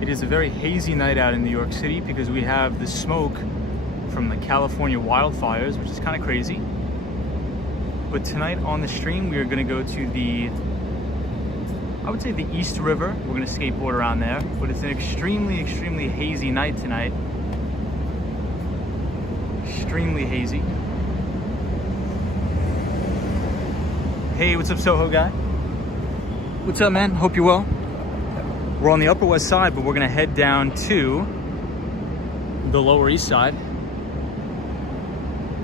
It is a very hazy night out in New York City because we have the smoke from the California wildfires, which is kind of crazy. But tonight on the stream, we are going to go to the, I would say the East River. We're going to skateboard around there, but it's an extremely, extremely hazy night tonight. Extremely hazy. Hey, what's up, Soho guy? What's up, man? Hope you're well. We're on the Upper West Side, but we're gonna head down to the Lower East Side.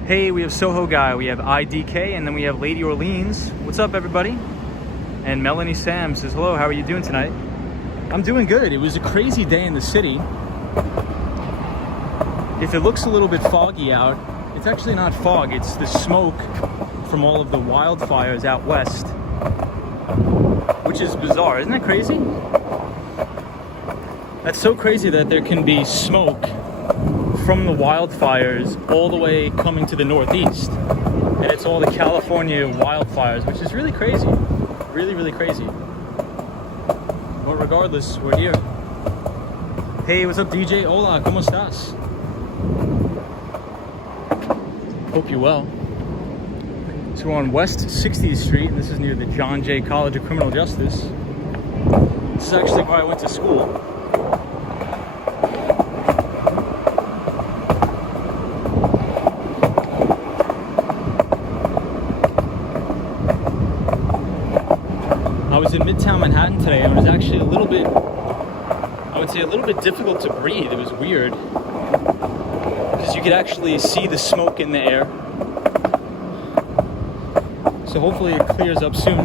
Hey, we have Soho Guy, we have IDK, and then we have Lady Orleans. What's up, everybody? And Melanie Sam says, hello, how are you doing tonight? I'm doing good. It was a crazy day in the city. If it looks a little bit foggy out, it's actually not fog, it's the smoke from all of the wildfires out west, which is bizarre. Isn't that crazy? That's so crazy that there can be smoke from the wildfires all the way coming to the northeast. And it's all the California wildfires, which is really crazy. Really, really crazy. But regardless, we're here. Hey, what's up, DJ? Hola, ¿cómo estás? Hope you're well. So we're on West 60th Street, and this is near the John Jay College of Criminal Justice. This is actually where I went to school. I was in Midtown Manhattan today, and it was actually a little bit, I would say a little bit difficult to breathe. It was weird, because you could actually see the smoke in the air. So hopefully it clears up soon.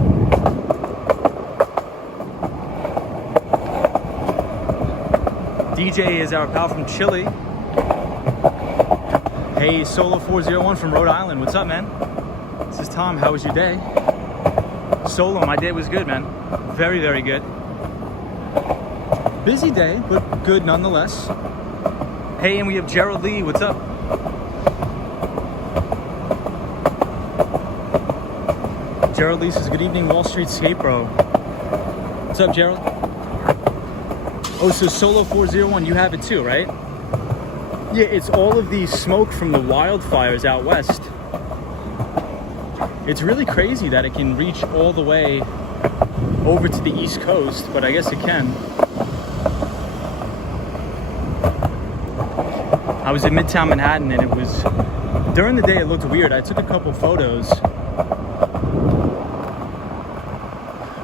DJ is our pal from Chile. Hey, Solo 401 from Rhode Island. What's up, man? This is Tom. How was your day? Solo, my day was good, man. Very, very good. Busy day, but good nonetheless. Hey, and we have Gerald Lee. What's up? Gerald Lee says, good evening, Wall Street Skate Bro. What's up, Gerald? Oh, so Solo 401, you have it too, right? Yeah, it's all of the smoke from the wildfires out west. It's really crazy that it can reach all the way over to the East Coast, but I guess it can. I was in Midtown Manhattan, and it was, during the day it looked weird. I took a couple photos,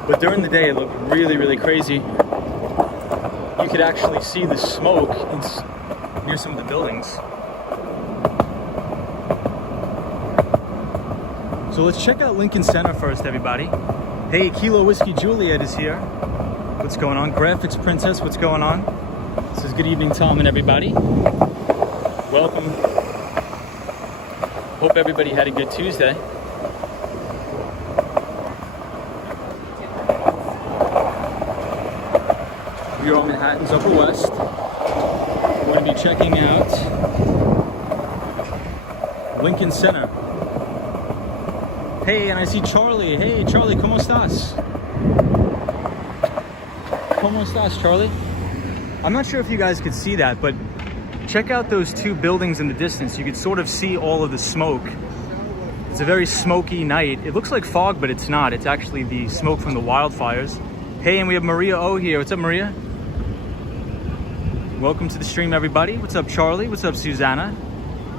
but during the day it looked really, really crazy. You could actually see the smoke near some of the buildings. So let's check out Lincoln Center first, everybody. Hey, Kilo Whiskey Juliet is here. What's going on? Graphics Princess, what's going on? This is good evening, Tom and everybody. Welcome. Hope everybody had a good Tuesday. We're on Manhattan's Upper West. We're going to be checking out Lincoln Center. Hey, and I see Charlie. Hey, Charlie, ¿cómo estás? ¿Cómo estás, Charlie? I'm not sure if you guys could see that, but check out those two buildings in the distance. You could sort of see all of the smoke. It's a very smoky night. It looks like fog, but it's not. It's actually the smoke from the wildfires. Hey, and we have Maria O here. What's up, Maria? Welcome to the stream, everybody. What's up, Charlie? What's up, Susanna?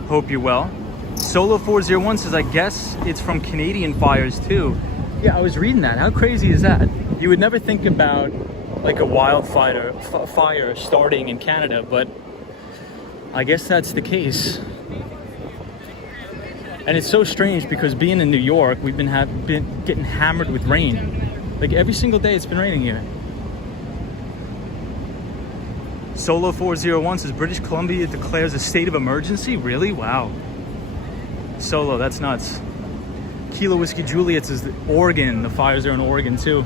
Hope you're well. Solo 401 says, I guess it's from Canadian fires too. Yeah, I was reading that. How crazy is that? You would never think about like a wildfire fire starting in Canada, but I guess that's the case. And it's so strange because being in New York, we've been getting hammered with rain. Like every single day it's been raining here. Solo 401 says, British Columbia declares a state of emergency? Really? Wow. Solo, that's nuts. Kilo Whiskey Juliet says Oregon. The fires are in Oregon too.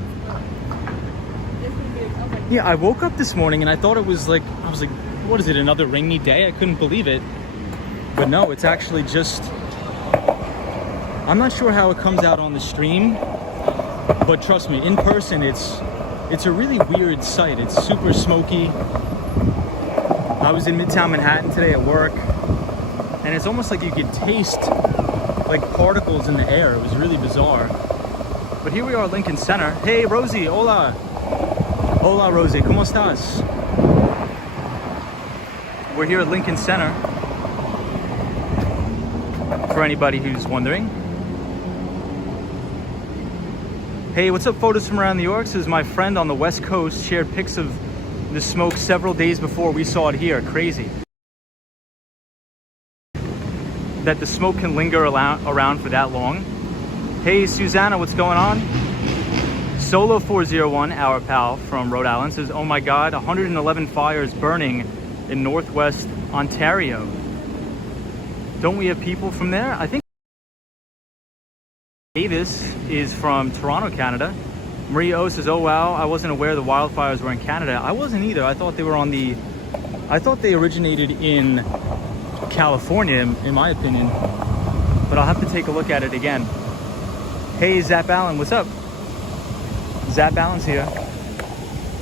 Yeah, I woke up this morning and I thought it was like, I was like, what is it, another rainy day? I couldn't believe it. But no, it's actually just, I'm not sure how it comes out on the stream, but trust me, in person, it's It's a really weird sight. It's super smoky. I was in Midtown Manhattan today at work, and it's almost like you could taste like particles in the air. It was really bizarre. But here we are, Lincoln Center. Hey, Rosie, hola. Hola, Rosie, ¿cómo estás? We're here at Lincoln Center, for anybody who's wondering. Hey, what's up, photos from around New York? This is my friend on the West Coast, shared pics of the smoke several days before we saw it here. Crazy that the smoke can linger around for that long. Hey, Susanna, what's going on? Solo 401, our pal from Rhode Island, says, oh my God, 111 fires burning in Northwest Ontario. Don't we have people from there? I think Davis is from Toronto, Canada. Maria O says, oh wow, I wasn't aware the wildfires were in Canada. I wasn't either. I thought they were I thought they originated in California, in my opinion. But I'll have to take a look at it again. Hey, Zap Allen, what's up? Zap Allen's here.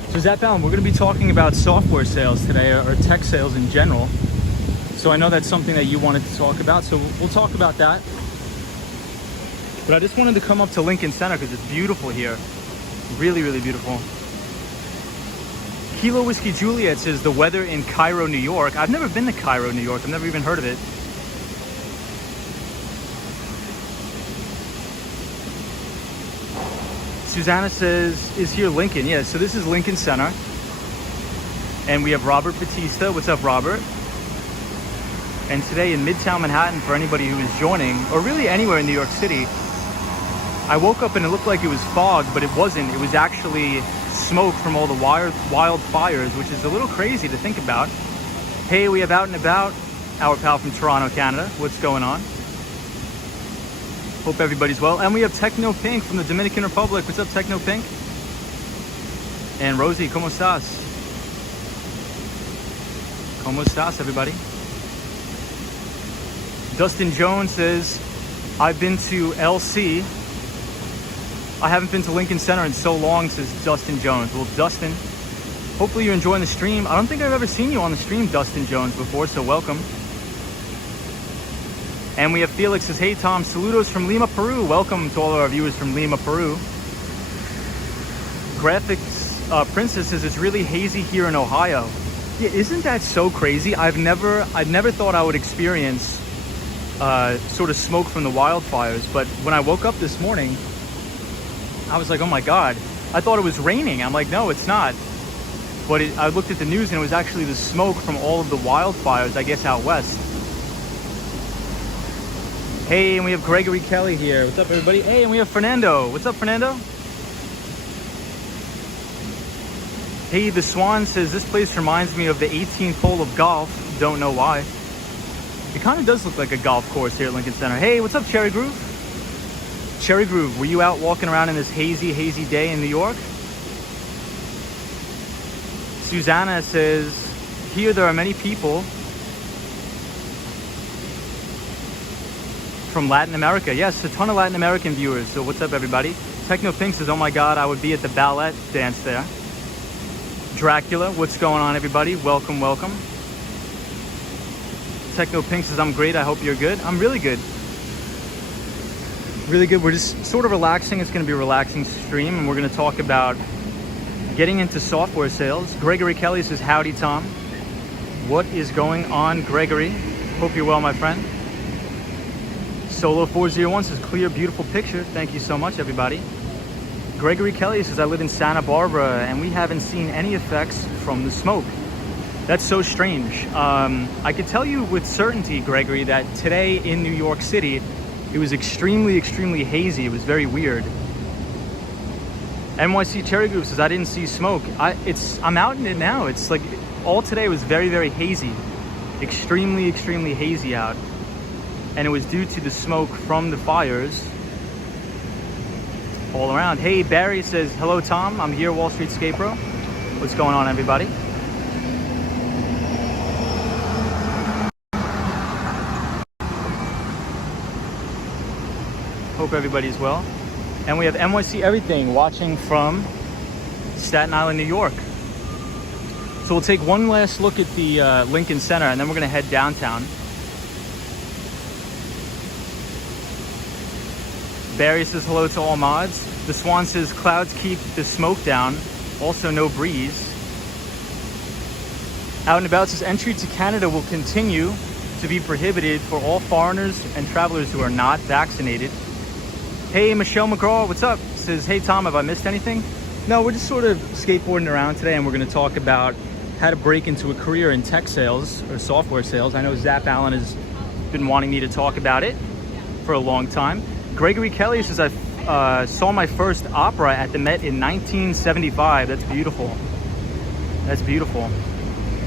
So Zap Allen, we're gonna be talking about software sales today, or tech sales in general. So I know that's something that you wanted to talk about, so we'll talk about that. But I just wanted to come up to Lincoln Center because it's beautiful here. Really, really beautiful. Kilo Whiskey Juliet says the weather in Cairo, New York. I've never been to Cairo, New York. I've never even heard of it. Susanna says, is here Lincoln? Yeah, so this is Lincoln Center. And we have Robert Batista. What's up, Robert? And today in Midtown Manhattan, for anybody who is joining, or really anywhere in New York City, I woke up and it looked like it was fog, but it wasn't. It was actually smoke from all the wildfires, which is a little crazy to think about. Hey, we have Out and About, our pal from Toronto, Canada. What's going on? Hope everybody's well. And we have Techno Pink from the Dominican Republic. What's up, Techno Pink? And Rosie, ¿cómo estás? ¿Cómo estás, everybody? Dustin Jones says, I've been to LC. I haven't been to Lincoln Center in so long, says Dustin Jones. Well, Dustin, hopefully you're enjoying the stream. I don't think I've ever seen you on the stream, Dustin Jones, before, so welcome. And we have Felix says, hey Tom, saludos from Lima, Peru. Welcome to all of our viewers from Lima, Peru. Graphics Princess says, it's really hazy here in Ohio. Yeah, isn't that so crazy? I've never thought I would experience sort of smoke from the wildfires, but when I woke up this morning, I was like, oh my God, I thought it was raining. I'm like, no, it's not. But I looked at the news and it was actually the smoke from all of the wildfires, I guess, out west. Hey, and we have Gregory Kelly here. What's up, everybody? Hey, and we have Fernando. What's up, Fernando? Hey, the Swan says, this place reminds me of the 18th hole of golf. Don't know why. It kind of does look like a golf course here at Lincoln Center. Hey, what's up, Cherry Groove? Cherry Groove, were you out walking around in this hazy, hazy day in New York? Susanna says, here there are many people from Latin America. Yes, a ton of Latin American viewers. So what's up, everybody? Techno Pink says, oh my God, I would be at the ballet dance there. Dracula, what's going on, everybody? Welcome, welcome. Techno Pink says, I'm great. I hope you're good. I'm really good. Really good. We're just sort of relaxing. It's going to be a relaxing stream, and we're going to talk about getting into software sales. Gregory Kelly says, howdy, Tom. What is going on, Gregory? Hope you're well, my friend. Solo 401 says, clear, beautiful picture. Thank you so much, everybody. Gregory Kelly says, I live in Santa Barbara, and we haven't seen any effects from the smoke. That's so strange. I could tell you with certainty, Gregory, that today in New York City, it was extremely, extremely hazy. It was very weird. NYC Cherry Group says, I didn't see smoke. I'm out in it now. It's like all today was very, very hazy. Extremely, extremely hazy out. And it was due to the smoke from the fires all around. Hey, Barry says, hello, Tom. I'm here, Wall Street Skate Pro. What's going on, everybody? Hope everybody's well. And we have NYC Everything watching from Staten Island, New York. So we'll take one last look at the Lincoln Center, and then we're gonna head downtown. Barry says hello to all mods. The Swan says clouds keep the smoke down. Also no breeze. Out and About says entry to Canada will continue to be prohibited for all foreigners and travelers who are not vaccinated. Hey, Michelle McGraw, what's up? Says, hey Tom, have I missed anything? No, we're just sort of skateboarding around today, and we're going to talk about how to break into a career in tech sales or software sales. I know Zap Allen has been wanting me to talk about it for a long time. Gregory Kelly says, I saw my first opera at the Met in 1975. That's beautiful. That's beautiful.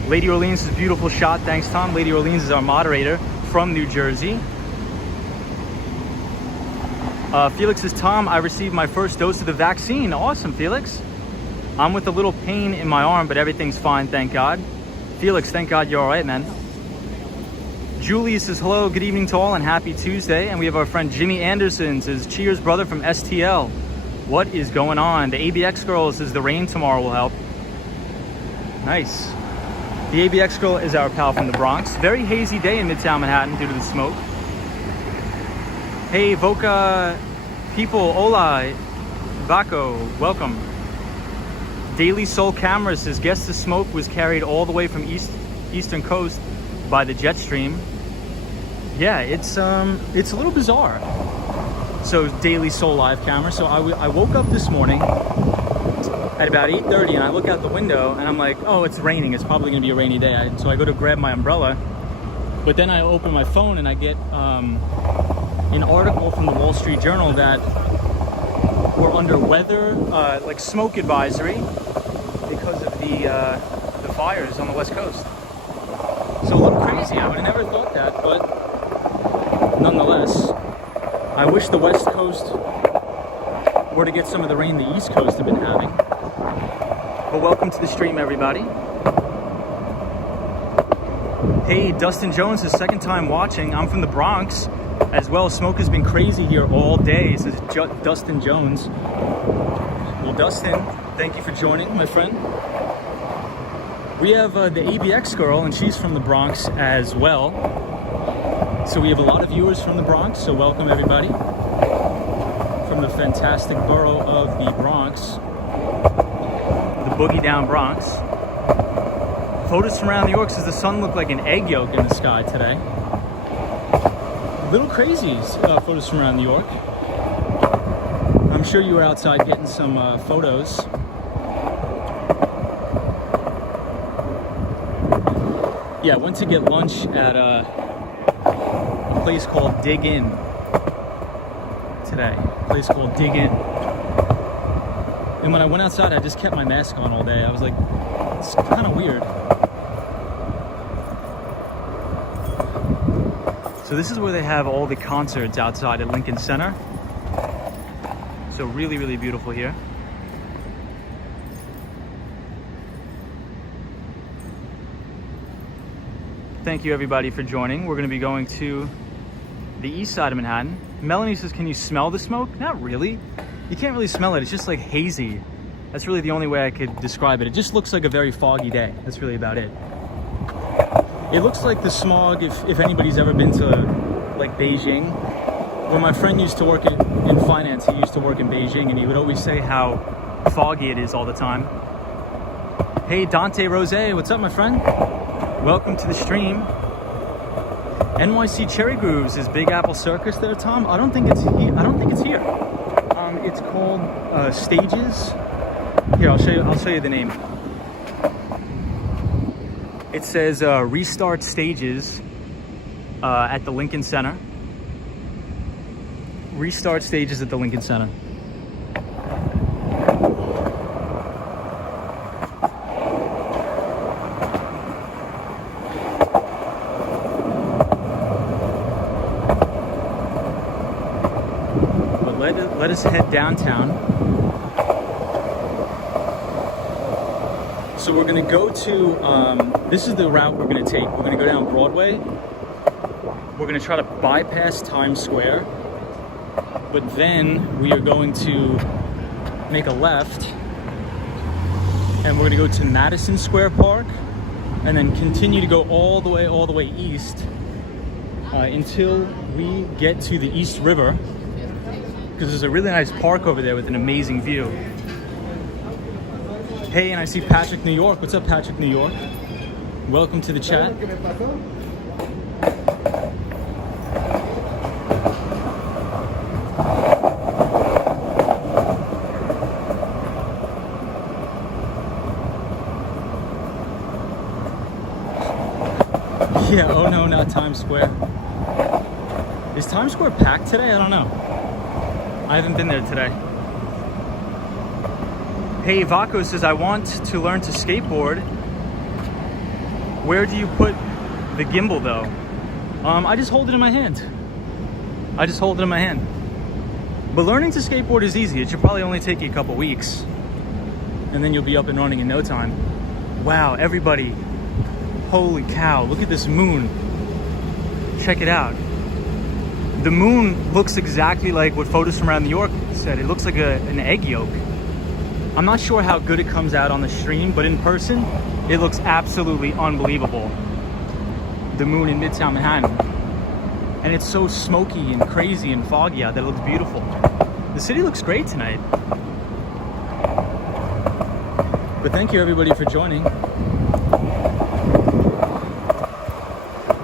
Lady Orleans is a beautiful shot. Thanks, Tom. Lady Orleans is our moderator from New Jersey. Felix says, Tom, I received my first dose of the vaccine. Awesome, Felix. I'm with a little pain in my arm, but everything's fine, thank God. Felix, thank God you're all right, man. Julie says, hello, good evening to all, and happy Tuesday. And we have our friend Jimmy Anderson says, cheers, brother, from STL. What is going on? The ABX girl says, the rain tomorrow will help. Nice. The ABX girl is our pal from the Bronx. Very hazy day in Midtown Manhattan due to the smoke. Hey, Voca people, hola, Vaco, welcome. Daily Soul Camera says, guess the smoke was carried all the way from eastern coast by the jet stream. Yeah, it's a little bizarre. So Daily Soul Live Camera. So I woke up this morning at about 8:30, and I look out the window and I'm like, oh, it's raining. It's probably gonna be a rainy day. So I go to grab my umbrella, but then I open my phone and I get an article from the Wall Street Journal that we're under weather, like smoke advisory because of the fires on the West Coast. So a little crazy. I would have never thought that, but nonetheless, I wish the West Coast were to get some of the rain the East Coast have been having. But welcome to the stream, everybody. Hey, Dustin Jones, his second time watching. I'm from the Bronx as well. Smoke has been crazy here all day, says Dustin Jones. Well, Dustin, thank you for joining, my friend. We have the ABX girl, and she's from the Bronx as well. So we have a lot of viewers from the Bronx, so welcome everybody. From the fantastic borough of the Bronx. The boogie down Bronx. Photos from around New York says the sun looked like an egg yolk in the sky today. A little crazy photos from around New York. I'm sure you were outside getting some photos. Yeah, I went to get lunch at a place called Dig In today. A place called Dig In. And when I went outside, I just kept my mask on all day. I was like, it's kind of weird. So this is where they have all the concerts outside at Lincoln Center. So really, really beautiful here. Thank you everybody for joining. We're gonna be going to the east side of Manhattan. Melanie says, can you smell the smoke? Not really. You can't really smell it. It's just like hazy. That's really the only way I could describe it. It just looks like a very foggy day. That's really about it. It looks like the smog, if anybody's ever been to like Beijing. When my friend used to work in finance, he used to work in Beijing, and he would always say how foggy it is all the time. Hey, Dante Rose, what's up, my friend? Welcome to the stream. NYC Cherry Grooves is Big Apple Circus there, Tom? I don't think it's here. It's called Stages. Here, I'll show you the name. It says Restart Stages at the Lincoln Center. Restart Stages at the Lincoln Center. But let us head downtown. So we're gonna go to, this is the route we're gonna take. We're gonna go down Broadway. We're gonna try to bypass Times Square, but then we are going to make a left and we're gonna go to Madison Square Park and then continue to go all the way east until we get to the East River, because there's a really nice park over there with an amazing view. Hey, and I see Patrick, New York. What's up, Patrick, New York? Welcome to the chat. Yeah, oh no, not Times Square. Is Times Square packed today? I don't know. I haven't been there today. Hey, Vaco says, I want to learn to skateboard. Where do you put the gimbal though? I just hold it in my hand. But learning to skateboard is easy. It should probably only take you a couple weeks, and then you'll be up and running in no time. Wow, everybody. Holy cow, look at this moon. Check it out. The moon looks exactly like what photos from around New York said. It looks like an egg yolk. I'm not sure how good it comes out on the stream, but in person, it looks absolutely unbelievable. The moon in Midtown Manhattan. And it's so smoky and crazy and foggy out that it looks beautiful. The city looks great tonight. But thank you everybody for joining.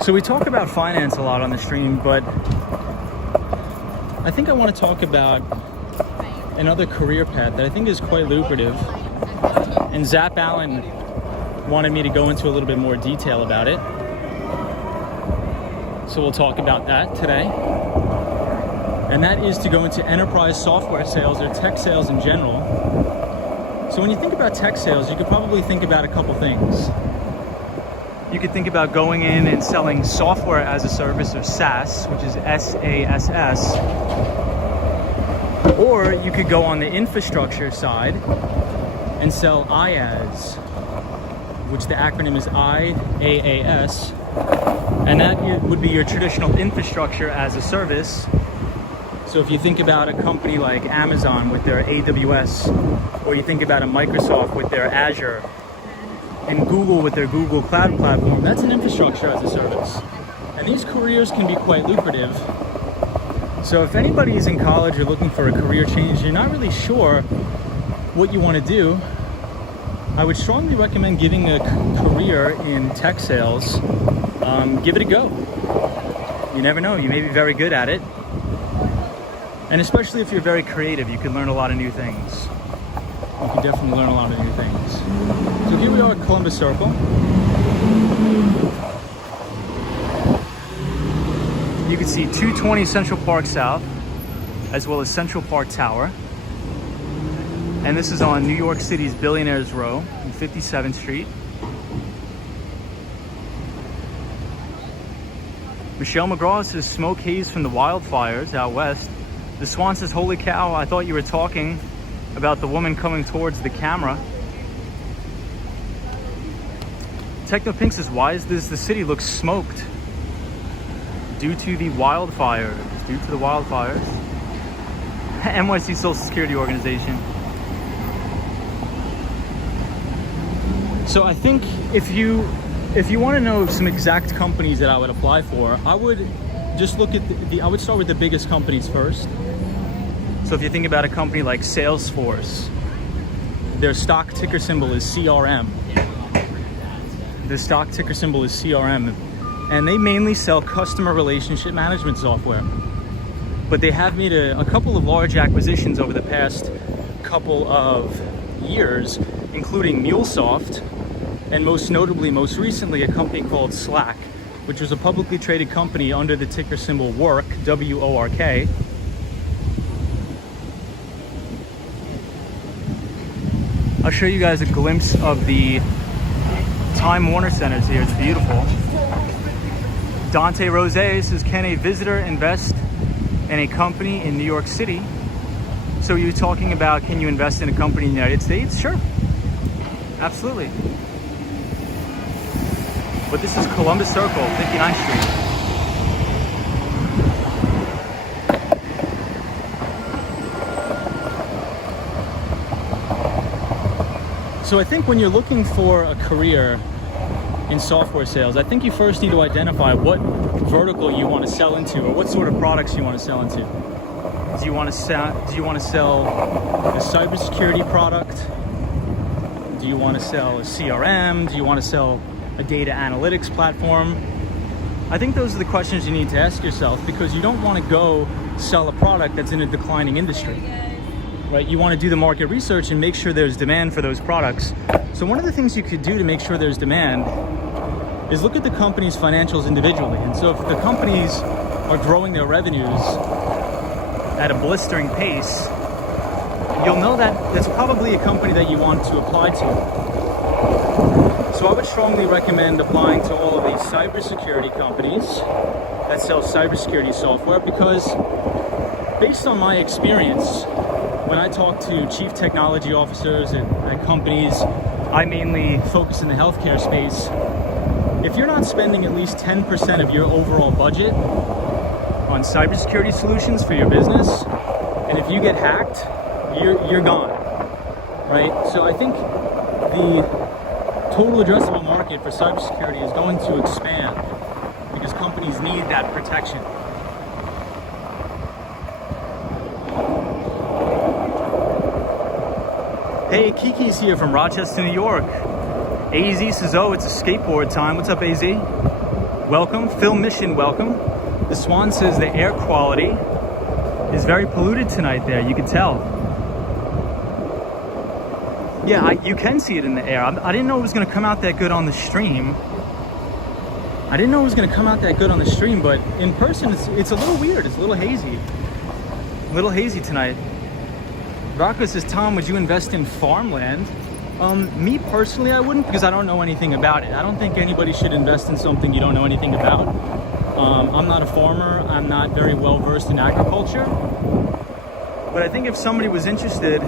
So we talk about finance a lot on the stream, but I think I want to talk about another career path that I think is quite lucrative. And Zap Allen wanted me to go into a little bit more detail about it. So we'll talk about that today. And that is to go into enterprise software sales or tech sales in general. So when you think about tech sales, you could probably think about a couple things. You could think about going in and selling software as a service, or SaaS, which is SaaS. Or you could go on the infrastructure side and sell IaaS, which the acronym is IaaS. And that would be your traditional infrastructure as a service. So if you think about a company like Amazon with their AWS, or you think about a Microsoft with their Azure, and Google with their Google Cloud Platform, that's an infrastructure as a service. And these careers can be quite lucrative. So if anybody is in college or looking for a career change, you're not really sure what you want to do, I would strongly recommend giving a career in tech sales. Give it a go. You never know, you may be very good at it. And especially if you're very creative, you can learn a lot of new things. You can definitely learn a lot of new things. So here we are at Columbus Circle. You can see 220 Central Park South, as well as Central Park Tower. And this is on New York City's Billionaires Row on 57th Street. Michelle McGraw says smoke haze from the wildfires out west. The Swan says, holy cow, I thought you were talking about the woman coming towards the camera. Techno Pink says, why is the city looks smoked? Due to the wildfires. NYC Social Security Organization. So I think if you want to know some exact companies that I would apply for, I would just look at I would start with the biggest companies first. So if you think about a company like Salesforce, their stock ticker symbol is CRM. The stock ticker symbol is CRM. And they mainly sell customer relationship management software. But they have made a couple of large acquisitions over the past couple of years, including MuleSoft, and most recently, a company called Slack, which was a publicly traded company under the ticker symbol WORK, W-O-R-K. I'll show you guys a glimpse of the Time Warner Centers here. It's beautiful. Dante Rose says, can a visitor invest in a company in New York City? So you're talking about, can you invest in a company in the United States? Sure, absolutely. But this is Columbus Circle, 59th Street. So I think when you're looking for a career in software sales, I think you first need to identify what vertical you want to sell into, or what sort of products you want to sell into. Do you want to sell a cybersecurity product? Do you want to sell a CRM? Do you want to sell a data analytics platform? I think those are the questions you need to ask yourself, because you don't want to go sell a product that's in a declining industry, right? You want to do the market research and make sure there's demand for those products. So one of the things you could do to make sure there's demand is look at the company's financials individually. And so if the companies are growing their revenues at a blistering pace, you'll know that that's probably a company that you want to apply to. So I would strongly recommend applying to all of these cybersecurity companies that sell cybersecurity software, because based on my experience, when I talk to chief technology officers at companies, I mainly focus in the healthcare space. If you're not spending at least 10% of your overall budget on cybersecurity solutions for your business, and if you get hacked, you're gone, right? So I think the total addressable market for cybersecurity is going to expand because companies need that protection. Hey, Kiki's here from Rochester, New York. AZ says, oh, it's a skateboard time. What's up, AZ? Welcome. Phil Mission, welcome. The Swan says the air quality is very polluted tonight there. You can tell. Yeah, you can see it in the air. I didn't know it was going to come out that good on the stream. But in person, it's a little weird. It's a little hazy. A little hazy tonight. Rocco says, Tom, would you invest in farmland? Me personally, I wouldn't, because I don't know anything about it. I don't think anybody should invest in something you don't know anything about. I'm not a farmer. I'm not very well versed in agriculture. But I think if somebody was interested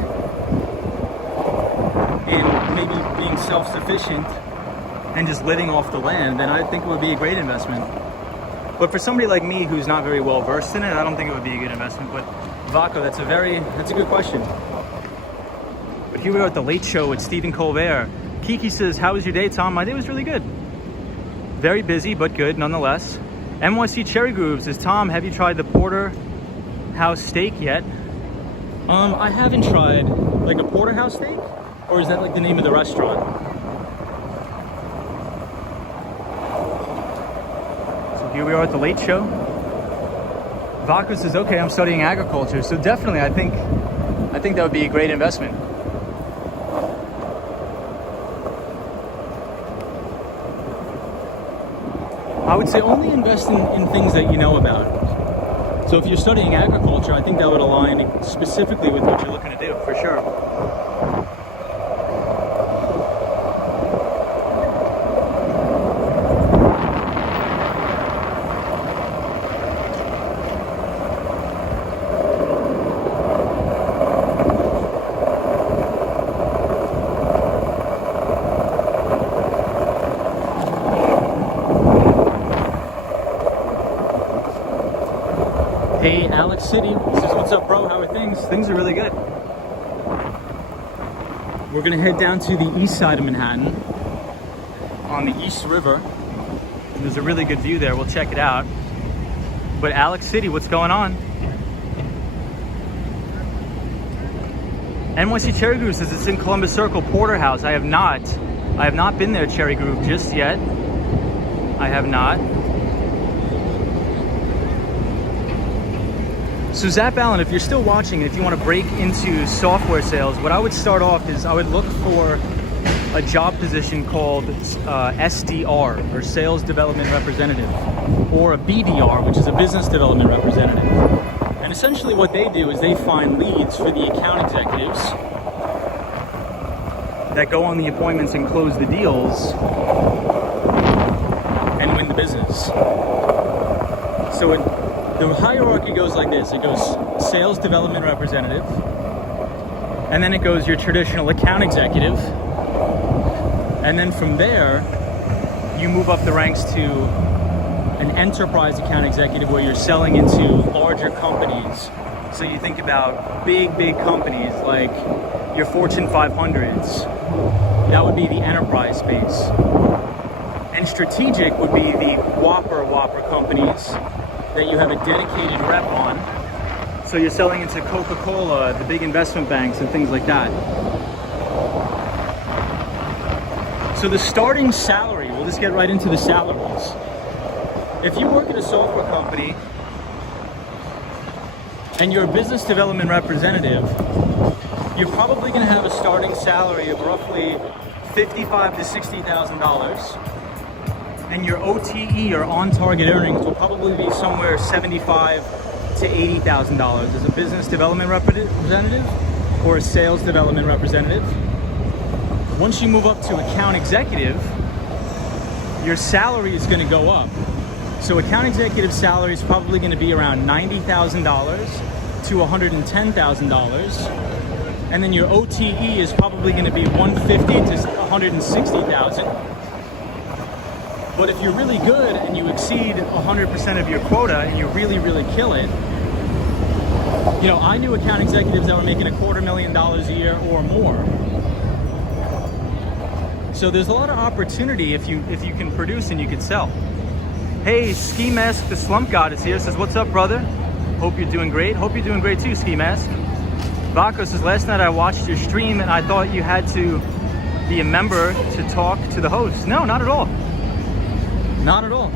in maybe being self-sufficient and just living off the land, then I think it would be a great investment. But for somebody like me who's not very well versed in it, I don't think it would be a good investment. But Vaco, that's a good question. But here we are at the Late Show with Stephen Colbert. Kiki says, how was your day, Tom? My day was really good. Very busy, but good nonetheless. NYC Cherry Grooves says, Tom, have you tried the porterhouse steak yet? I haven't tried like a porterhouse steak, or is that like the name of the restaurant? So here we are at the Late Show. Vaco says, okay, I'm studying agriculture. So definitely, I think that would be a great investment. I would say only invest in things that you know about. So if you're studying agriculture, I think that would align specifically with what you're looking to do, for sure. Hey, Alex City says, what's up, bro? How are things? Things are really good. We're gonna head down to the east side of Manhattan on the East River. And there's a really good view there. We'll check it out. But Alex City, what's going on? NYC Cherry Groove says it's in Columbus Circle, Porterhouse. I have not been there, Cherry Groove, just yet. I have not. So Zap Allen, if you're still watching and if you want to break into software sales, what I would start off is I would look for a job position called SDR, or Sales Development Representative, or a BDR, which is a Business Development Representative. And essentially what they do is they find leads for the account executives that go on the appointments and close the deals and win the business. So the hierarchy goes like this. It goes Sales Development Representative, and then it goes your traditional account executive, and then from there you move up the ranks to an enterprise account executive, where you're selling into larger companies. So you think about big companies like your Fortune 500s, That would be the enterprise space. And strategic would be the Whopper companies that you have a dedicated rep on. So you're selling into Coca-Cola, the big investment banks, and things like that. So the starting salary, we'll just get right into the salaries. If you work at a software company and you're a business development representative, you're probably going to have a starting salary of roughly $55,000 to $60,000, and your OTE, or on-target earnings, will probably be somewhere $75,000 to $80,000 as a business development representative or a sales development representative. Once you move up to account executive, your salary is going to go up. So account executive salary is probably going to be around $90,000 to $110,000. And then your OTE is probably going to be $150,000 to $160,000. But if you're really good and you exceed 100% of your quota and you really, really kill it, you know, I knew account executives that were making $250,000 a year or more. So there's a lot of opportunity if you can produce and you can sell. Hey, Ski Mask, the Slump God is here. Says, what's up, brother? Hope you're doing great. Hope you're doing great too, Ski Mask. Vaco says, last night I watched your stream and I thought you had to be a member to talk to the host. No, not at all. Not at all.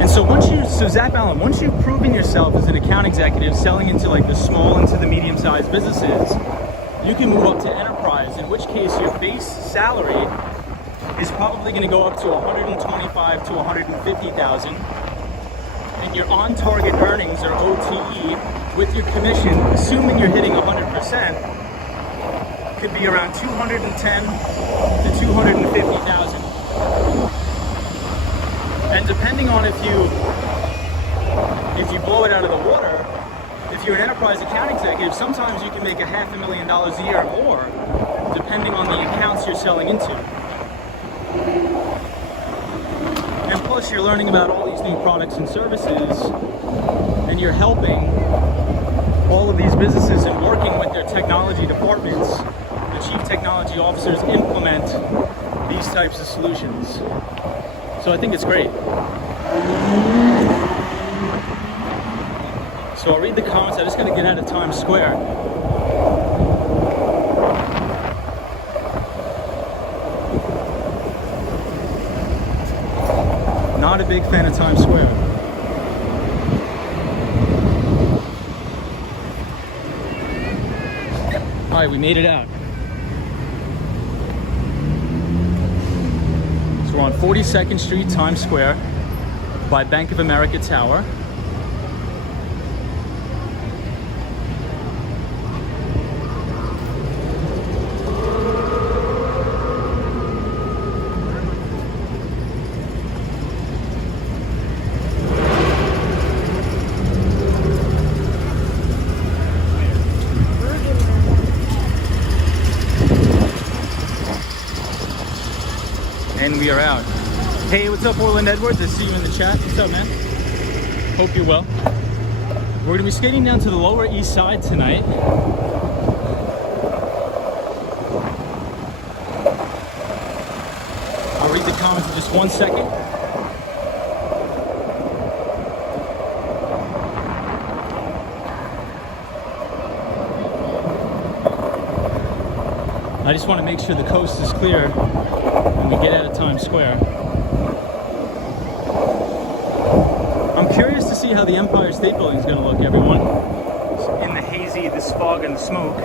And so Zach Allen, once you've proven yourself as an account executive selling into like the small and to the medium-sized businesses, you can move up to enterprise, in which case your base salary is probably going to go up to $125,000 to $150,000, and your on-target earnings, or OTE, with your commission, assuming you're hitting 100%, could be around $210,000 to $250,000. And depending on if you blow it out of the water, if you're an enterprise account executive, sometimes you can make $500,000 a year or more, depending on the accounts you're selling into. And plus, you're learning about all these new products and services, and you're helping all of these businesses and working with their technology departments, the chief technology officers, implement these types of solutions. So I think it's great. So I'll read the comments. I just got to get out of Times Square. Not a big fan of Times Square. All right, we made it out. So we're on 42nd Street, Times Square, by Bank of America Tower. And we are out. Hey, what's up, Orland Edwards? I see you in the chat. What's up, man? Hope you're well. We're going to be skating down to the Lower East Side tonight. I'll read the comments in just 1 second. I just want to make sure the coast is clear when we get out of Times Square. I'm curious to see how the Empire State Building is going to look, everyone. In the hazy, this fog and the smoke.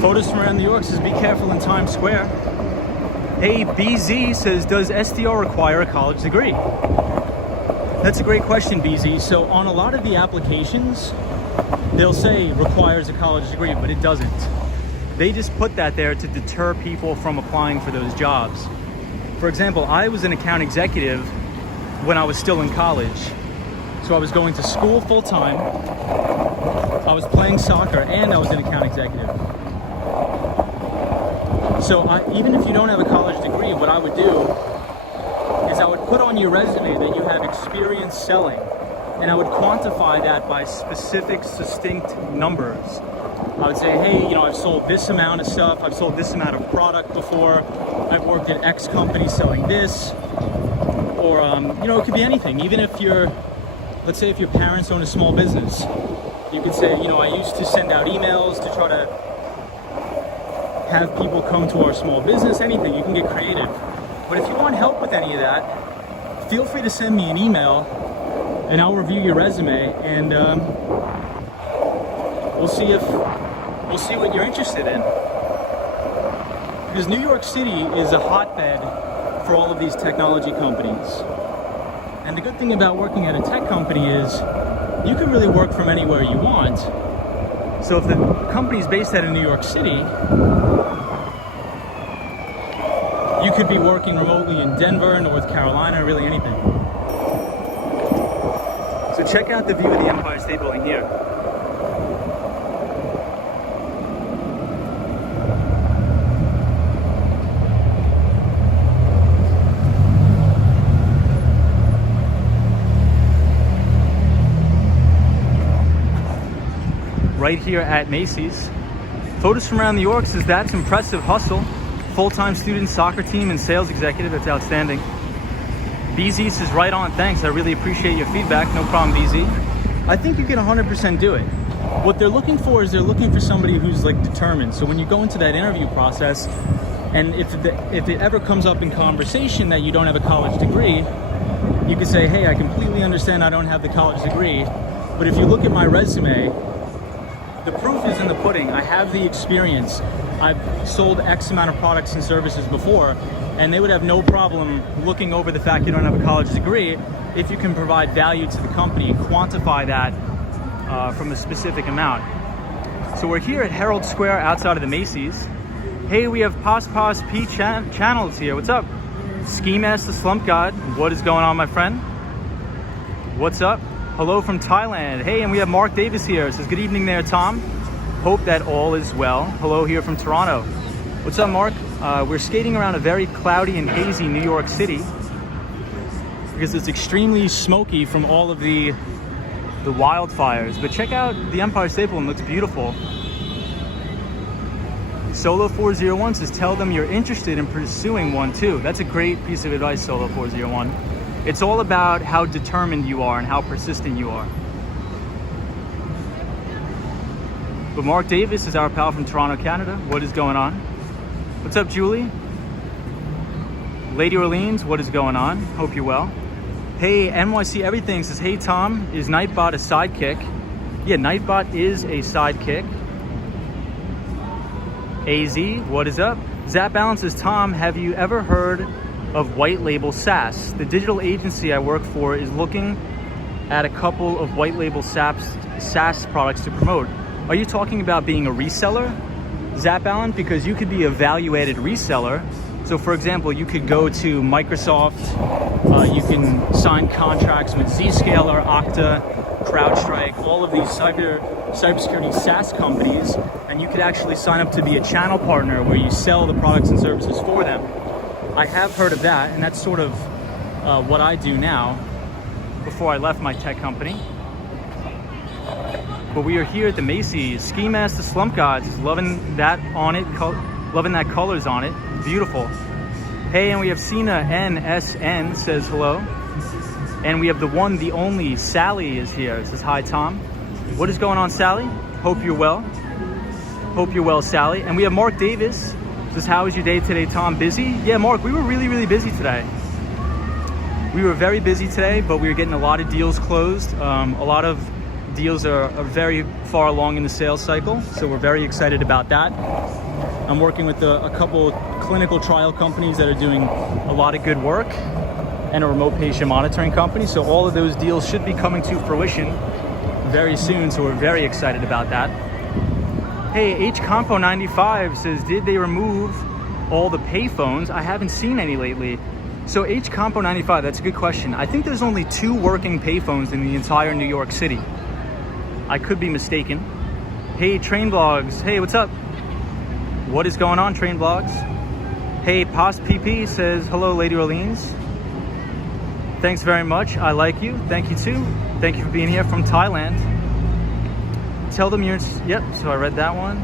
Photos from around New York says, be careful in Times Square. Hey, BZ says, does SDR require a college degree? That's a great question, BZ. So on a lot of the applications, they'll say requires a college degree, but it doesn't. They just put that there to deter people from applying for those jobs. For example, I was an account executive when I was still in college. So I was going to school full-time, I was playing soccer and I was an account executive. So even if you don't have a college degree, what I would do is I would put on your resume that you have experience selling, and I would quantify that by specific, distinct numbers. I would say, hey, you know, I've sold this amount of stuff, I've sold this amount of product before, I've worked at X company selling this, or, you know, it could be anything. Even if let's say if your parents own a small business, you could say, you know, I used to send out emails to try to have people come to our small business, anything. You can get creative. But if you want help with any of that, feel free to send me an email and I'll review your resume, and we'll see what you're interested in. Because New York City is a hotbed for all of these technology companies. And the good thing about working at a tech company is you can really work from anywhere you want. So if the company's based out of New York City, you could be working remotely in Denver, North Carolina, really anything. So check out the view of the Empire State Building here. Right here at Macy's. Photos from around New York says that's impressive hustle. Full-time student, soccer team, and sales executive. That's outstanding. BZ says right on, thanks. I really appreciate your feedback. No problem, BZ. I think you can 100% do it. What they're looking for is they're looking for somebody who's like determined. So when you go into that interview process, and if it ever comes up in conversation that you don't have a college degree, you can say, hey, I completely understand I don't have the college degree, but if you look at my resume, the proof is in the pudding. I have the experience. I've sold X amount of products and services before, and they would have no problem looking over the fact you don't have a college degree if you can provide value to the company and quantify that from a specific amount. So we're here at Herald Square outside of the Macy's. Hey, we have Pos P Channels here. What's up? Ski Master Slump God. What is going on, my friend? What's up? Hello from Thailand. Hey, and we have Mark Davis here. It says, good evening there, Tom. Hope that all is well. Hello here from Toronto. What's up, Mark? We're skating around a very cloudy and hazy New York City because it's extremely smoky from all of the wildfires. But check out the Empire State Building. It looks beautiful. Solo401 says, tell them you're interested in pursuing one too. That's a great piece of advice, Solo401. It's all about how determined you are and how persistent you are. But Mark Davis is our pal from Toronto, Canada. What is going on? What's up, Julie? Lady Orleans, what is going on? Hope you're well. Hey, NYC Everything says, hey, Tom, is Nightbot a sidekick? Yeah, Nightbot is a sidekick. AZ, what is up? Zap Balance says, Tom, have you ever heard of White Label SaaS? The digital agency I work for is looking at a couple of white label SaaS products to promote. Are you talking about being a reseller, Zap Allen? Because you could be a value-added reseller. So for example, you could go to Microsoft, you can sign contracts with Zscaler, Okta, CrowdStrike, all of these cybersecurity SaaS companies, and you could actually sign up to be a channel partner where you sell the products and services for them. I have heard of that, and that's sort of what I do now before I left my tech company. But we are here at the Macy's. Ski Master Slump Gods is loving that on it, loving that colors on it. Beautiful. Hey, and we have Cena NSN says hello. And we have the one, the only, Sally is here. It says, hi, Tom. What is going on, Sally? Hope you're well. Hope you're well, Sally. And we have Mark Davis. Says, how was your day today, Tom? Busy? Yeah, Mark, we were really, really busy today. We were very busy today, but we were getting a lot of deals closed. A lot of deals are very far along in the sales cycle, so we're very excited about that. I'm working with a couple clinical trial companies that are doing a lot of good work, and a remote patient monitoring company. So all of those deals should be coming to fruition very soon, so we're very excited about that. Hey, HCompo95 says, did they remove all the payphones? I haven't seen any lately. So HCompo95, that's a good question. I think there's only 2 working payphones in the entire New York City. I could be mistaken. Hey, Train Vlogs. Hey, what's up? What is going on, Train Vlogs? Hey, Pos PP says, hello, Lady Orleans. Thanks very much. I like you. Thank you too. Thank you for being here from Thailand. Tell them you're... Yep, so I read that one.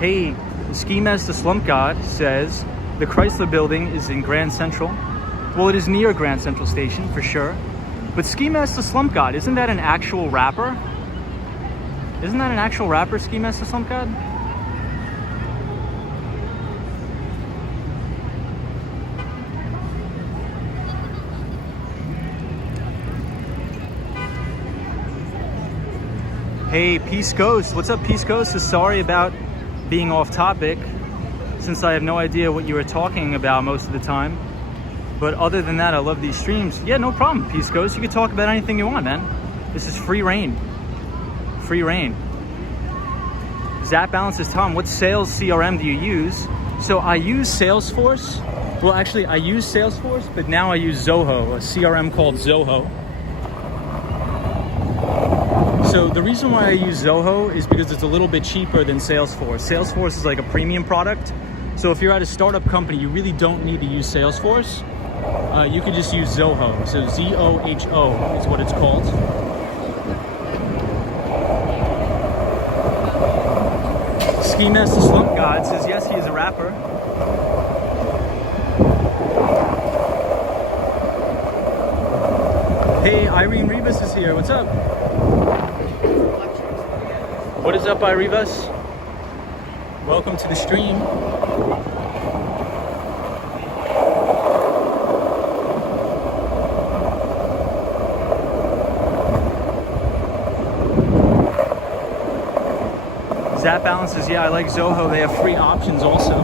Hey, Ski Master Slump God says, the Chrysler building is in Grand Central. Well, it is near Grand Central Station, for sure. But Ski Master Slump God, isn't that an actual rapper? Isn't that an actual rapper, Ski Master Slump God? Hey, Peace Ghost. What's up, Peace Ghost? So sorry about being off topic, since I have no idea what you were talking about most of the time. But other than that, I love these streams. Yeah, no problem, Peace Ghost. You can talk about anything you want, man. This is free reign. Free reign. Zap Balance says, Tom, what sales CRM do you use? So I use Salesforce. Well, actually, I use Salesforce, but now I use Zoho, a CRM called Zoho. So the reason why I use Zoho is because it's a little bit cheaper than Salesforce. Salesforce is like a premium product. So if you're at a startup company, you really don't need to use Salesforce. You can just use Zoho. So Z-O-H-O is what it's called. Ski Master Slump God says, yes, he is a rapper. Hey, Irene Rivas is here. What's up? What is up, Irivas? Welcome to the stream. Zap Balance says, yeah, I like Zoho. They have free options also.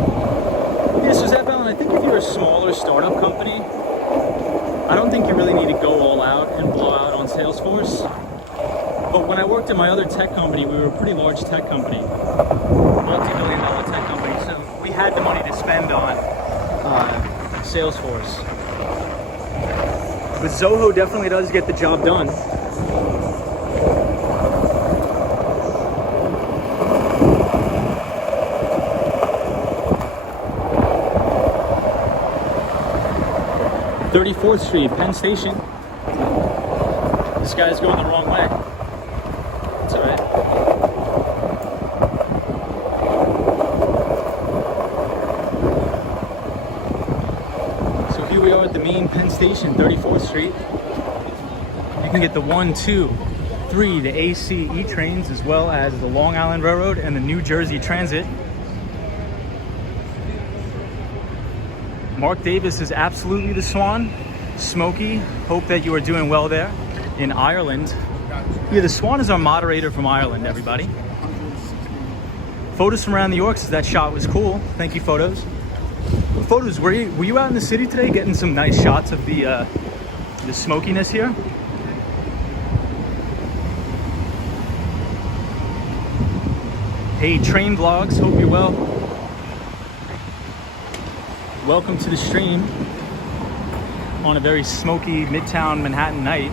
Yeah, so Zap Balance, I think if you're a smaller startup company, I don't think you really need to go all out and blow out on Salesforce. But when I worked at my other tech company, we were a pretty large tech company, multi-billion-dollar tech company, so we had the money to spend on Salesforce. But Zoho definitely does get the job done. (34th Street, Penn Station). This guy's going the wrong way. It's alright. So here we are at the main Penn Station, 34th Street. You can get the 1, 2, 3, the ACE trains, as well as the Long Island Railroad and the New Jersey Transit. Mark Davis is absolutely the Swan. Smokey, hope that you are doing well there in Ireland. Yeah, the Swan is our moderator from Ireland, everybody. Photos from around New York says that shot was cool. Thank you, Photos. Photos, were you out in the city today getting some nice shots of the smokiness here? Hey, Train Vlogs, hope you're well. Welcome to the stream on a very smoky Midtown Manhattan night.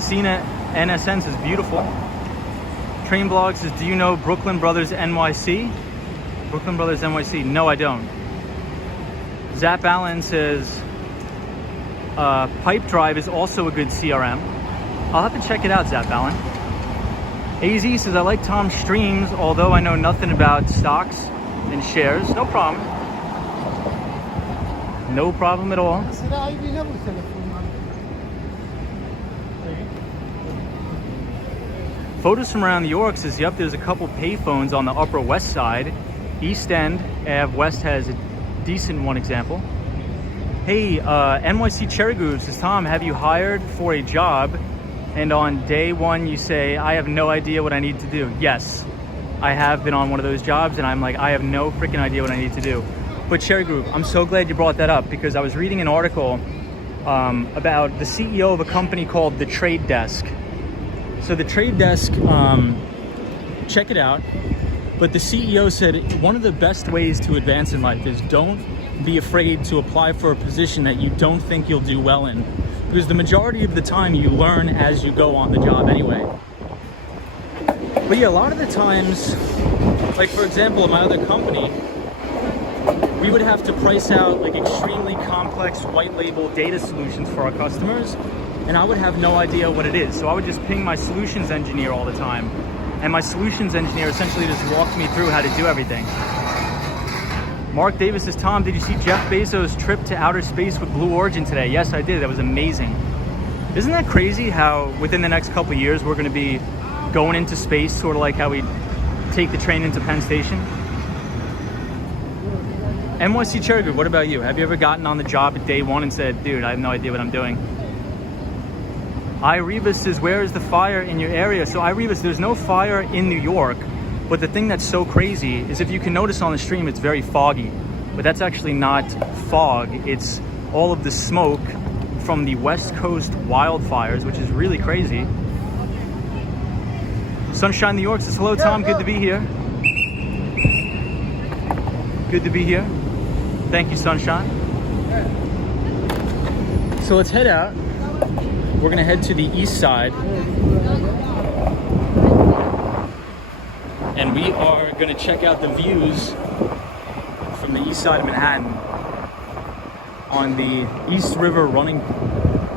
Cena NSN says beautiful. Train Blog says, do you know Brooklyn Brothers NYC? Brooklyn Brothers NYC, no I don't. Zap Allen says, Pipe Drive is also a good CRM. I'll have to check it out, Zap Allen. AZ says, I like Tom's streams, although I know nothing about stocks and shares. No problem. No problem at all. Photos from around New York says, yep, there's a couple payphones on the Upper West Side. East End, Ave West has a decent one example. Hey, NYC Cherry Groove says, Tom, have you hired for a job and on day one you say, I have no idea what I need to do? Yes, I have been on one of those jobs and I'm like, I have no freaking idea what I need to do. But Cherry Group, I'm so glad you brought that up because I was reading an article about the CEO of a company called The Trade Desk. So The Trade Desk, check it out. But the CEO said one of the best ways to advance in life is don't be afraid to apply for a position that you don't think you'll do well in. Because the majority of the time you learn as you go on the job anyway. But yeah, a lot of the times, like for example, in my other company, we would have to price out like extremely complex white label data solutions for our customers, and I would have no idea what it is. So I would just ping my solutions engineer all the time, and my solutions engineer essentially just walked me through how to do everything. Mark Davis says, Tom, did you see Jeff Bezos' trip to outer space with Blue Origin today? Yes, I did. That was amazing. Isn't that crazy how within the next couple of years we're going to be going into space, sort of like how we take the train into Penn Station? NYC Cherry Group, what about you? Have you ever gotten on the job at day one and said, dude, I have no idea what I'm doing? Irebus says, where is the fire in your area? So Irebus, there's no fire in New York, but the thing that's so crazy is if you can notice on the stream, it's very foggy, but that's actually not fog. It's all of the smoke from the West Coast wildfires, which is really crazy. Sunshine New York says, hello, Tom, good to be here. Good to be here. Thank you, Sunshine. So let's head out. We're gonna head to the east side. And we are gonna check out the views from the east side of Manhattan on the East River running.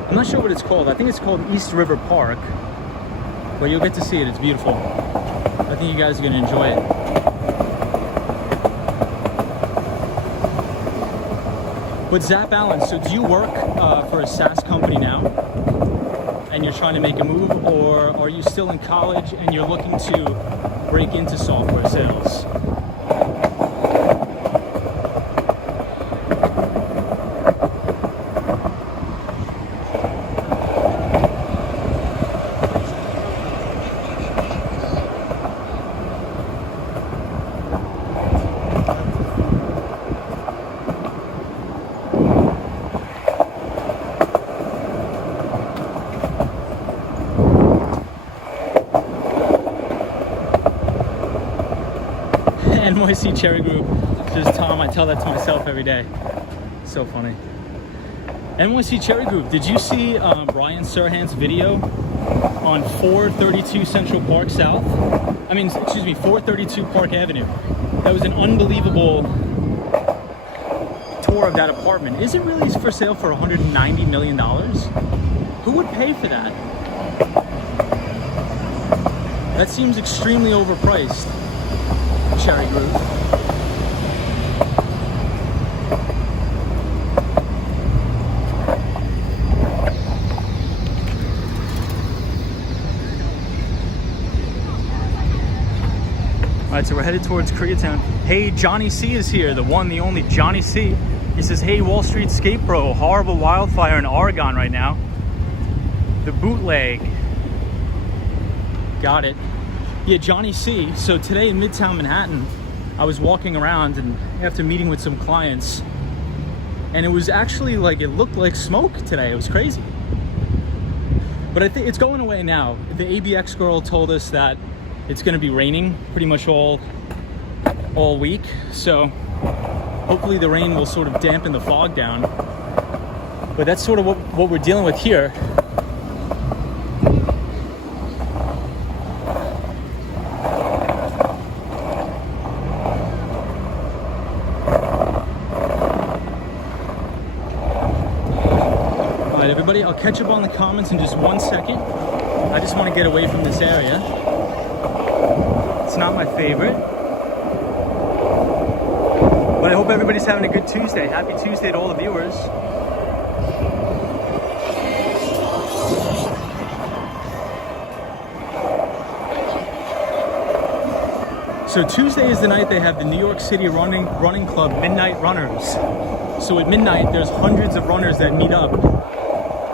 I'm not sure what it's called. I think it's called East River Park, but you'll get to see it. It's beautiful. I think you guys are gonna enjoy it. But Zap Allen, so do you work for a SaaS company now and you're trying to make a move, or are you still in college and you're looking to break into software sales? NYC Cherry Group says, Tom, I tell that to myself every day. So funny. NYC Cherry Group, did you see Ryan Serhant's video on 432 Central Park South? 432 Park Avenue. That was an unbelievable tour of that apartment. Is it really for sale for $190 million? Who would pay for that? That seems extremely overpriced. Cherry Group. Alright, so we're headed towards Koreatown. Hey, Johnny C is here, the one, the only Johnny C. He says, hey, Wall Street Skate Bro, horrible wildfire in Oregon right now. The bootleg. Got it. Yeah, Johnny C. So today in Midtown Manhattan, I was walking around and after meeting with some clients, and it was actually like, it looked like smoke today. It was crazy. But I think it's going away now. The ABX girl told us that it's gonna be raining pretty much all week. So hopefully the rain will sort of dampen the fog down. But that's sort of what we're dealing with here. Everybody, I'll catch up on the comments in just 1 second. I just want to get away from this area. It's not my favorite. But I hope everybody's having a good Tuesday. Happy Tuesday to all the viewers. So Tuesday is the night they have the New York City Running Club Midnight Runners. So at midnight, there's hundreds of runners that meet up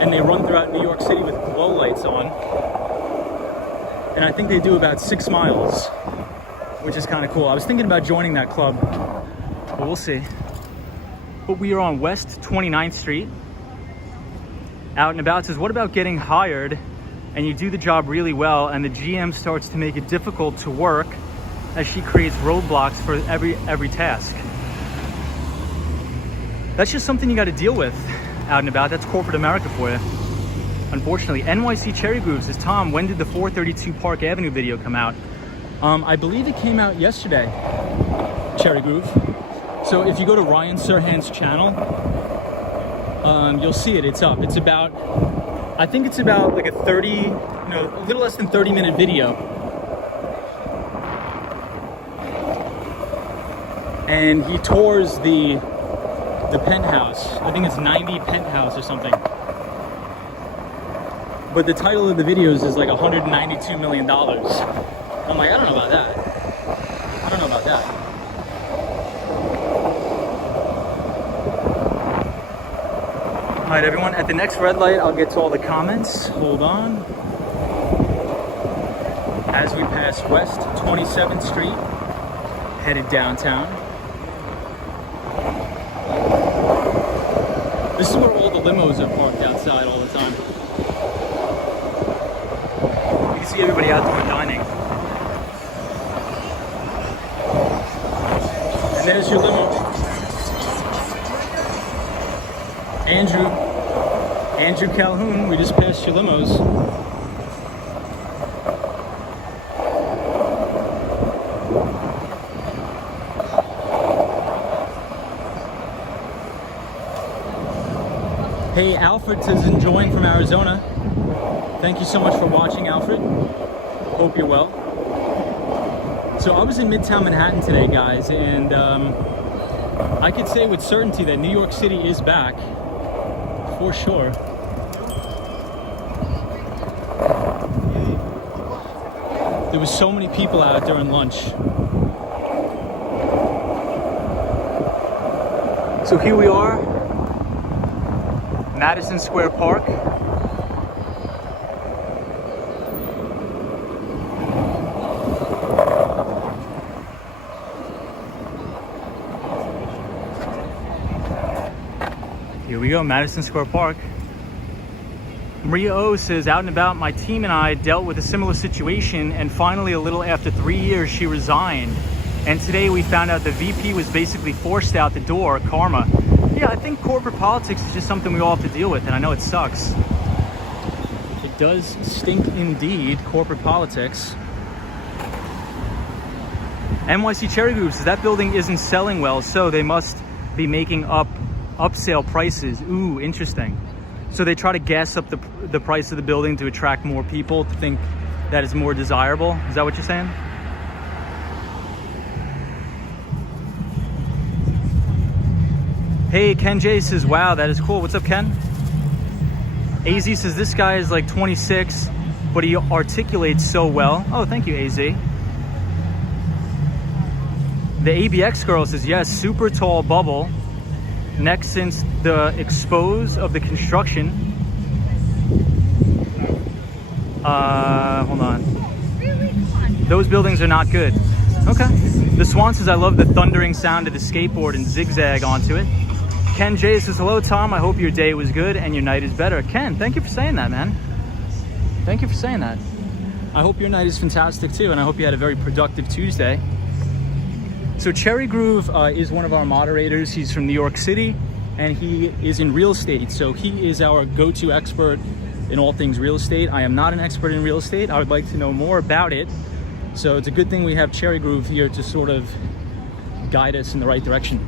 and they run throughout New York City with glow lights on. And I think they do about 6 miles, which is kind of cool. I was thinking about joining that club, but we'll see. But we are on West 29th Street. Out and About says, what about getting hired and you do the job really well and the GM starts to make it difficult to work as she creates roadblocks for every task? That's just something you got to deal with out and about. That's corporate America for you. Unfortunately, NYC Cherry Group says, Tom, when did the 432 Park Avenue video come out? I believe it came out yesterday, Cherry Groove. So if you go to Ryan Serhan's channel, you'll see it. It's up. It's about, I think it's about like a 30, a little less than 30-minute video. And he tours the penthouse. I think it's 90 penthouse or something. But the title of the videos is like $192 million. I'm like, I don't know about that. I don't know about that. All right, everyone, at the next red light, I'll get to all the comments. Hold on. As we pass West 27th Street, headed downtown. This is where all the limos are parked outside all the time. You can see everybody outdoor dining. And there's your limo. Andrew Calhoun, we just passed your limos. Hey, Alfred is enjoying from Arizona. Thank you so much for watching, Alfred. Hope you're well. So I was in Midtown Manhattan today, guys, and I could say with certainty that New York City is back, for sure. There was so many people out during lunch. So here we are, Madison Square Park. Here we go, Madison Square Park. Maria O says, out and about, my team and I dealt with a similar situation, and finally, a little after 3 years, she resigned. And today we found out the VP was basically forced out the door, karma. Yeah, I think corporate politics is just something we all have to deal with, and I know it sucks. It does stink indeed, corporate politics. NYC Cherry Group says, that building isn't selling well, so they must be making upsale prices. Ooh, interesting. So they try to gas up the price of the building to attract more people to think that it's more desirable. Is that what you're saying? Hey, Ken J says, wow, that is cool. What's up, Ken? AZ says, this guy is like 26, but he articulates so well. Oh, thank you, AZ. The ABX girl says, yes, super tall bubble. Next, since the expose of the construction. Hold on. Those buildings are not good. Okay. The Swan says, I love the thundering sound of the skateboard and zigzag onto it. Ken J says, hello, Tom. I hope your day was good and your night is better. Ken, thank you for saying that, man. Thank you for saying that. I hope your night is fantastic too, and I hope you had a very productive Tuesday. So Cherry Groove is one of our moderators. He's from New York City, and he is in real estate. So he is our go-to expert in all things real estate. I am not an expert in real estate. I would like to know more about it. So it's a good thing we have Cherry Groove here to sort of guide us in the right direction.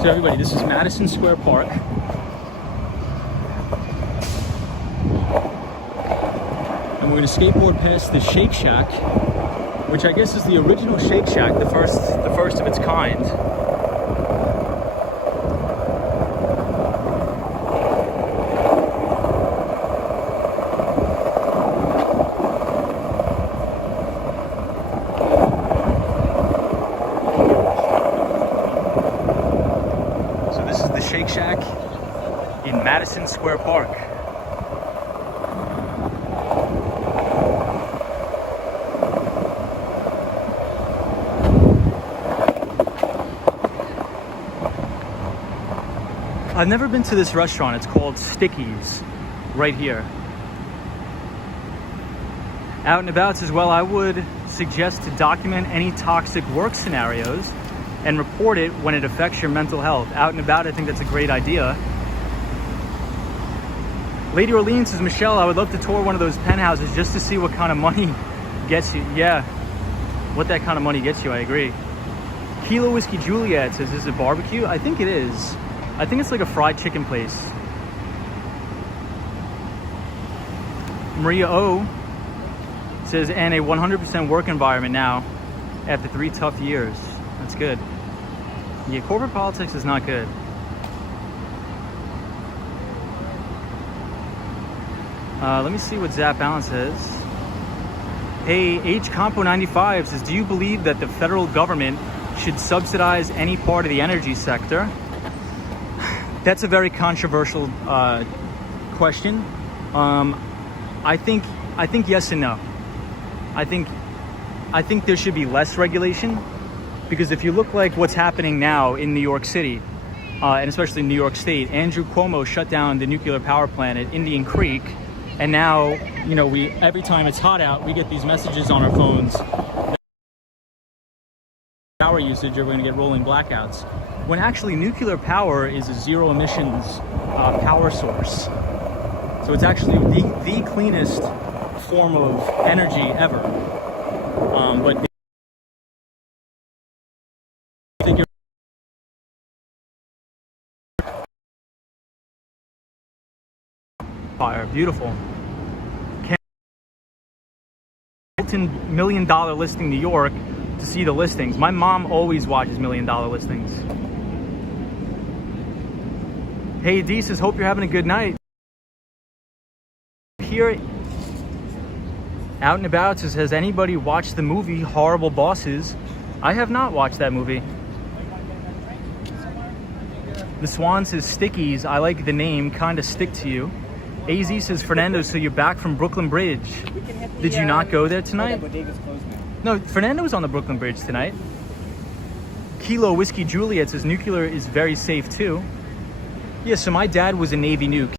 So everybody, this is Madison Square Park. And we're gonna skateboard past the Shake Shack, which I guess is the original Shake Shack, the first of its kind. So this is the Shake Shack in Madison Square Park. I've never been to this restaurant. It's called Sticky's, right here. Out and About says, well, I would suggest to document any toxic work scenarios and report it when it affects your mental health. Out and About, I think that's a great idea. Lady Orleans says, Michelle, I would love to tour one of those penthouses just to see what kind of money gets you. Yeah, what that kind of money gets you, I agree. Kilo Whiskey Juliet says, is it barbecue? I think it is. I think it's like a fried chicken place. Maria O says, and a 100% work environment now after 3 tough years. That's good. Yeah, corporate politics is not good. Let me see what Zap Allen says. Hey, H Compo 95 says, do you believe that the federal government should subsidize any part of the energy sector? That's a very controversial question. I think yes and no. I think there should be less regulation, because if you look like what's happening now in New York City, and especially New York State, Andrew Cuomo shut down the nuclear power plant at Indian Creek, and now, you know, every time it's hot out, we get these messages on our phones. Power usage, or we're going to get rolling blackouts. When actually nuclear power is a zero emissions power source. So it's actually the cleanest form of energy ever. But I think you're fire, beautiful. $1 million listing New York to see the listings. My mom always watches $1 million listings. Hey D says, hope you're having a good night. Here out and about says, has anybody watched the movie Horrible Bosses? I have not watched that movie. The Swan says, Stickies, I like the name, kinda stick to you. AZ says, Fernando, so you're back from Brooklyn Bridge. Did you not go there tonight? No, Fernando was on the Brooklyn Bridge tonight. Kilo Whiskey Juliet says, nuclear is very safe too. Yeah, so my dad was a Navy nuke.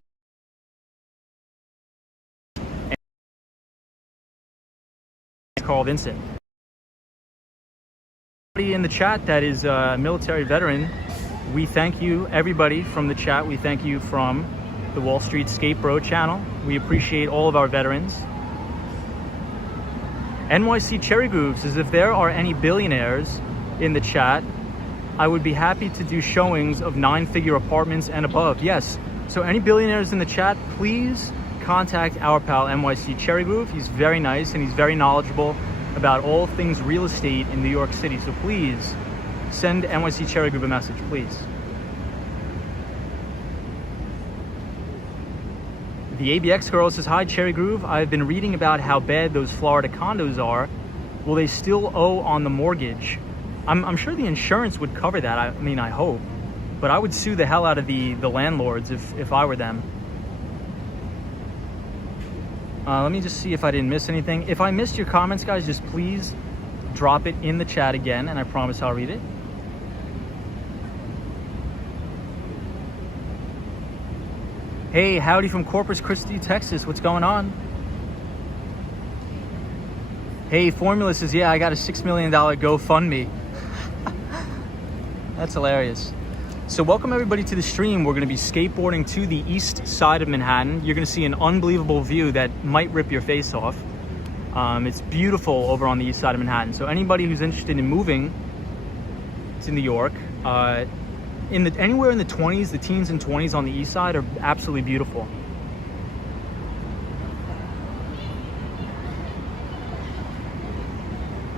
Carl Vincent. Everybody in the chat that is a military veteran, we thank you. Everybody from the chat, we thank you from the Wall Street Skate Bro channel. We appreciate all of our veterans. NYC Cherry Groove says, if there are any billionaires in the chat, I would be happy to do showings of 9-figure apartments and above. Yes, so any billionaires in the chat, please contact our pal NYC Cherry Groove. He's very nice and he's very knowledgeable about all things real estate in New York City. So please send NYC Cherry Groove a message, please. The ABX girl says, hi Cherry Groove, I've been reading about how bad those Florida condos are. Will they still owe on the mortgage? I'm sure the insurance would cover that. I mean, I hope. But I would sue the hell out of the landlords if I were them. Let me just see if I didn't miss anything. If I missed your comments, guys, just please drop it in the chat again, and I promise I'll read it. Hey, howdy from Corpus Christi, Texas. What's going on? Hey, Formula says, yeah, I got a $6 million GoFundMe. That's hilarious. So welcome everybody to the stream. We're going to be skateboarding to the east side of Manhattan. You're going to see an unbelievable view that might rip your face off. It's beautiful over on the east side of Manhattan. So anybody who's interested in moving to New York, anywhere in the 20s, the teens and 20s on the east side are absolutely beautiful.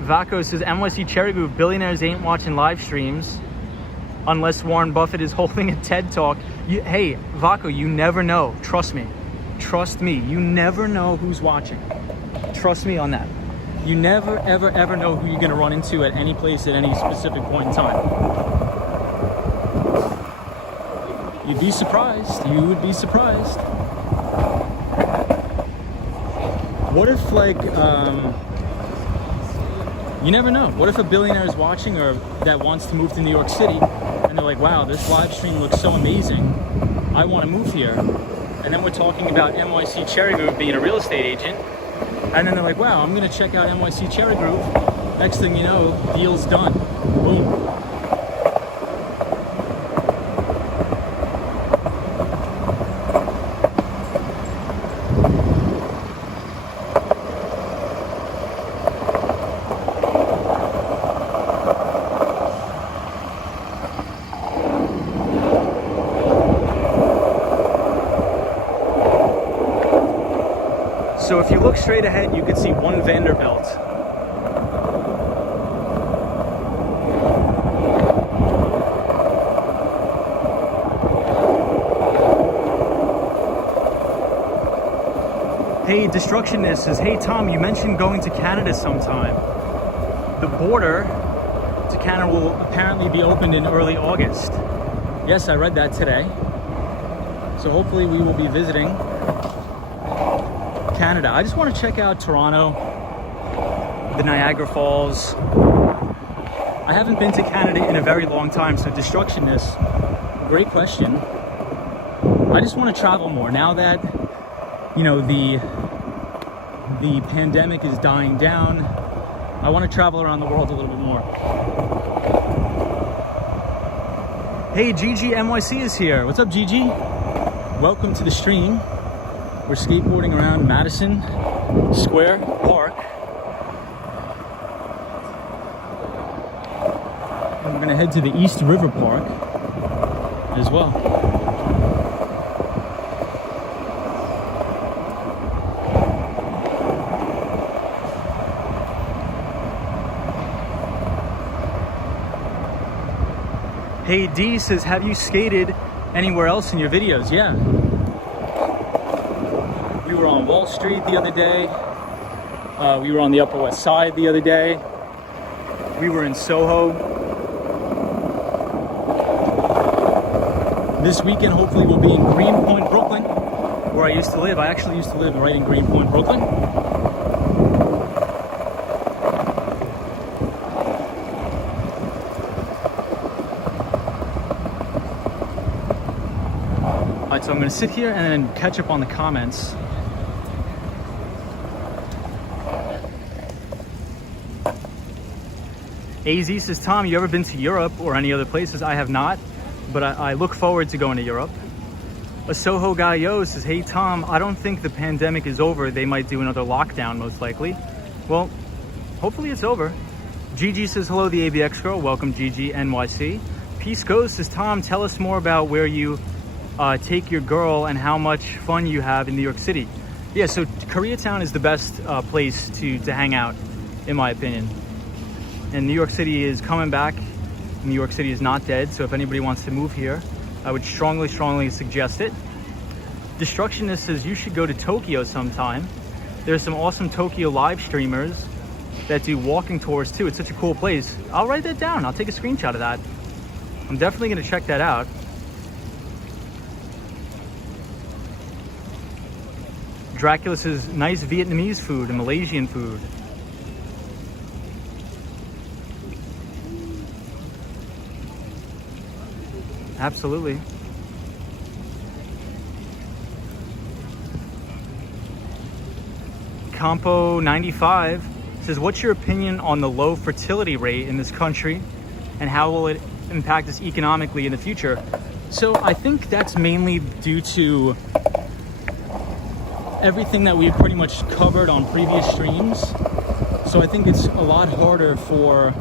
Vaco says, NYC Cherry Groove, billionaires ain't watching live streams unless Warren Buffett is holding a TED Talk. Hey, Vaco, you never know. Trust me. Trust me. You never know who's watching. Trust me on that. You never, ever, ever know who you're going to run into at any place at any specific point in time. You'd be surprised. You would be surprised. What if, like, you never know. What if a billionaire is watching or that wants to move to New York City and they're like, wow, this live stream looks so amazing. I want to move here. And then we're talking about NYC Cherry Groove being a real estate agent. And then they're like, wow, I'm going to check out NYC Cherry Groove. Next thing you know, deal's done. Boom. if you look straight ahead, you could see one Vanderbilt. Hey, Destructionist says, hey Tom, you mentioned going to Canada sometime. The border to Canada will apparently be opened in early August. Yes, I read that today. So hopefully we will be visiting Canada. I just want to check out Toronto, the Niagara Falls. I haven't been to Canada in a very long time, so Destructionist, great question. I just want to travel more now that, you know, the pandemic is dying down. I want to travel around the world a little bit more. Hey, Gigi NYC is here. What's up, Gigi? Welcome to the stream. We're skateboarding around Madison Square Park. And we're gonna head to the East River Park as well. Hey D says, have you skated anywhere else in your videos? Yeah. We were on Wall Street the other day. We were on the Upper West Side the other day. We were in Soho. This weekend, hopefully, we'll be in Greenpoint, Brooklyn, where I used to live. I actually used to live right in Greenpoint, Brooklyn. So I'm going to sit here and then catch up on the comments. AZ says, Tom, you ever been to Europe or any other places? I have not, but I look forward to going to Europe. A Soho guy Yo says, hey Tom, I don't think the pandemic is over. They might do another lockdown most likely. Well, hopefully it's over. Gigi says, hello, the ABX girl. Welcome, Gigi NYC. Peace Goes says, Tom, tell us more about where you take your girl and how much fun you have in New York City. Yeah, so Koreatown is the best place to hang out, in my opinion. And New York City is coming back. New York City is not dead, so if anybody wants to move here, I would strongly, strongly suggest it. Destructionist says you should go to Tokyo sometime. There's some awesome Tokyo live streamers that do walking tours too. It's such a cool place. I'll write that down. I'll take a screenshot of that. I'm definitely gonna check that out. Dracula says, nice Vietnamese food and Malaysian food. Absolutely. Campo 95 says, what's your opinion on the low fertility rate in this country and how will it impact us economically in the future? So I think that's mainly due to everything that we've pretty much covered on previous streams. So I think it's a lot harder for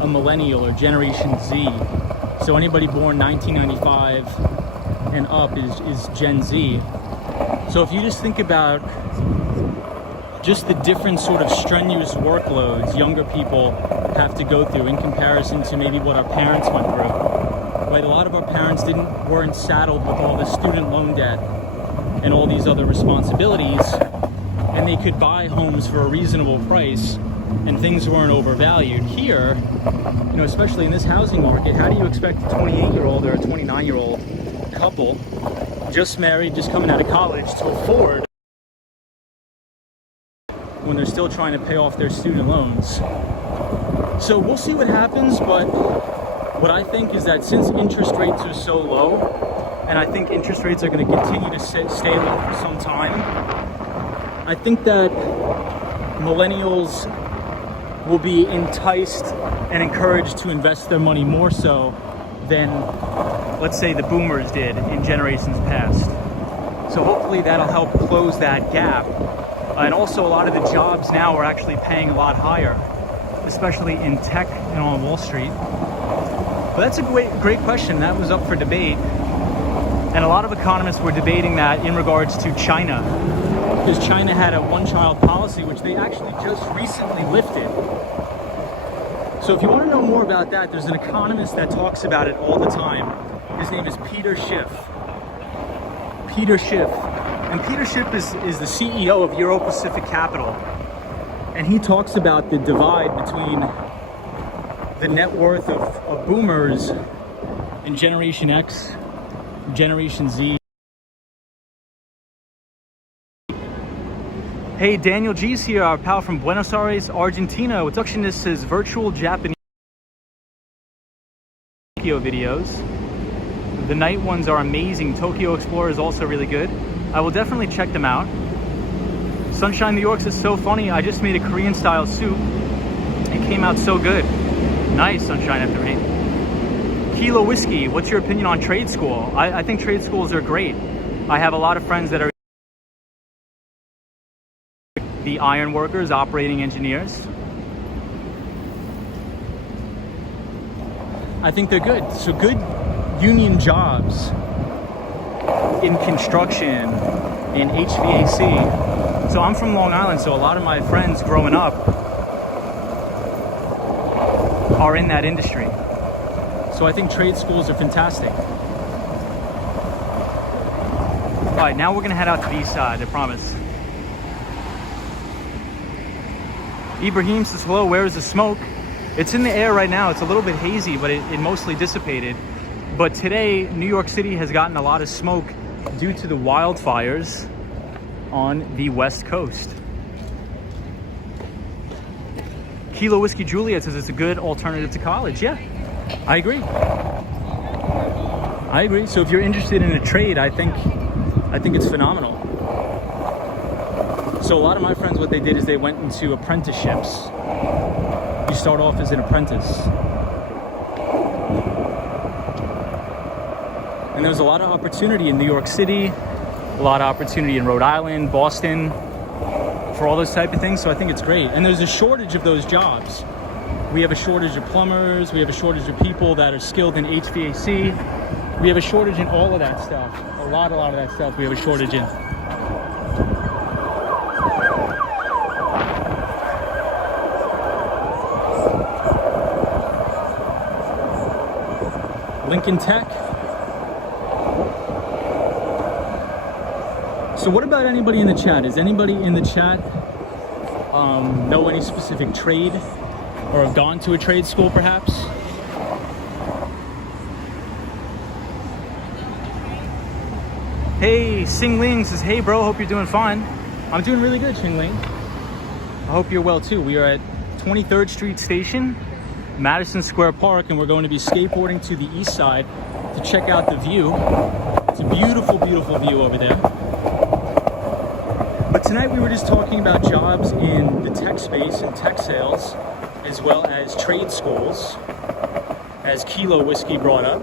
a millennial or Generation Z. So anybody born 1995 and up is Gen Z. So if you just think about just the different sort of strenuous workloads younger people have to go through in comparison to maybe what our parents went through. Right? A lot of our parents weren't saddled with all the student loan debt and all these other responsibilities, and they could buy homes for a reasonable price and things weren't overvalued. Here, you know, especially in this housing market, how do you expect a 28-year-old or a 29-year-old couple just married, just coming out of college to afford when they're still trying to pay off their student loans? So we'll see what happens, but what I think is that since interest rates are so low, and I think interest rates are going to continue to stay low for some time, I think that millennials will be enticed and encouraged to invest their money more so than, let's say, the boomers did in generations past. So hopefully that'll help close that gap. And also a lot of the jobs now are actually paying a lot higher, especially in tech and on Wall Street. But that's a great question. That was up for debate. And a lot of economists were debating that in regards to China. because China had a one-child policy, which they actually just recently lifted. So if you want to know more about that, there's an economist that talks about it all the time. His name is Peter Schiff. Peter Schiff. And Peter Schiff is the CEO of Euro Pacific Capital. And he talks about the divide between the net worth of boomers and Generation X, Generation Z. Hey, Daniel G's here, our pal from Buenos Aires, Argentina. Watching this is virtual Japanese Tokyo videos. The night ones are amazing. Tokyo Explorer is also really good. I will definitely check them out. Sunshine New York's is so funny. I just made a Korean style soup. It came out so good. Nice, Sunshine after rain. Kilo Whiskey, what's your opinion on trade school? I think trade schools are great. I have a lot of friends that are the iron workers, operating engineers. I think they're good. So good union jobs in construction, in HVAC. So I'm from Long Island, so a lot of my friends growing up are in that industry. So I think trade schools are fantastic. All right, now we're gonna head out to the east side, I promise. Ibrahim says, hello, where is the smoke? It's in the air right now. It's a little bit hazy, but it mostly dissipated. But today, New York City has gotten a lot of smoke due to the wildfires on the West Coast. Kilo Whiskey Juliet says it's a good alternative to college. Yeah, I agree. I agree. So if you're interested in a trade, I think it's phenomenal. So a lot of my friends, what they did is they went into apprenticeships. You start off as an apprentice. And there's a lot of opportunity in New York City, a lot of opportunity in Rhode Island, Boston, for all those type of things. So I think it's great. And there's a shortage of those jobs. We have a shortage of plumbers. We have a shortage of people that are skilled in HVAC. We have a shortage in all of that stuff. A lot of that stuff we have a shortage in. Lincoln Tech. So what about anybody in the chat? Is anybody in the chat know any specific trade or have gone to a trade school perhaps? Hey, Sing Ling says, hey bro, hope you're doing fine. I'm doing really good, Sing Ling. I hope you're well too. We are at 23rd Street Station, Madison Square Park, and we're going to be skateboarding to the east side to check out the view. It's a beautiful, beautiful view over there. But tonight we were just talking about jobs in the tech space and tech sales, as well as trade schools, as Kilo Whiskey brought up.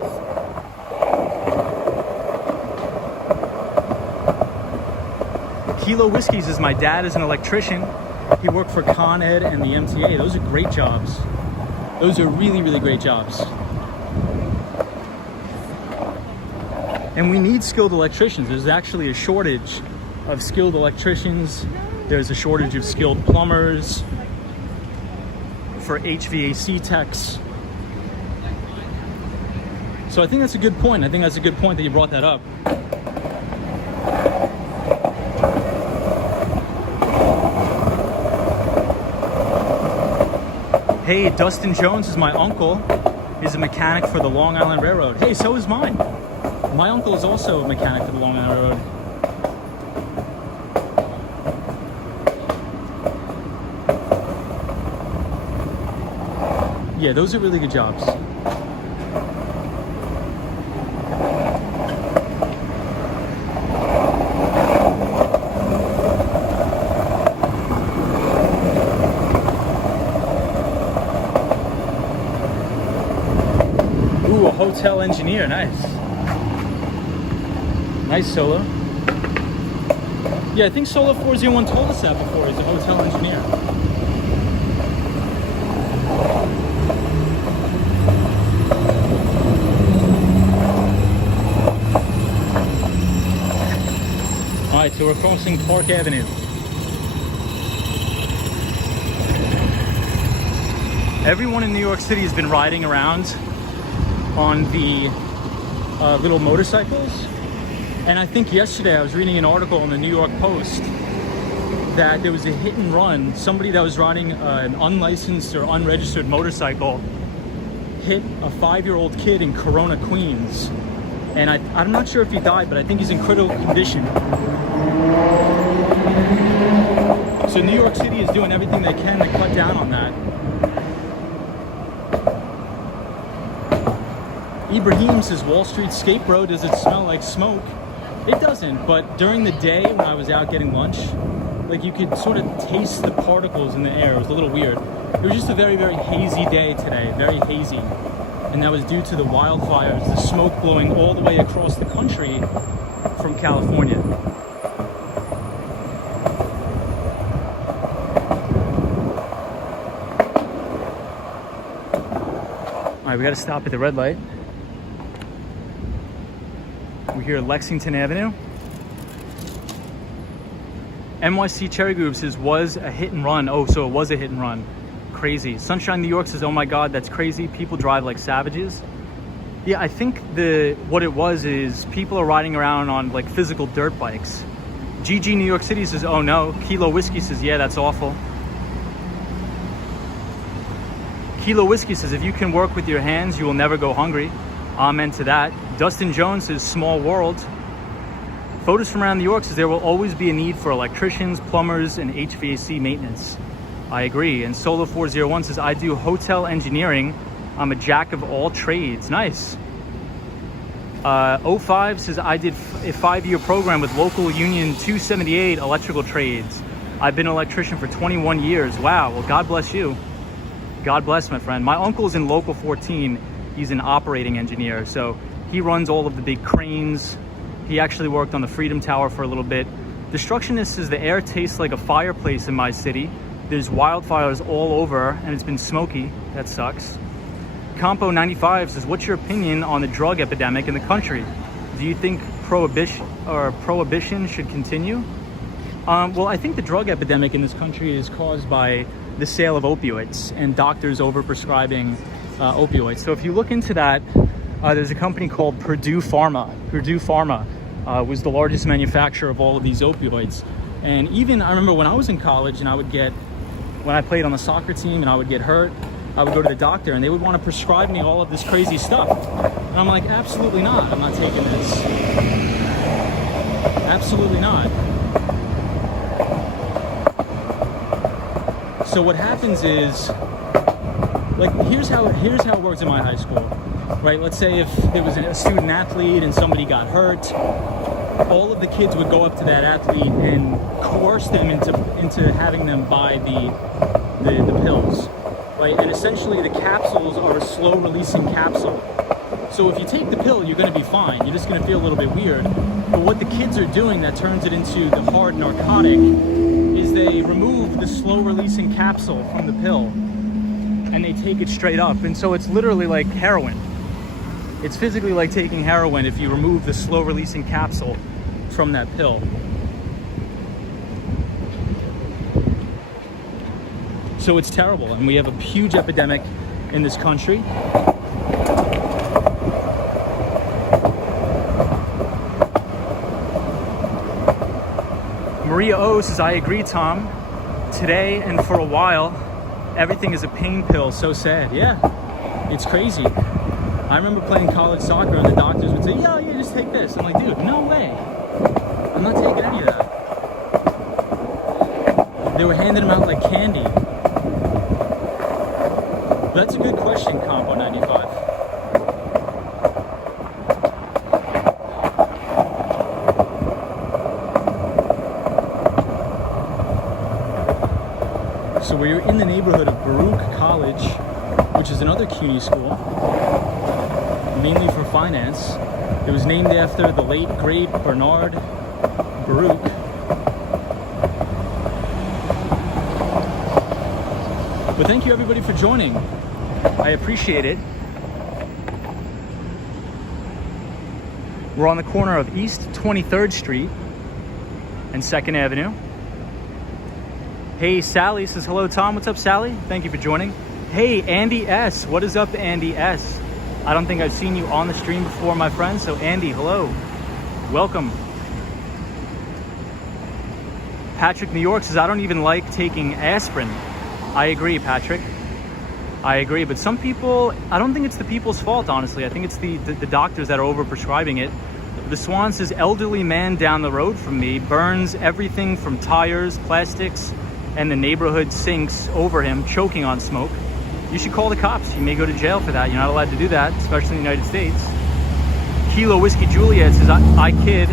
Kilo Whiskey says, my dad is an electrician. He worked for Con Ed and the MTA. Those are great jobs. Those are really, really great jobs. And we need skilled electricians. There's actually a shortage of skilled electricians. There's a shortage of skilled plumbers for HVAC techs. So I think that's a good point. I think that's a good point that you brought that up. Hey, Dustin Jones is my uncle. He's a mechanic for the Long Island Railroad. Hey, so is mine. My uncle is also a mechanic for the Long Island Railroad. Yeah, those are really good jobs. Ooh, a hotel engineer, nice. Nice, Solo. Yeah, I think Solo 401 told us that before. He's a hotel engineer. All right, so So we're crossing Park Avenue. Everyone in New York City has been riding around on the little motorcycles. And I think yesterday I was reading an article in the New York Post that there was a hit and run. Somebody that was riding an unlicensed or unregistered motorcycle hit a 5-year-old kid in Corona, Queens. And I'm not sure if he died, but I think he's in critical condition. So New York City is doing everything they can to cut down on that. Ibrahim says, Wall Street skate bro, does it smell like smoke? It doesn't, but during the day when I was out getting lunch, like you could sort of taste the particles in the air. It was a little weird. It was just a very, very hazy day today, very hazy. And that was due to the wildfires, the smoke blowing all the way across the country from California. All right, we gotta stop at the red light. We're here at Lexington Avenue. NYC Cherry Group says, was a hit and run. Oh, so it was a hit and run. Crazy. Sunshine New York says, oh my God, that's crazy. People drive like savages. Yeah, I think what it was is people are riding around on like physical dirt bikes. GG New York City says, oh no. Kilo Whiskey says, yeah, that's awful. Kilo Whiskey says, if you can work with your hands, you will never go hungry. Amen to that. Dustin Jones says, small world. Photos from around New York says, there will always be a need for electricians, plumbers, and HVAC maintenance. I agree. And Solo 401 says, I do hotel engineering. I'm a jack of all trades. Nice. 05 says, I did a 5-year program with local union 278 electrical trades. I've been an electrician for 21 years. Wow. Well, God bless you. God bless, my friend. My uncle's in local 14. He's an operating engineer. So he runs all of the big cranes. He actually worked on the Freedom Tower for a little bit. Destructionist says, the air tastes like a fireplace in my city. There's wildfires all over and it's been smoky. That sucks. Compo 95 says, what's your opinion on the drug epidemic in the country? Do you think prohibition should continue? Well, I think the drug epidemic in this country is caused by the sale of opioids and doctors overprescribing opioids. So if you look into that, there's a company called Purdue Pharma. Purdue Pharma was the largest manufacturer of all of these opioids. And even I remember when I was in college and when I played on the soccer team and I would get hurt, I would go to the doctor and they would want to prescribe me all of this crazy stuff. And I'm like, absolutely not. I'm not taking this. Absolutely not. So what happens is, like, here's how it works in my high school, right? Let's say if there was a student athlete and somebody got hurt, all of the kids would go up to that athlete and coerce them into having them buy the pills, right? And essentially the capsules are a slow releasing capsule. So if you take the pill, you're going to be fine. You're just going to feel a little bit weird. But what the kids are doing that turns it into the hard narcotic is they remove the slow releasing capsule from the pill and they take it straight up. And so it's literally like heroin. It's physically like taking heroin if you remove the slow releasing capsule from that pill. So it's terrible, and we have a huge epidemic in this country. Maria O says, I agree, Tom. Today and for a while, everything is a pain pill. So sad. Yeah, it's crazy. I remember playing college soccer and the doctors would say, yeah, just take this. I'm like, dude, no way. I'm not taking any of that. They were handing them out like candy. That's a good question, Compo 95. So we're in the neighborhood of Baruch College, which is another CUNY school, mainly for finance. It was named after the late, great Bernard Baruch. But thank you everybody for joining. I appreciate it. We're on the corner of East 23rd Street and 2nd Avenue. Hey, Sally says, hello, Tom. What's up, Sally? Thank you for joining. Hey, Andy S. What is up, Andy S.? I don't think I've seen you on the stream before, my friend. So, Andy, hello. Welcome. Patrick, New York says, I don't even like taking aspirin. I agree, Patrick. I agree. But some people, I don't think it's the people's fault, honestly. I think it's the doctors that are over-prescribing it. The Swan says, elderly man down the road from me burns everything from tires, plastics, and the neighborhood sinks over him, choking on smoke. You should call the cops. You may go to jail for that. You're not allowed to do that, especially in the United States. Kilo Whiskey Juliet says, I kid.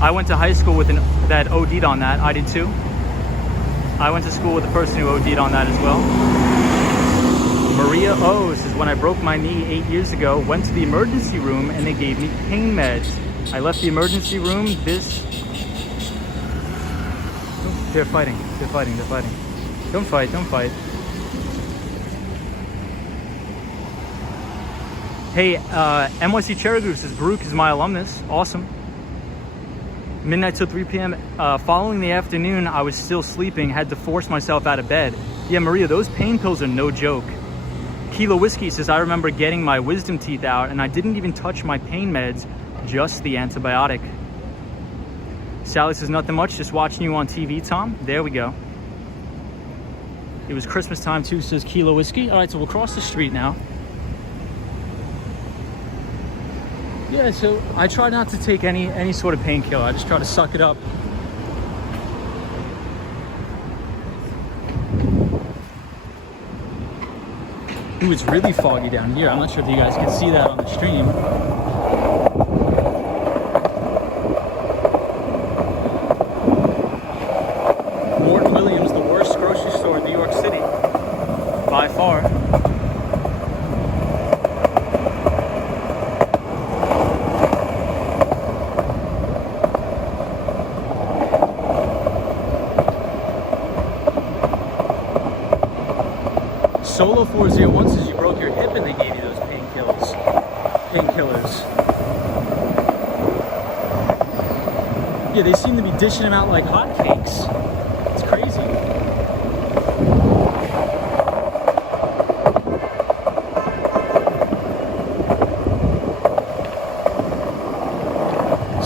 I went to high school with that OD'd on that. I did too. I went to school with a person who OD'd on that as well. Maria O says, when I broke my knee 8 years ago, went to the emergency room and they gave me pain meds. I left the emergency room. They're fighting. They're fighting. They're fighting. Don't fight. Don't fight. Hey, NYC Cherry Group says, Baruch is my alumnus. Awesome. Midnight till 3 p.m. Following the afternoon, I was still sleeping, had to force myself out of bed. Yeah, Maria, those pain pills are no joke. Kilo Whiskey says, I remember getting my wisdom teeth out and I didn't even touch my pain meds, just the antibiotic. Sally says, nothing much, just watching you on TV, Tom. There we go. It was Christmas time too, says Kilo Whiskey. All right, so we'll cross the street now. Yeah, so I try not to take any sort of painkiller. I just try to suck it up. Ooh, it's really foggy down here. I'm not sure if you guys can see that on the stream. Morton Williams, the worst grocery store in New York City, by far. Solo 401 says you broke your hip and they gave you those painkillers. Yeah, they seem to be dishing them out like hotcakes. It's crazy.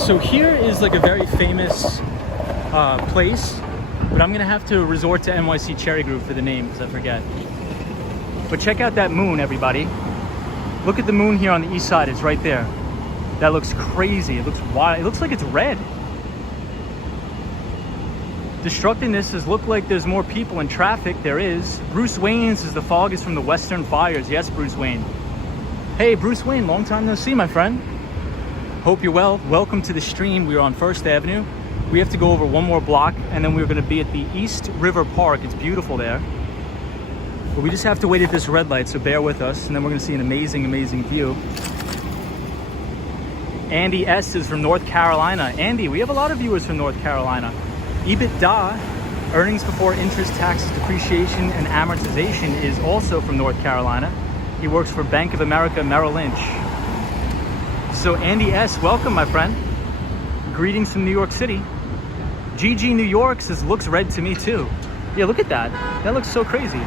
So here is like a very famous place, but I'm gonna have to resort to NYC Cherry Group for the name because I forget. But check out that moon, everybody. Look at the moon here on the east side. It's right there. That looks crazy. It looks wild. It looks like it's red. Destructiveness says, look like there's more people in traffic. There is. Bruce Wayne says the fog is from the western fires. Yes, Bruce Wayne. Hey, Bruce Wayne, long time no see, my friend. Hope you're well. Welcome to the stream. We are on 1st Avenue. We have to go over one more block, and then we're going to be at the East River Park. It's beautiful there. But we just have to wait at this red light, so bear with us, and then we're going to see an amazing, amazing view. Andy S. is from North Carolina. Andy, we have a lot of viewers from North Carolina. EBITDA, earnings before interest, taxes, depreciation, and amortization, is also from North Carolina. He works for Bank of America Merrill Lynch. So Andy S., welcome, my friend. Greetings from New York City. GG New York says, looks red to me too. Yeah, look at that. That looks so crazy.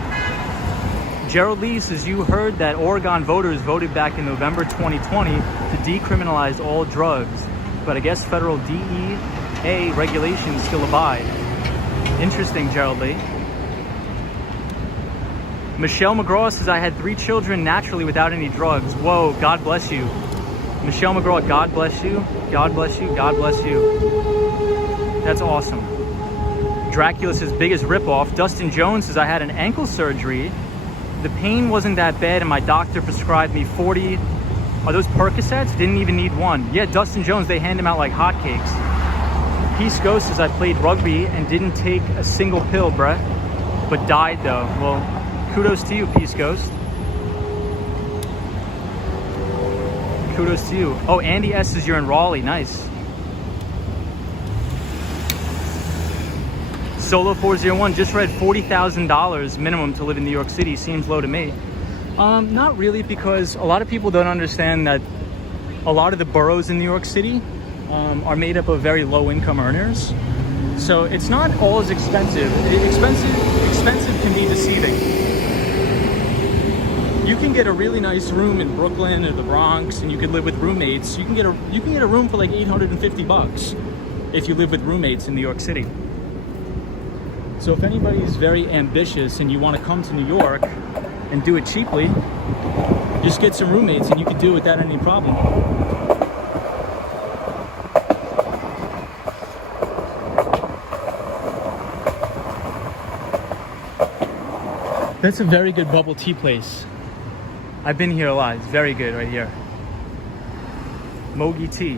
Gerald Lee says, you heard that Oregon voters voted back in November 2020 to decriminalize all drugs, but I guess federal DEA regulations still abide. Interesting, Gerald Lee. Michelle McGraw says, I had 3 children naturally without any drugs. Whoa, God bless you. Michelle McGraw, God bless you. God bless you. God bless you. That's awesome. Dracula says, biggest ripoff. Dustin Jones says, I had an ankle surgery. The pain wasn't that bad and my doctor prescribed me 40, are those Percocets? Didn't even need one. Yeah, Dustin Jones, they hand him out like hotcakes. Peace Ghost says, I played rugby and didn't take a single pill, bruh, but died though. Well, kudos to you, Peace Ghost. Kudos to you. Oh, Andy S says you're in Raleigh, nice. Solo 401 just read $40,000 minimum to live in New York City. Seems low to me. Not really, because a lot of people don't understand that a lot of the boroughs in New York City are made up of very low income earners. So it's not all as expensive. Expensive can be deceiving. You can get a really nice room in Brooklyn or the Bronx, and you could live with roommates. You can get a room for like $850 if you live with roommates in New York City. So if anybody's very ambitious and you want to come to New York and do it cheaply, just get some roommates and you can do it without any problem. That's a very good bubble tea place. I've been here a lot. It's very good right here. Mogi Tea.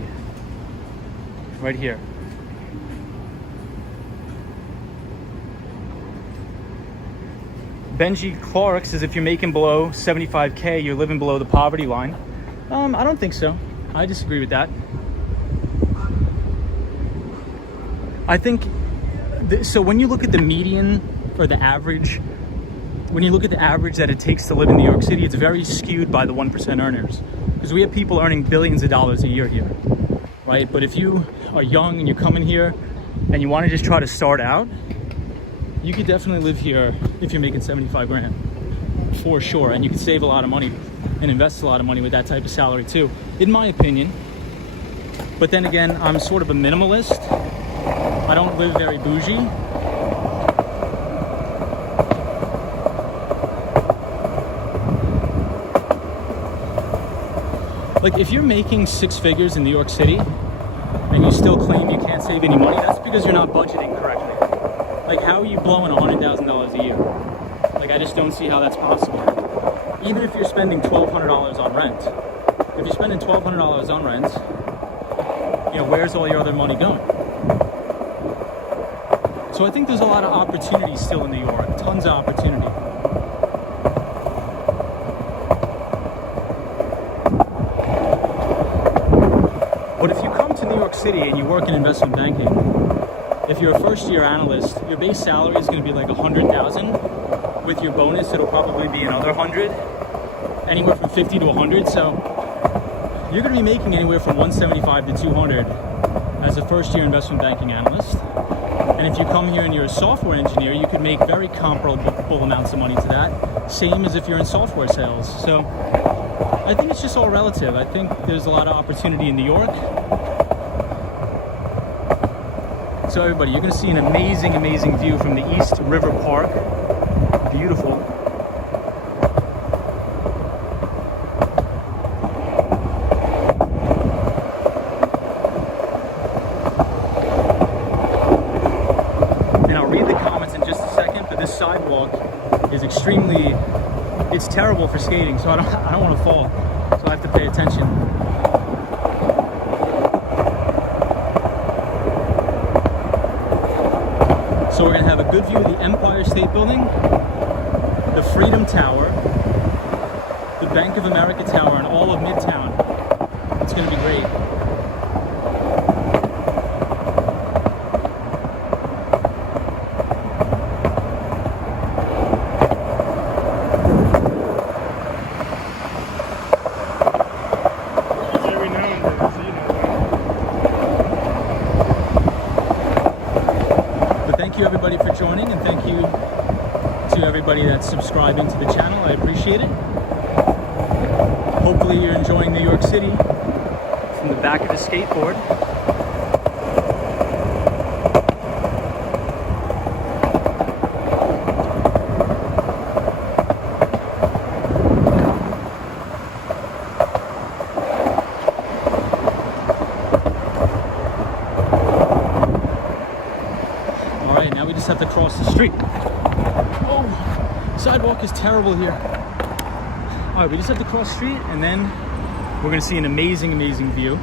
Right here. Benji Clark says if you're making below 75K, you're living below the poverty line. I don't think so. I disagree with that. I think, so when you look at the median or the average, when you look at the average that it takes to live in New York City, it's very skewed by the 1% earners. Because we have people earning billions of dollars a year here, right? But if you are young and you come in here and you want to just try to start out, you could definitely live here if you're making 75 grand, for sure. And you could save a lot of money and invest a lot of money with that type of salary too, in my opinion. But then again, I'm sort of a minimalist. I don't live very bougie. Like if you're making 6 figures in New York City and you still claim you can't save any money, that's because you're not budgeting correctly. Like how are you blowing $100,000 a year? Like I just don't see how that's possible. Even if you're spending $1,200 on rent. If you're spending $1,200 on rent, you know, where's all your other money going? So I think there's a lot of opportunity still in New York, tons of opportunity. But if you come to New York City and you work in investment banking, if you're a first-year analyst, your base salary is going to be like $100,000. With your bonus, it'll probably be another 100, anywhere from 50 to 100. So you're going to be making anywhere from 175 to 200 as a first-year investment banking analyst. And if you come here and you're a software engineer, you could make very comparable amounts of money to that, same as if you're in software sales. So I think it's just all relative. I think there's a lot of opportunity in New York. So everybody, you're going to see an amazing, amazing view from the East River Park. Beautiful. And I'll read the comments in just a second, but this sidewalk is extremely, it's terrible for skating, so I don't want to fall, so I have to pay attention. So we're going to have a good view of the Empire State Building, the Freedom Tower, the Bank of America Tower, and all of Midtown. It's going to be great. Thank you everybody for joining, and thank you to everybody that's subscribing to the channel. I appreciate it. Hopefully you're enjoying New York City from the back of the skateboard. Now we just have to cross the street. Oh, sidewalk is terrible here. All right, we just have to cross the street and then we're gonna see an amazing, amazing view.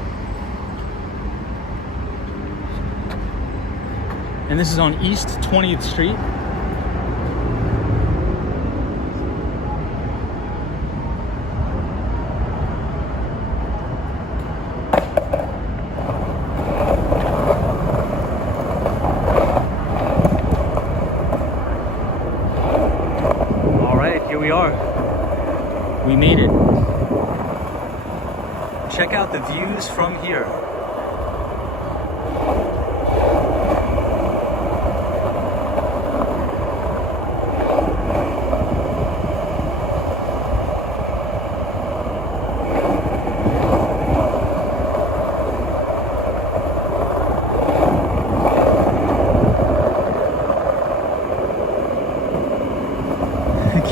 And this is on East 20th Street. Here we are. We made it. Check out the views from here.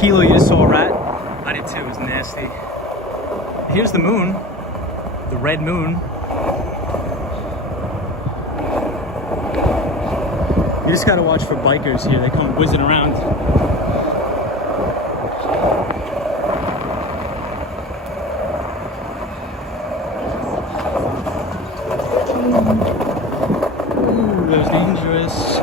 Kilo, you just saw a rat? I did too, it was nasty. Here's the moon, the red moon. You just gotta watch for bikers here, they come whizzing around. Ooh, that was dangerous.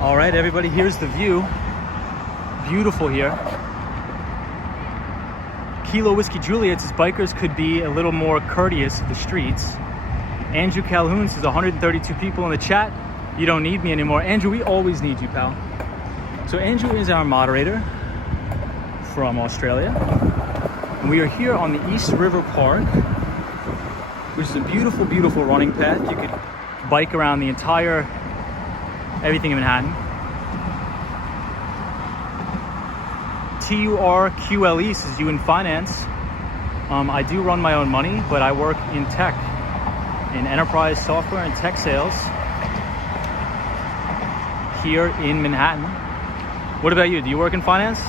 All right, everybody, here's the view. Beautiful here. Kilo Whiskey Juliet says bikers could be a little more courteous of the streets. Andrew Calhoun says 132 people in the chat. You don't need me anymore. Andrew, we always need you, pal. So Andrew is our moderator from Australia. And we are here on the East River Park, which is a beautiful, beautiful running path. You could bike around the entire, everything in Manhattan. TURQLE says you in finance. I do run my own money, but I work in tech, in enterprise software and tech sales here in Manhattan. What about you? Do you work in finance?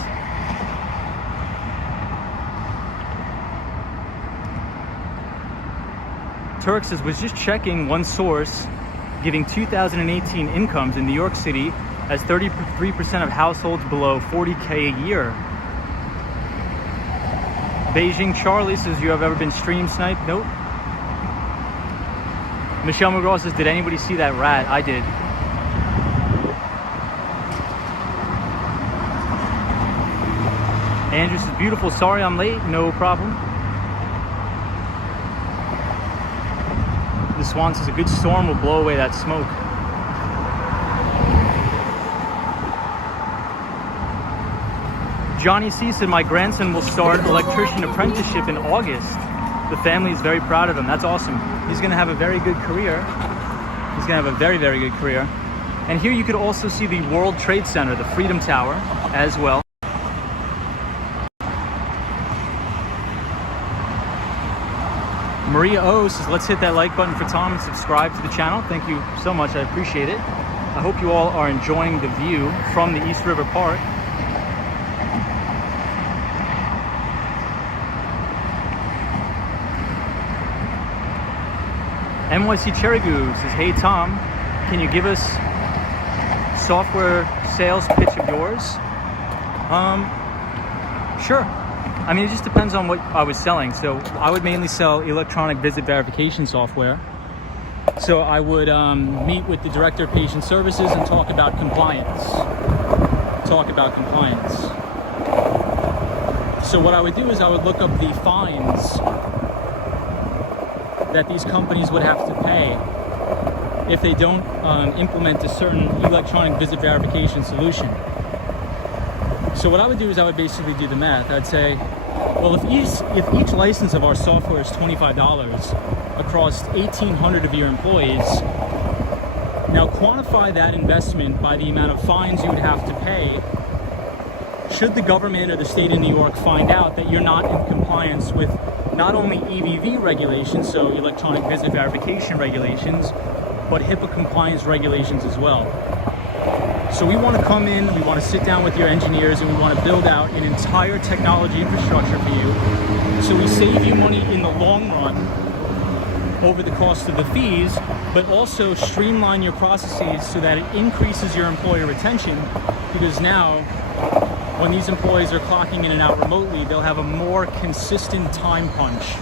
Turk says, was just checking one source giving 2018 incomes in New York City as 33% of households below 40K a year. Beijing Charlie says, you have ever been stream sniped? Nope. Michelle McGraw says, did anybody see that rat? I did. Andrew says, beautiful, sorry I'm late, no problem. The Swan says, a good storm will blow away that smoke. Johnny C said, my grandson will start electrician apprenticeship in August. The family is very proud of him. That's awesome. He's going to have a very good career. He's going to have a very, very good career. And here you could also see the World Trade Center, the Freedom Tower as well. Maria O says, let's hit that like button for Tom and subscribe to the channel. Thank you so much. I appreciate it. I hope you all are enjoying the view from the East River Park. NYC Cherry Goose says, hey Tom, can you give us software sales pitch of yours? Sure. I mean, it just depends on what I was selling. So I would mainly sell electronic visit verification software. So I would meet with the director of patient services and talk about compliance. So what I would do is I would look up the fines that these companies would have to pay if they don't implement a certain electronic visit verification solution. So what I would do is I would basically do the math. I'd say, well, if each license of our software is $25 across 1,800 of your employees, now quantify that investment by the amount of fines you would have to pay should the government or the state of New York find out that you're not in compliance with not only EVV regulations, so electronic visit verification regulations, but HIPAA compliance regulations as well. So we want to come in, we want to sit down with your engineers, and we want to build out an entire technology infrastructure for you. So we save you money in the long run over the cost of the fees, but also streamline your processes so that it increases your employee retention, because now when these employees are clocking in and out remotely, they'll have a more consistent time punch.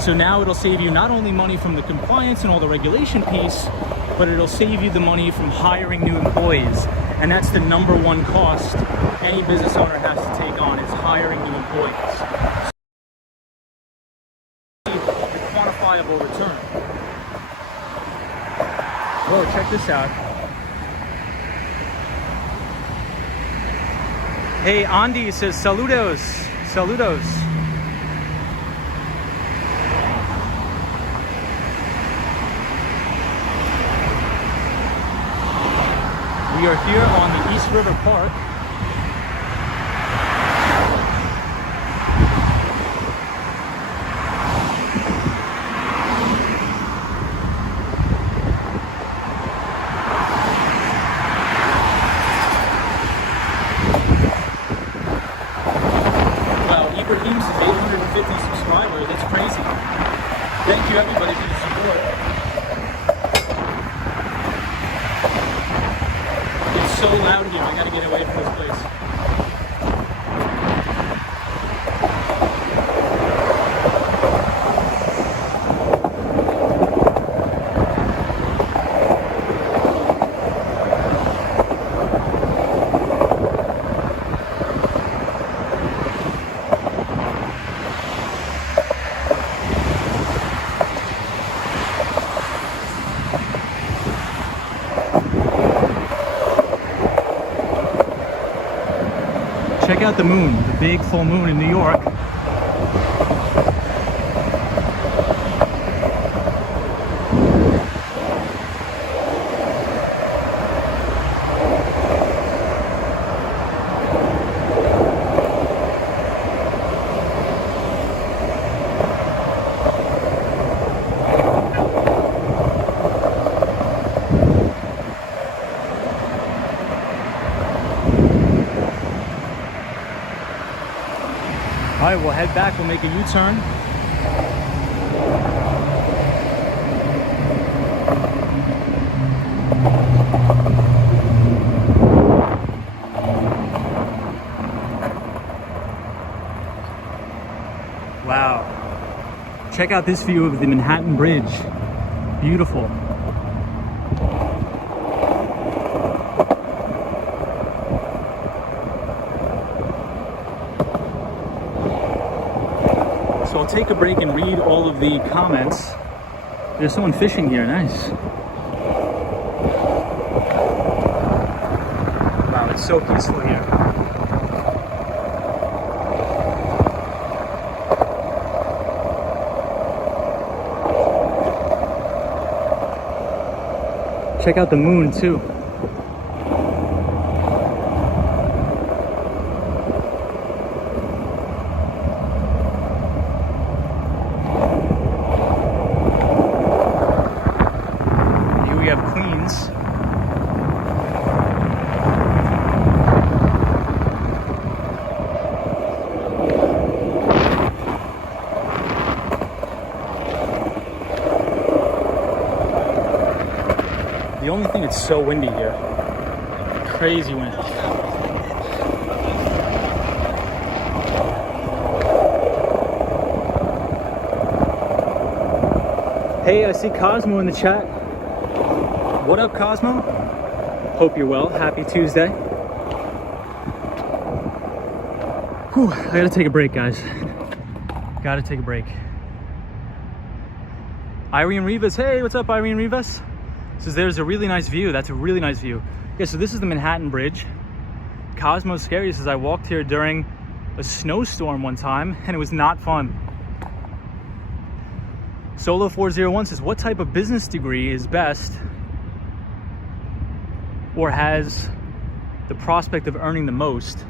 So now it'll save you not only money from the compliance and all the regulation piece, but it'll save you the money from hiring new employees. And that's the number one cost any business owner has to take on, is hiring viable return. Whoa, check this out. Hey, Andy says saludos, saludos. We are here on the East River Park. Ibrahim's is 850 subscribers. That's crazy. Thank you everybody for the support. It's so loud here. I gotta get away from this place. Check out the moon, the big full moon in New York. All right, we'll head back. We'll make a U-turn. Wow. Check out this view of the Manhattan Bridge. Beautiful. So I'll take a break and read all of the comments. There's someone fishing here, nice. Wow, it's so peaceful here. Check out the moon too. Queens. The only thing, it's so windy here. Crazy wind. Hey, I see Cosmo in the chat. What up, Cosmo? Hope you're well. Happy Tuesday. Whew, I gotta take a break, guys. Gotta take a break. Irene Rivas. Hey, what's up, Irene Rivas? Says there's a really nice view. That's a really nice view. Yeah, so this is the Manhattan Bridge. Cosmo Scary says I walked here during a snowstorm one time and it was not fun. Solo 401 says, what type of business degree is best or has the prospect of earning the most?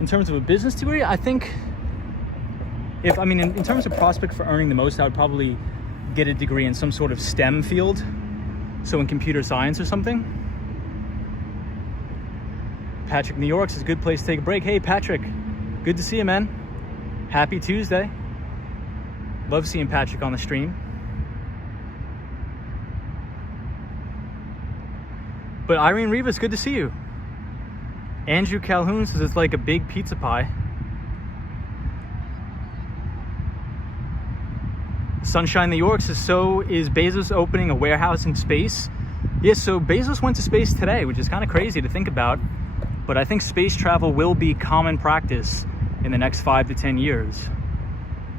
In terms of a business degree, I think in terms of prospect for earning the most, I would probably get a degree in some sort of STEM field. So in computer science or something. Patrick, New York says, good place to take a break. Hey, Patrick, good to see you, man. Happy Tuesday. Love seeing Patrick on the stream. But Irene Rivas, good to see you. Andrew Calhoun says it's like a big pizza pie. Sunshine New York says, so is Bezos opening a warehouse in space? Yes, so Bezos went to space today, which is kind of crazy to think about. But I think space travel will be common practice in the next 5 to 10 years.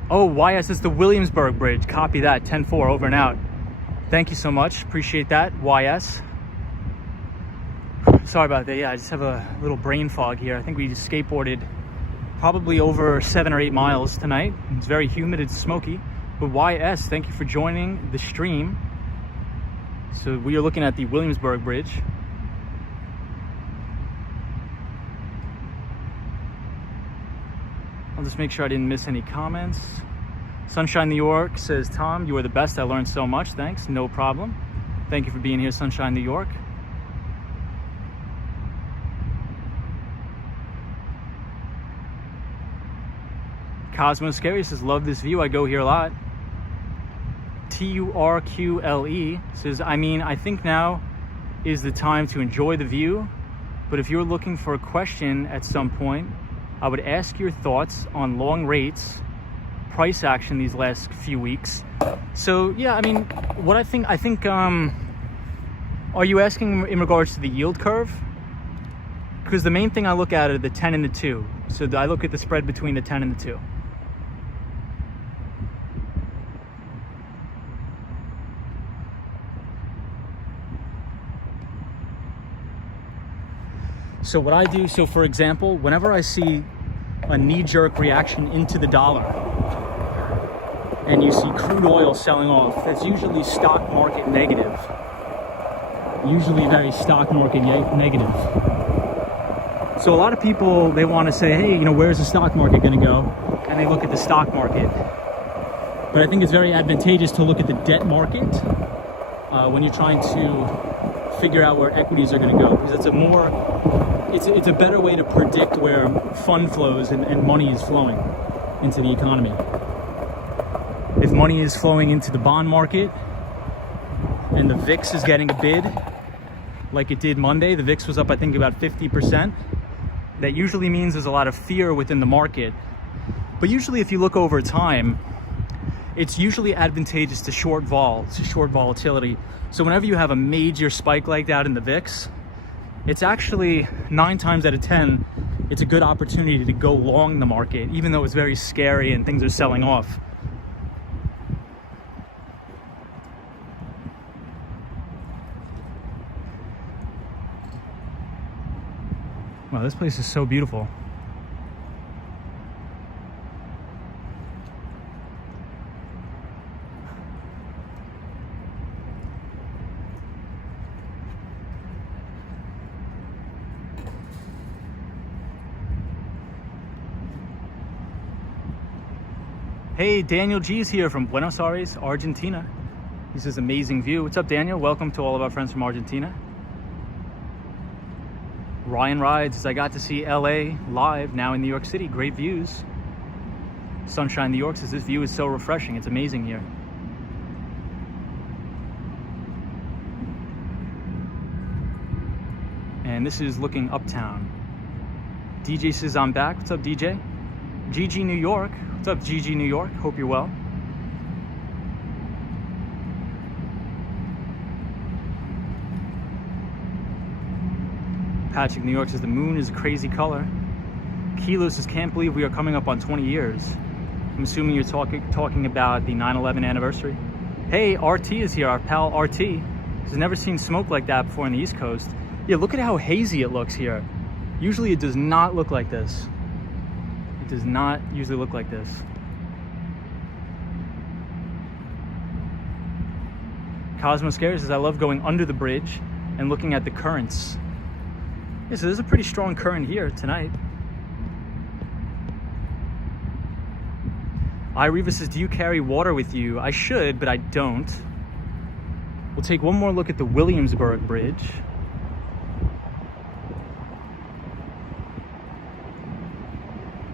Oh, YS is the Williamsburg Bridge. Copy that. 10-4, over and out. Thank you so much. Appreciate that, YS. Sorry about that. Yeah, I just have a little brain fog here. I think we just skateboarded probably over 7 or 8 miles tonight. It's very humid, it's smoky. But YS, thank you for joining the stream. So we are looking at the Williamsburg Bridge. I'll just make sure I didn't miss any comments. Sunshine New York says, Tom, you are the best. I learned so much. Thanks. No problem. Thank you for being here, Sunshine New York. Cosmo Scary says, love this view. I go here a lot. TURQLE says, I mean, I think now is the time to enjoy the view, but if you're looking for a question at some point, I would ask your thoughts on long rates, price action these last few weeks. So yeah, I mean, what I think, are you asking in regards to the yield curve? Because the main thing I look at are the 10 and the 2. So I look at the spread between the 10 and the 2. So what I do, so for example, whenever I see a knee-jerk reaction into the dollar and you see crude oil selling off, that's usually stock market negative. Usually very stock market negative. So a lot of people, they want to say, hey, you know, where's the stock market going to go? And they look at the stock market. But I think it's very advantageous to look at the debt market when you're trying to figure out where equities are going to go, because it's a more it's a better way to predict where fund flows and money is flowing into the economy. If money is flowing into the bond market and the VIX is getting a bid like it did Monday, the VIX was up I think about 50%, that usually means there's a lot of fear within the market. But usually if you look over time, it's usually advantageous to short volatility. So whenever you have a major spike like that in the VIX, it's actually 9 times out of 10, it's a good opportunity to go long the market, even though it's very scary and things are selling off. Wow, this place is so beautiful. Hey, Daniel G's here from Buenos Aires, Argentina. He says, amazing view. What's up, Daniel? Welcome to all of our friends from Argentina. Ryan Rides says, I got to see LA live, now in New York City. Great views. Sunshine New York says, this view is so refreshing. It's amazing here. And this is looking uptown. DJ says, I'm back. What's up, DJ? GG New York. What's up, GG New York? Hope you're well. Patrick New York says the moon is a crazy color. Kilo says, can't believe we are coming up on 20 years. I'm assuming you're talking about the 9/11 anniversary. Hey, RT is here, our pal RT. He's never seen smoke like that before on the East Coast. Yeah, look at how hazy it looks here. Usually it does not look like this. It does not usually look like this. Cosmo Scary says, I love going under the bridge and looking at the currents. Yeah, so there's a pretty strong current here tonight. Ireva says, do you carry water with you? I should, but I don't. We'll take one more look at the Williamsburg Bridge.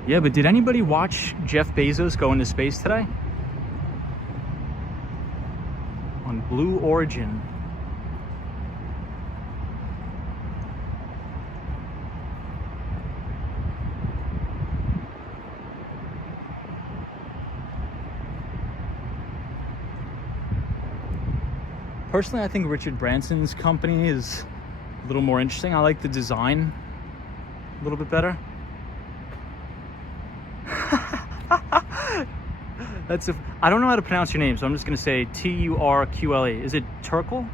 Yeah, but did anybody watch Jeff Bezos go into space today? On Blue Origin. Personally, I think Richard Branson's company is a little more interesting. I like the design a little bit better. I don't know how to pronounce your name, so I'm just gonna say Turqle. Is it Turkle?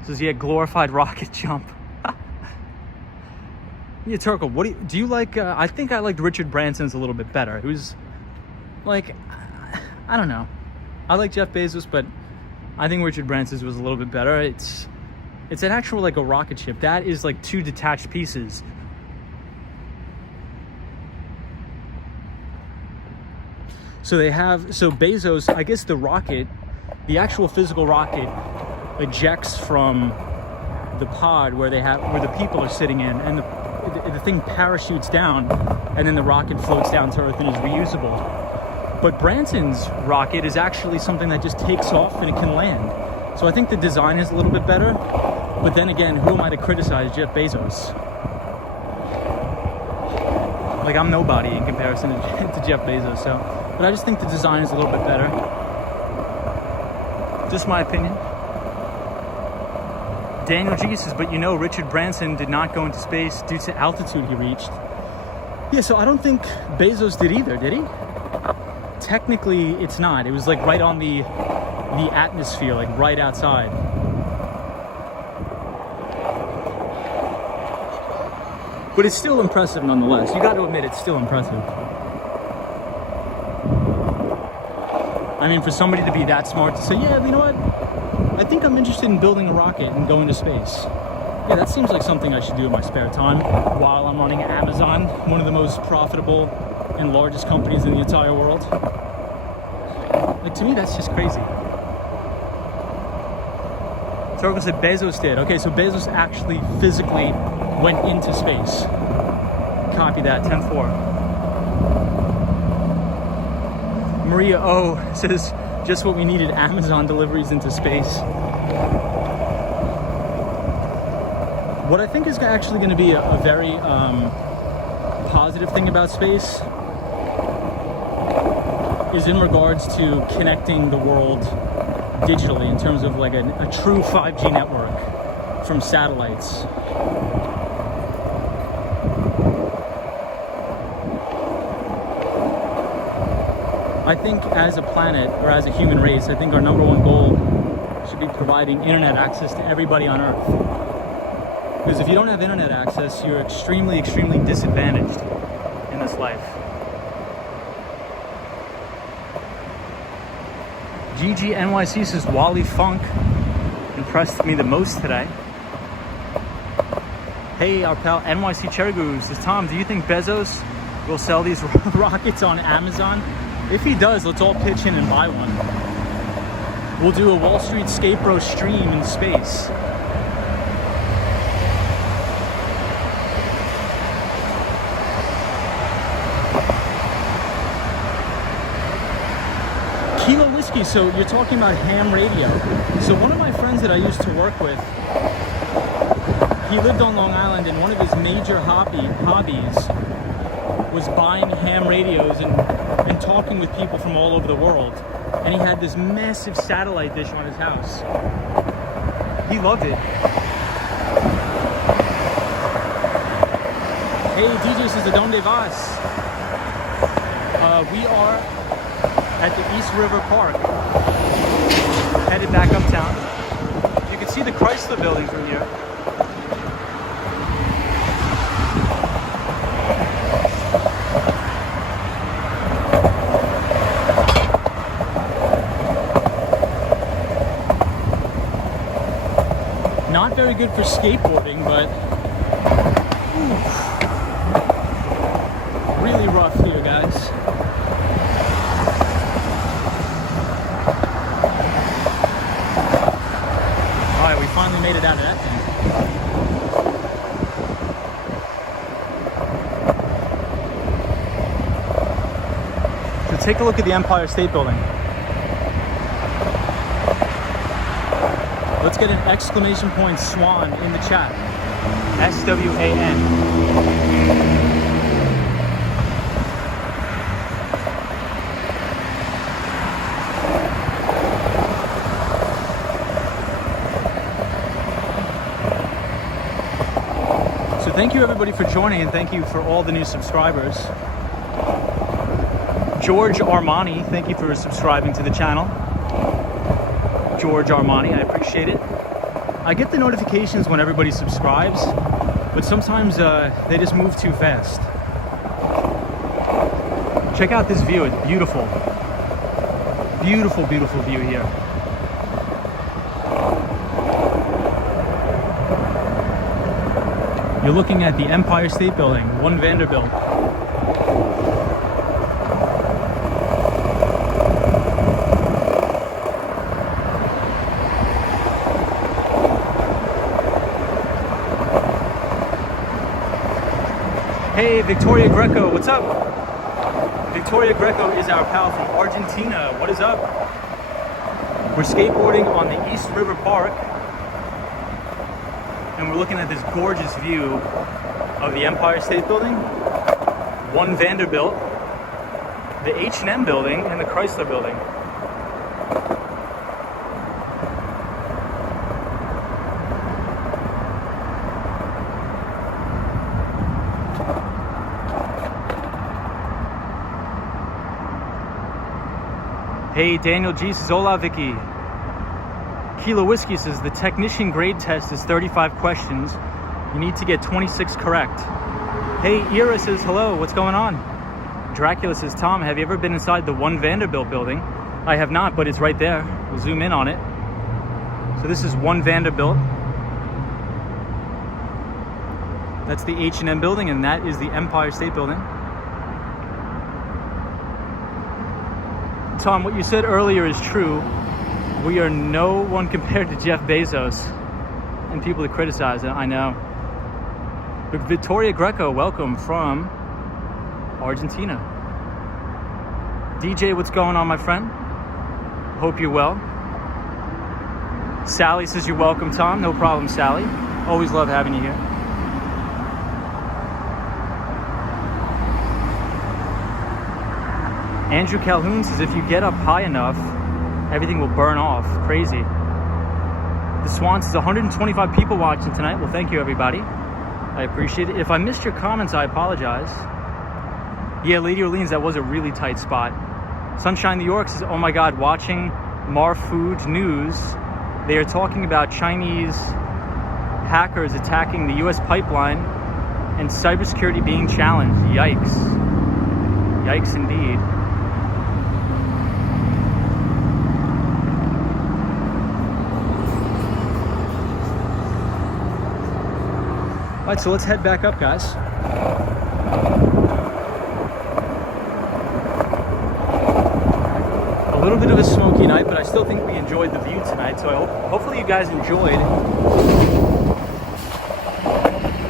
It says, yeah, glorified rocket jump. Yeah, Turkle, what do you like? I think I liked Richard Branson's a little bit better. It was like, I don't know. I like Jeff Bezos, but I think Richard Branson's was a little bit better. It's an actual, like, a rocket ship. That is like two detached pieces. So Bezos, I guess the actual physical rocket ejects from the pod where the people are sitting in, and the thing parachutes down, and then the rocket floats down to Earth and is reusable. But Branson's rocket is actually something that just takes off and it can land. So I think the design is a little bit better. But then again, who am I to criticize Jeff Bezos? Like, I'm nobody in comparison to Jeff Bezos. But I just think the design is a little bit better. Just my opinion. Daniel G says, but you know, Richard Branson did not go into space due to altitude he reached. Yeah, so I don't think Bezos did either, did he? Technically, it's not. It was like right on the atmosphere, like right outside. But it's still impressive nonetheless. You got to admit, it's still impressive. I mean, for somebody to be that smart to say, yeah, you know what? I think I'm interested in building a rocket and going to space. Yeah, that seems like something I should do in my spare time while I'm running Amazon, one of the most profitable and largest companies in the entire world. Like, to me, that's just crazy. Torgo said Bezos did. Okay, so Bezos actually physically went into space. Copy that, 10-4. Maria O says, just what we needed, Amazon deliveries into space. What I think is actually going to be a very positive thing about space is in regards to connecting the world digitally in terms of like a true 5G network from satellites. I think as a planet, or as a human race, I think our number one goal should be providing internet access to everybody on Earth. Because if you don't have internet access, you're extremely, extremely disadvantaged in this life. GGNYC says Wally Funk impressed me the most today. Hey, our pal NYC Cherry Guru says, Tom, do you think Bezos will sell these rockets on Amazon? If he does, let's all pitch in and buy one. We'll do a Wall Street Escape Row stream in space. Kilo Whiskey, so you're talking about ham radio. So one of my friends that I used to work with, he lived on Long Island, and one of his major hobbies was buying ham radios and talking with people from all over the world. And he had this massive satellite dish on his house. He loved it. Hey, DJ says, ¿Dónde vas? We are at the East River Park, headed back uptown. You can see the Chrysler building from here. Not very good for skateboarding, but really rough here, guys. Alright, we finally made it out of that thing. So take a look at the Empire State Building. Let's get an exclamation point SWAN in the chat. SWAN. So thank you everybody for joining, and thank you for all the new subscribers. George Armani, thank you for subscribing to the channel. George Armani, I appreciate it. I get the notifications when everybody subscribes, but sometimes they just move too fast. Check out this view, it's beautiful. Beautiful, beautiful view here. You're looking at the Empire State Building, 1 Vanderbilt. Hey, Victoria Greco, what's up? Victoria Greco is our pal from Argentina. What is up? We're skateboarding on the East River Park, and we're looking at this gorgeous view of the Empire State Building, 1 Vanderbilt, the H&M Building, and the Chrysler Building. Hey, Daniel G says, hola, Vicky. Kilo Whiskey says, the technician grade test is 35 questions. You need to get 26 correct. Hey, Ira says, hello, what's going on? Dracula says, Tom, have you ever been inside the 1 Vanderbilt building? I have not, but it's right there. We'll zoom in on it. So this is 1 Vanderbilt. That's the H&M Building, and that is the Empire State Building. Tom, what you said earlier is true. We are no one compared to Jeff Bezos. And people that criticize it, I know. But Victoria Greco, welcome from Argentina. DJ, what's going on, my friend? Hope you're well. Sally says you're welcome, Tom. No problem, Sally. Always love having you here. Andrew Calhoun says if you get up high enough, everything will burn off. Crazy. The Swan says 125 people watching tonight. Well, thank you, everybody. I appreciate it. If I missed your comments, I apologize. Yeah, Lady Orleans, that was a really tight spot. Sunshine New York says, oh my God, watching Marfood News, they are talking about Chinese hackers attacking the US pipeline and cybersecurity being challenged. Yikes. Yikes indeed. All right, so let's head back up, guys. A little bit of a smoky night, but I still think we enjoyed the view tonight, so hopefully you guys enjoyed.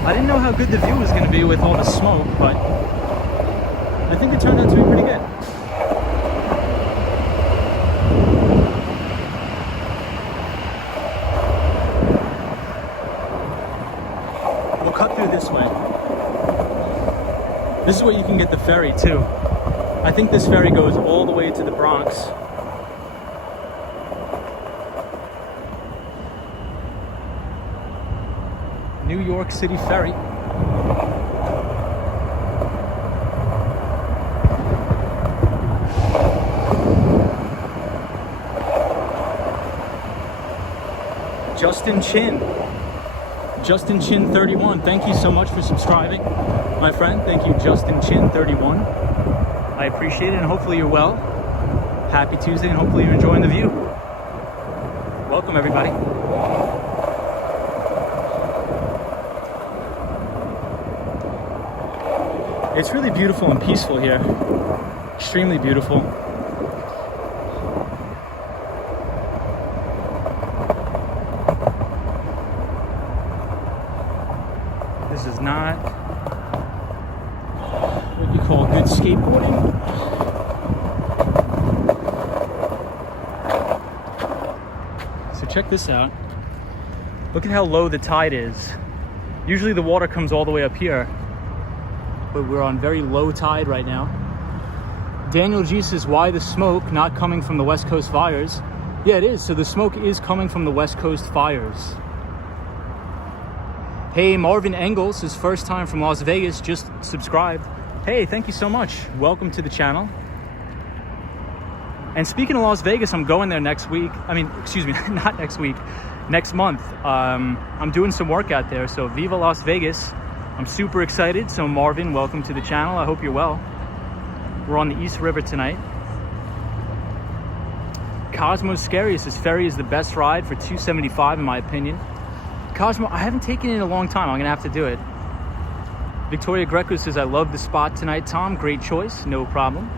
I didn't know how good the view was going to be with all the smoke, but I think it turned out to be pretty good. This way. This is where you can get the ferry too. I think this ferry goes all the way to the Bronx. New York City Ferry. Justin Chin 31, thank you so much for subscribing, my friend. Thank you, Justin Chin 31. I appreciate it, and hopefully you're well. Happy Tuesday, and hopefully you're enjoying the view. Welcome, everybody. It's really beautiful and peaceful here. Extremely beautiful. This is not what you call good skateboarding. So check this out. Look at how low the tide is. Usually the water comes all the way up here, but we're on very low tide right now. Daniel G says, why the smoke not coming from the West Coast fires? Yeah, it is. So the smoke is coming from the West Coast fires. Hey, Marvin Engels, his first time from Las Vegas, just subscribed. Hey, thank you so much. Welcome to the channel. And speaking of Las Vegas, I'm going there next week. I mean, excuse me, not next week, next month. I'm doing some work out there, so Viva Las Vegas. I'm super excited. So Marvin, welcome to the channel. I hope you're well. We're on the East River tonight. Cosmo Scary says ferry is the best ride for $275 in my opinion. Cosmo, I haven't taken it in a long time. I'm gonna have to do it. Victoria Greco says, I love the spot tonight, Tom. Great choice, no problem.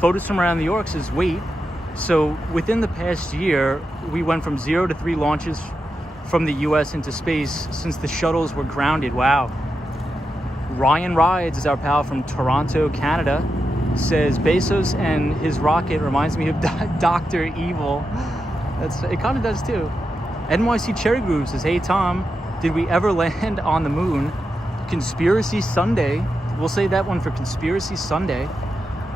Photos from around New York says, wait. So within the past year, we went from 0 to 3 launches from the US into space since the shuttles were grounded. Wow. Ryan Rides is our pal from Toronto, Canada. Says Bezos and his rocket reminds me of Dr. Evil. It kind of does too. NYC Cherry Groove says, hey Tom, did we ever land on the moon? Conspiracy Sunday. We'll say that one for Conspiracy Sunday.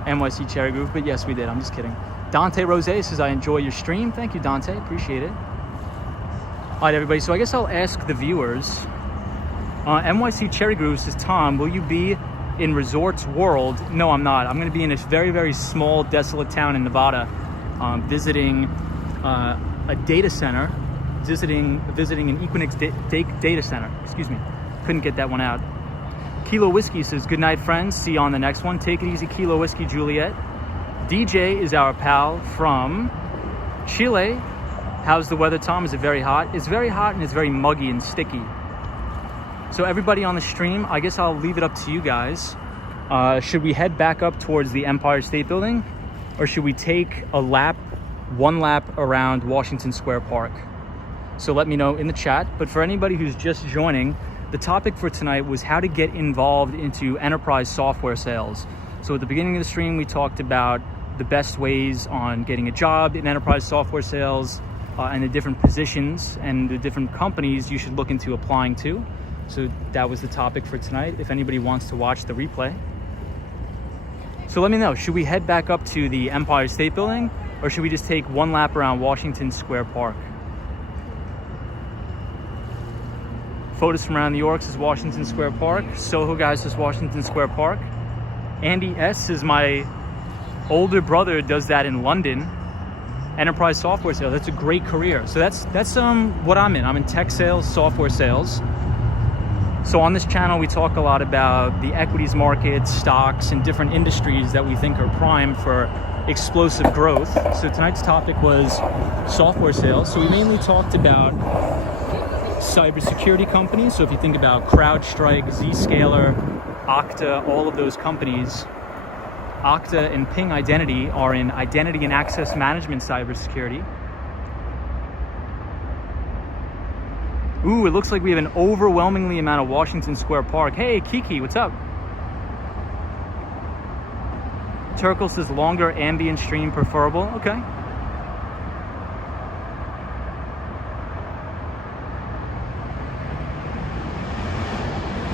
NYC Cherry Groove, but yes, we did. I'm just kidding. Dante Rose says, I enjoy your stream. Thank you, Dante. Appreciate it. All right, everybody. So I guess I'll ask the viewers. NYC Cherry Groove says, Tom, will you be in Resorts World? No, I'm not. I'm going to be in a very, very small, desolate town in Nevada, visiting a data center, visiting an Equinix data center. Excuse me. Couldn't get that one out. Kilo Whiskey says, good night, friends. See you on the next one. Take it easy, Kilo Whiskey Juliet. DJ is our pal from Chile. How's the weather, Tom? Is it very hot? It's very hot and it's very muggy and sticky. So everybody on the stream, I guess I'll leave it up to you guys. Should we head back up towards the Empire State Building, or should we take one lap around Washington Square Park? So let me know in the chat. But for anybody who's just joining, the topic for tonight was how to get involved into enterprise software sales. So at the beginning of the stream, we talked about the best ways on getting a job in enterprise software sales, and the different positions and the different companies you should look into applying to. So that was the topic for tonight, if anybody wants to watch the replay. So let me know, should we head back up to the Empire State Building, or should we just take one lap around Washington Square Park? Photos from around New York says Washington Square Park. Soho guys says Washington Square Park. Andy S says my older brother does that in London. Enterprise software sales, that's a great career. So that's what I'm in. I'm in tech sales, software sales. So on this channel, we talk a lot about the equities market, stocks, and different industries that we think are primed for explosive growth. So tonight's topic was software sales. So we mainly talked about cybersecurity companies. So if you think about CrowdStrike, Zscaler, Okta, all of those companies, Okta and Ping Identity are in identity and access management cybersecurity. Ooh, it looks like we have an overwhelmingly amount of Washington Square Park. Hey, Kiki, what's up? Turkle says longer ambient stream preferable. Okay.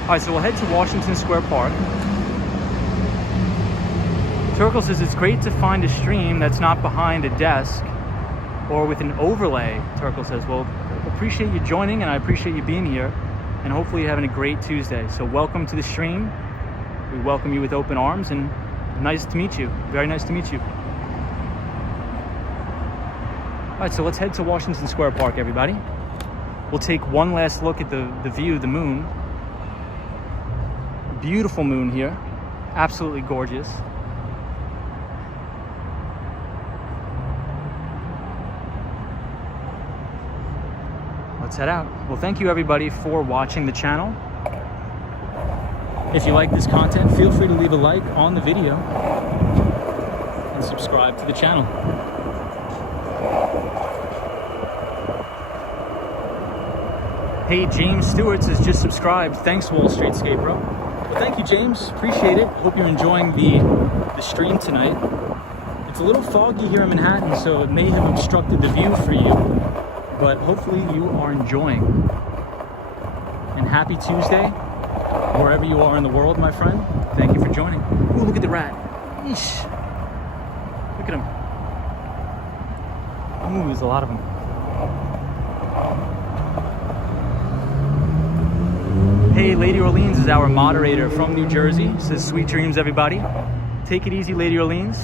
All right, so we'll head to Washington Square Park. Turkle says it's great to find a stream that's not behind a desk or with an overlay. Turkle says, well, appreciate you joining and I appreciate you being here, and hopefully you're having a great Tuesday. So welcome to the stream. We welcome you with open arms, and nice to meet you. Very nice to meet you. All right, so let's head to Washington Square Park, everybody. We'll take one last look at the view, the moon. Beautiful moon here. Absolutely gorgeous. Let's head out. Well, thank you everybody for watching the channel. If you like this content, feel free to leave a like on the video and subscribe to the channel. Hey, James Stewart says just subscribed. Thanks, Wall Street Skate Bro. Well, thank you, James. Appreciate it. Hope you're enjoying the stream tonight. It's a little foggy here in Manhattan, so it may have obstructed the view for you, but hopefully you are enjoying. And happy Tuesday, wherever you are in the world, my friend. Thank you for joining. Ooh, look at the rat. Eesh. Look at him. Ooh, there's a lot of them. Hey, Lady Orleans is our moderator from New Jersey. Says sweet dreams, everybody. Take it easy, Lady Orleans.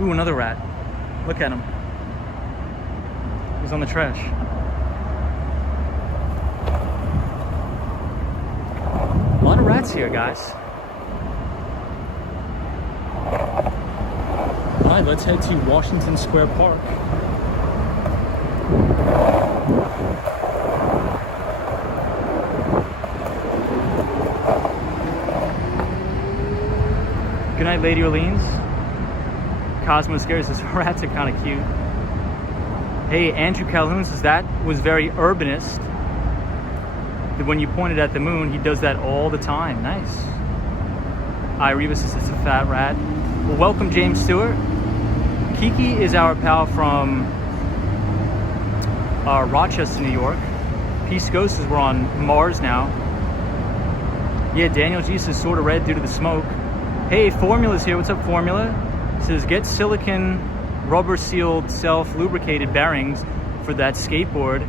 Ooh, another rat. Look at him. He's on the trash. A lot of rats here, guys. All right, let's head to Washington Square Park. Good night, Lady Orleans. Cosmo Scares says rats are kind of cute. Hey, Andrew Calhoun says that was very urbanist. When you pointed at the moon, he does that all the time. Nice. Ireva says it's a fat rat. Well, welcome, James Stewart. Kiki is our pal from Rochester, New York. Peace Ghost says we're on Mars now. Yeah, Daniel G says sort of red due to the smoke. Hey, Formula's here. What's up, Formula? Says get silicone rubber sealed self lubricated bearings for that skateboard.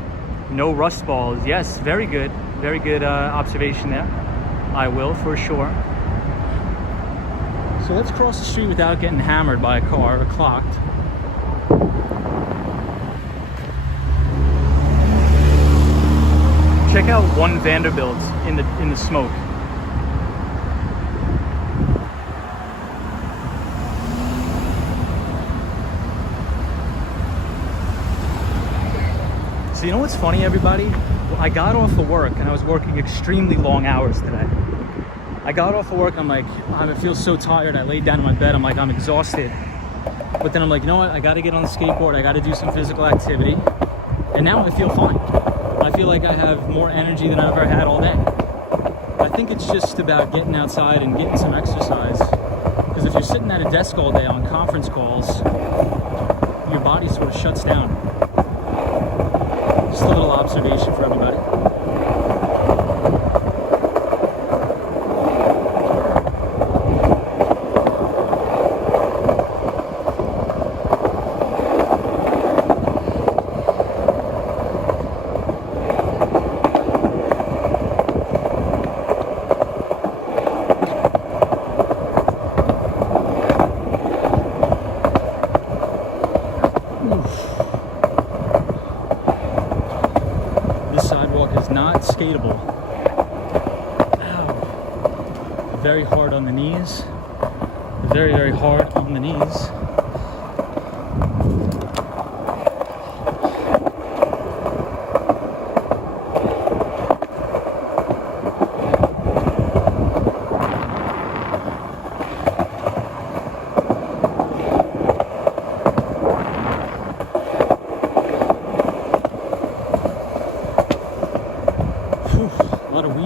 No rust balls. Yes, very good observation there. I will for sure. So let's cross the street without getting hammered by a car or clocked. Check out one Vanderbilt in the smoke. So you know what's funny, everybody? I got off of work and I was working extremely long hours today. I got off of work, I'm like, I feel so tired. I laid down in my bed, I'm like, I'm exhausted. But then I'm like, you know what? I gotta get on the skateboard. I gotta do some physical activity. And now I feel fine. I feel like I have more energy than I've ever had all day. I think it's just about getting outside and getting some exercise. Because if you're sitting at a desk all day on conference calls, your body sort of shuts down. Just a little observation for everybody. Skatable. Ow. Very hard on the knees. Very hard on the knees.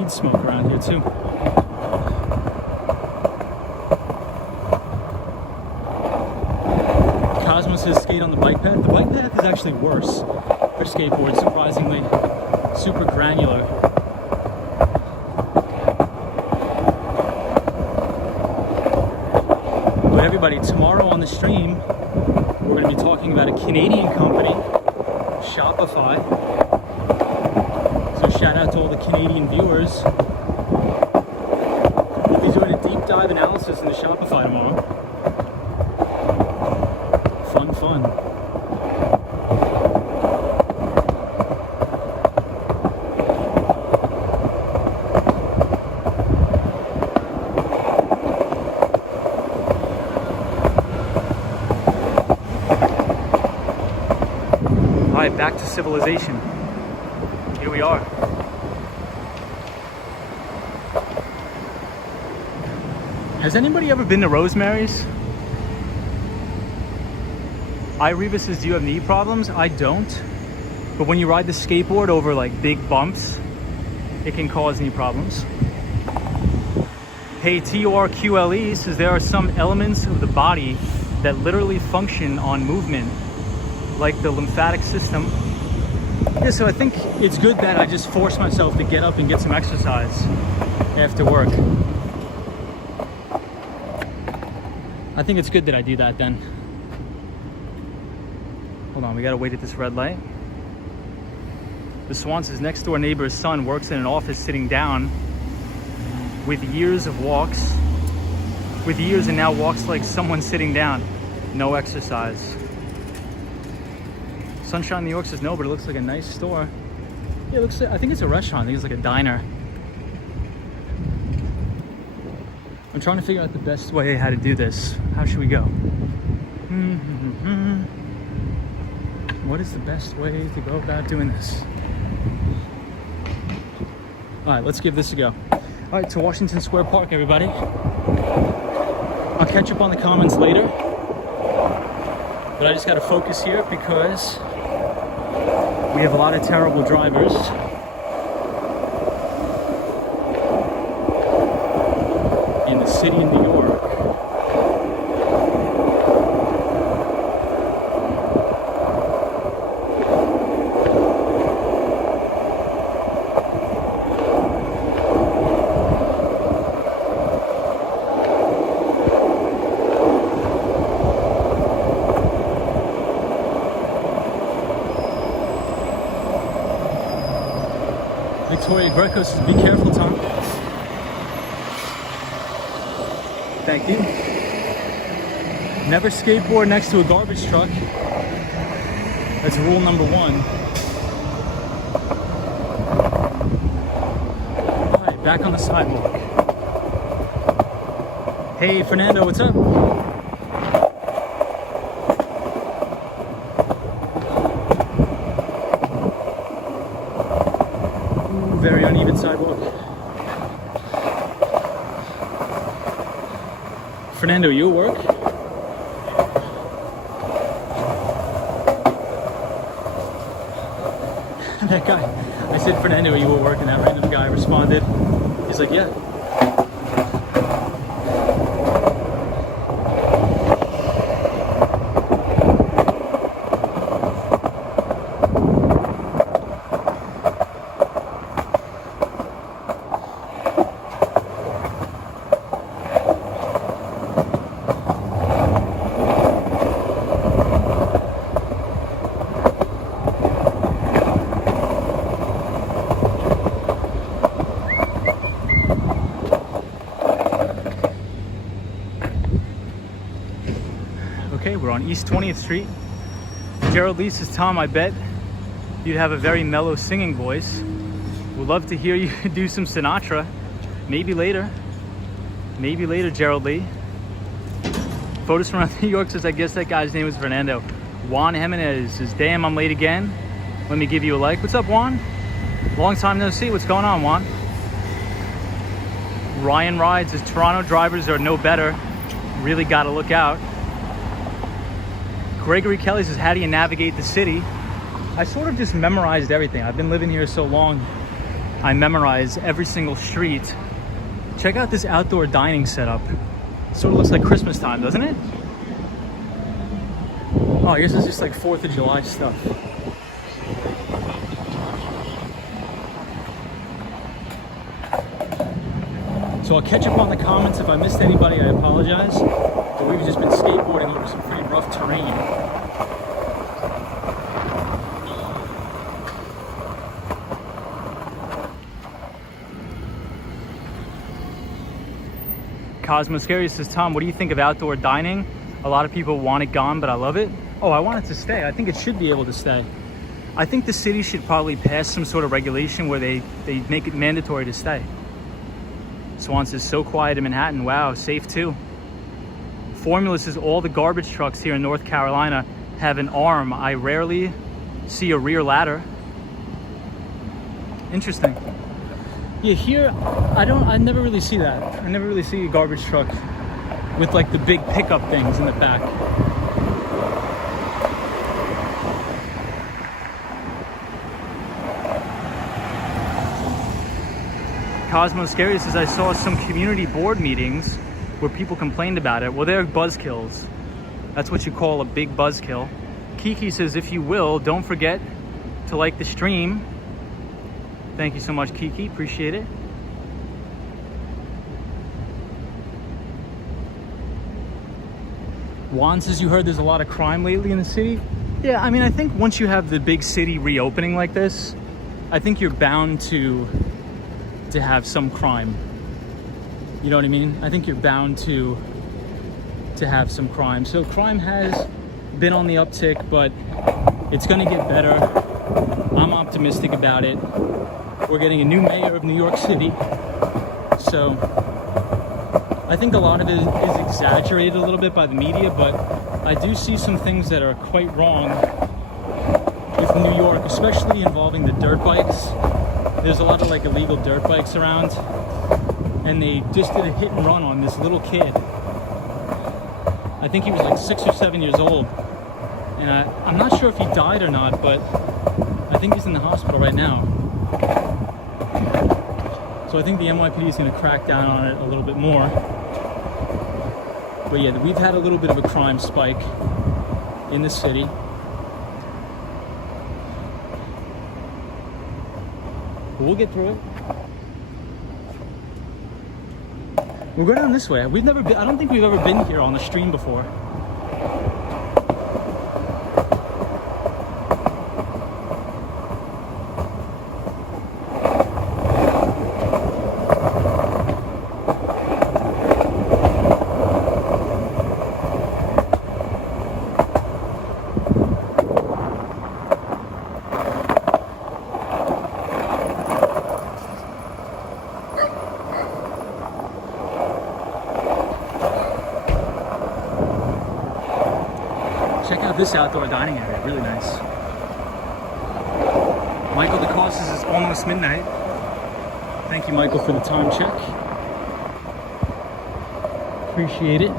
Smoke around here too. Cosmo says skate on the bike path. The bike path is actually worse for skateboards, surprisingly. Super granular. But everybody, tomorrow on the stream, we're going to be talking about a Canadian company, Shopify. So shout out to all the Canadian viewers. We'll be doing a deep dive analysis into Shopify tomorrow. Fun. All right, back to civilization. Here we are. Has anybody ever been to Rosemary's? Ireva says, do you have knee problems? I don't. But when you ride the skateboard over like big bumps, it can cause knee problems. Hey, TORQLE says there are some elements of the body that literally function on movement, like the lymphatic system. Yeah, so I think it's good that I just force myself to get up and get some exercise after work. I think it's good that I do that then. Hold on, we gotta wait at this red light. The Swan says next door neighbor's son works in an office sitting down with years and now walks like someone sitting down. No exercise. Sunshine New York says no, but it looks like a nice store. Yeah, it looks like, I think it's a restaurant. I think it's like a diner. I'm trying to figure out the best way how to do this. How should we go? What is the best way to go about doing this? All right, let's give this a go. All right, to Washington Square Park, everybody. I'll catch up on the comments later. But I just got to focus here because we have a lot of terrible drivers. In the city of New York. Victoria Greco says, be careful, Tom. Thank you. Never skateboard next to a garbage truck. That's rule number 1. All right, back on the sidewalk. Hey, Fernando, what's up? Ooh, very uneven sidewalk. Fernando, you at work? That guy, I said, Fernando, are you at work? And that random guy responded, he's like, yeah. Okay, we're on East 20th Street. Gerald Lee says, Tom, I bet you'd have a very mellow singing voice. Would love to hear you do some Sinatra. Maybe later. Maybe later, Gerald Lee. Photos from New York says, I guess that guy's name was Fernando. Juan Jimenez says, damn, I'm late again. Let me give you a like. What's up, Juan? Long time no see. What's going on, Juan? Ryan Rides says, Toronto drivers are no better. Really got to look out. Gregory Kelly says, how do you navigate the city? I sort of just memorized everything. I've been living here so long, I memorize every single street. Check out this outdoor dining setup. Sort of looks like Christmas time, doesn't it? Oh, I guess it's just like 4th of July stuff. So I'll catch up on the comments. If I missed anybody, I apologize. But we've just been skateboarding over some pretty rough terrain. Cosmo Scary says, Tom, what do you think of outdoor dining? A lot of people want it gone, but I love it. Oh, I want it to stay. I think it should be able to stay. I think the city should probably pass some sort of regulation where they make it mandatory to stay. Swan says, so quiet in Manhattan. Wow, safe too. Formula says, all the garbage trucks here in North Carolina have an arm. I rarely see a rear ladder. Interesting. Yeah, here, I never really see that. I never really see a garbage truck with like the big pickup things in the back. Cosmo Scary says, I saw some community board meetings where people complained about it. Well, they're buzzkills. That's what you call a big buzzkill. Kiki says, if you will, don't forget to like the stream. Thank you so much, Kiki. Appreciate it. Juan says, you heard there's a lot of crime lately in the city? Yeah, I mean, I think once you have the big city reopening like this, I think you're bound to have some crime. You know what I mean? I think you're bound to to have some crime. So crime has been on the uptick, but it's going to get better. I'm optimistic about it. We're getting a new mayor of New York City. So I think a lot of it is exaggerated a little bit by the media, but I do see some things that are quite wrong with New York, especially involving the dirt bikes. There's a lot of like illegal dirt bikes around, and they just did a hit and run on this little kid. I think he was like 6 or 7 years old, and I'm not sure if he died or not, but I think he's in the hospital right now. So I think the NYPD is going to crack down on it a little bit more. But yeah, we've had a little bit of a crime spike in the city. We'll get through it. We'll go down this way. We've never been, I don't think we've ever been here on the stream before. Check out this outdoor dining area, really nice. Michael, the cost is almost midnight. Thank you, Michael, for the time check. Appreciate it.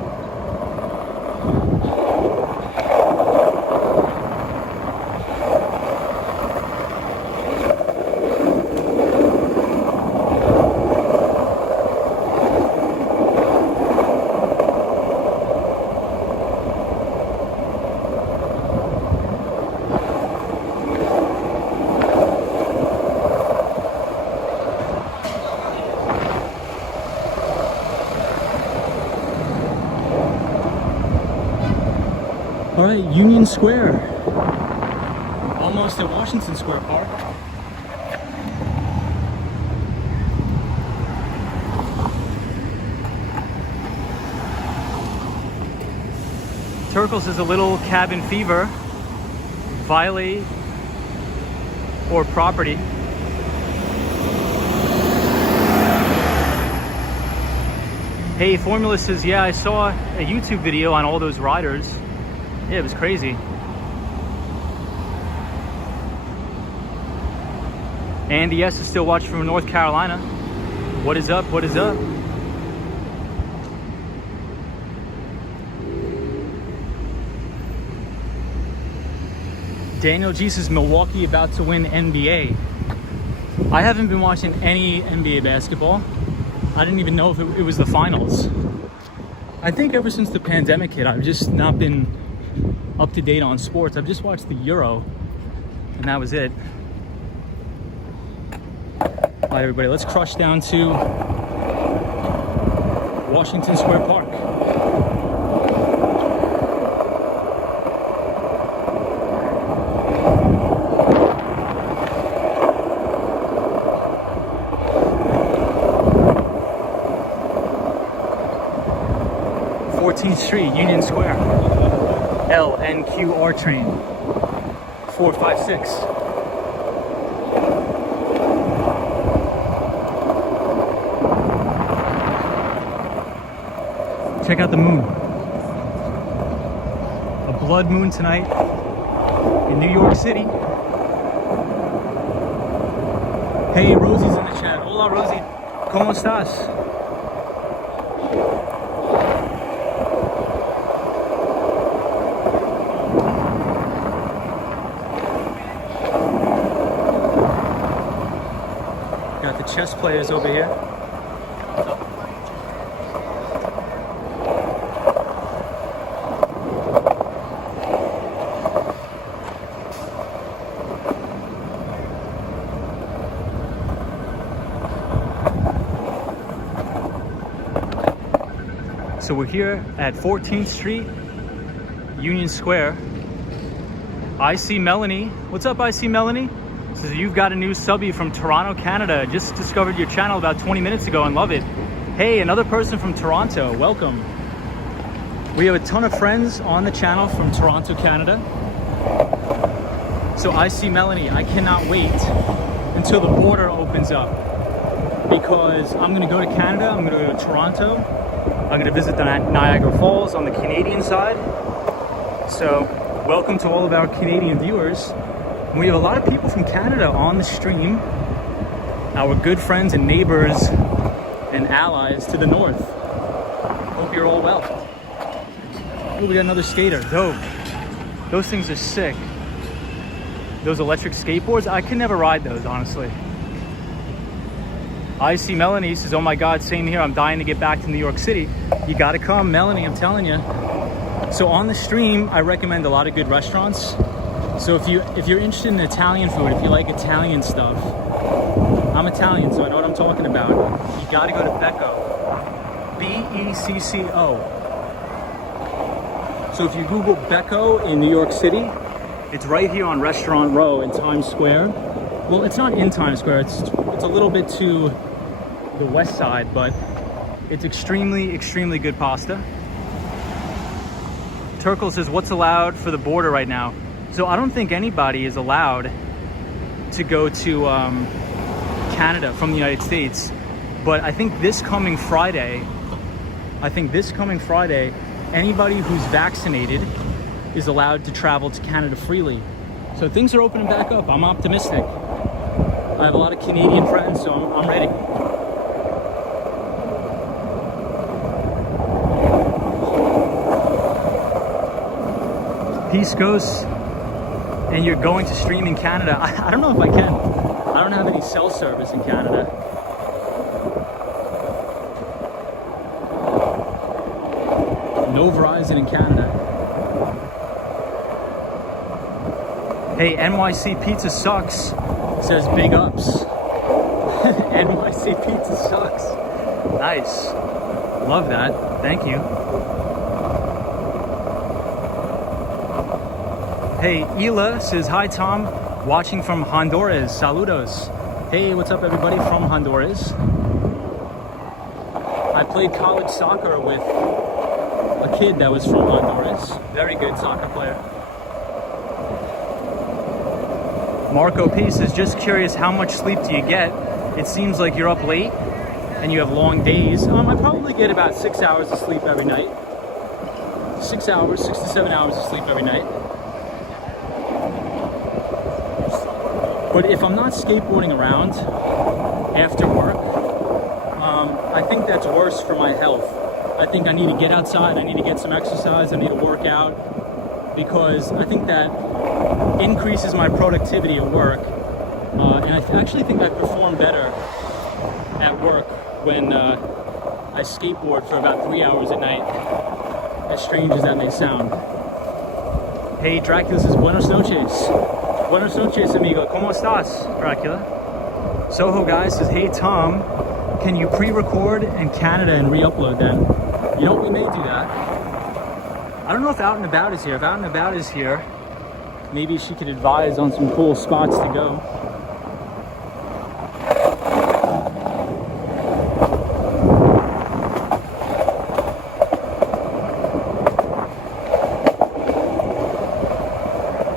All right, Union Square. Almost at Washington Square Park. Turkles is a little cabin fever. Violate or property. Hey, Formula says, yeah, I saw a YouTube video on all those riders. Yeah, it was crazy. Andy S is still watching from North Carolina. What is up? What is up? Daniel G says Milwaukee about to win NBA. I haven't been watching any NBA basketball. I didn't even know if it was the finals. I think ever since the pandemic hit, I've just not been up to date on sports. I've just watched the Euro, and that was it. All right, everybody, let's crush down to Washington Square Park. Street, Union Square. LNQR train 456. Check out the moon. A blood moon tonight in New York City. Hey, Rosie's in the chat. Hola, Rosie. ¿Cómo estás? Chess players over here. So we're here at 14th Street, Union Square. I see Melanie. What's up, I see Melanie? Says you've got a new subby from Toronto, Canada. Just discovered your channel about 20 minutes ago and love it. Hey, another person from Toronto, welcome. We have a ton of friends on the channel from Toronto, Canada. So I see Melanie. I cannot wait until the border opens up, because I'm gonna go to Canada, I'm gonna go to Toronto, I'm gonna visit the Niagara Falls on the Canadian side. So welcome to all of our Canadian viewers. We have a lot of people from Canada on the stream, our good friends and neighbors and allies to the north. Hope you're all well. Oh, we got another skater. Dope. Those things are sick. Those electric skateboards, I could never ride those, honestly. I see Melanie says, oh my God, same here. I'm dying to get back to New York City. You gotta come, Melanie, I'm telling you. So on the stream, I recommend a lot of good restaurants. So if you're interested in Italian food, if you like Italian stuff, I'm Italian, so I know what I'm talking about. You gotta go to Becco. B-E-C-C-O. So if you Google Becco in New York City, it's right here on Restaurant Row in Times Square. Well, it's not in Times Square, it's a little bit to the west side, but it's extremely, extremely good pasta. Turkle says, what's allowed for the border right now? So I don't think anybody is allowed to go to Canada from the United States. But I think this coming Friday, anybody who's vaccinated is allowed to travel to Canada freely. So things are opening back up. I'm optimistic. I have a lot of Canadian friends, so I'm ready. Peace Ghost, and you're going to stream in Canada. I don't know if I can. I don't have any cell service in Canada. No Verizon in Canada. Hey, NYC Pizza sucks, says big ups. NYC Pizza sucks. Nice. Love that. Thank you. Hey, Ela says, hi Tom, watching from Honduras. Saludos. Hey, what's up everybody from Honduras? I played college soccer with a kid that was from Honduras. Very good soccer player. Marco P says, just curious, how much sleep do you get? It seems like you're up late and you have long days. I probably get about 6 hours of sleep every night. 6 hours, 6 to 7 hours of sleep every night. But if I'm not skateboarding around after work, I think that's worse for my health. I think I need to get outside, I need to get some exercise, I need to work out, because I think that increases my productivity at work, and I actually think I perform better at work when I skateboard for about 3 hours at night, as strange as that may sound. Hey, Dracula says, buenos noches. Buenos noches, amigo. ¿Cómo estás, Dracula? Soho Guy says, hey, Tom, can you pre-record in Canada and re-upload them? You know, we may do that. I don't know if Out and About is here. If Out and About is here, maybe she could advise on some cool spots to go.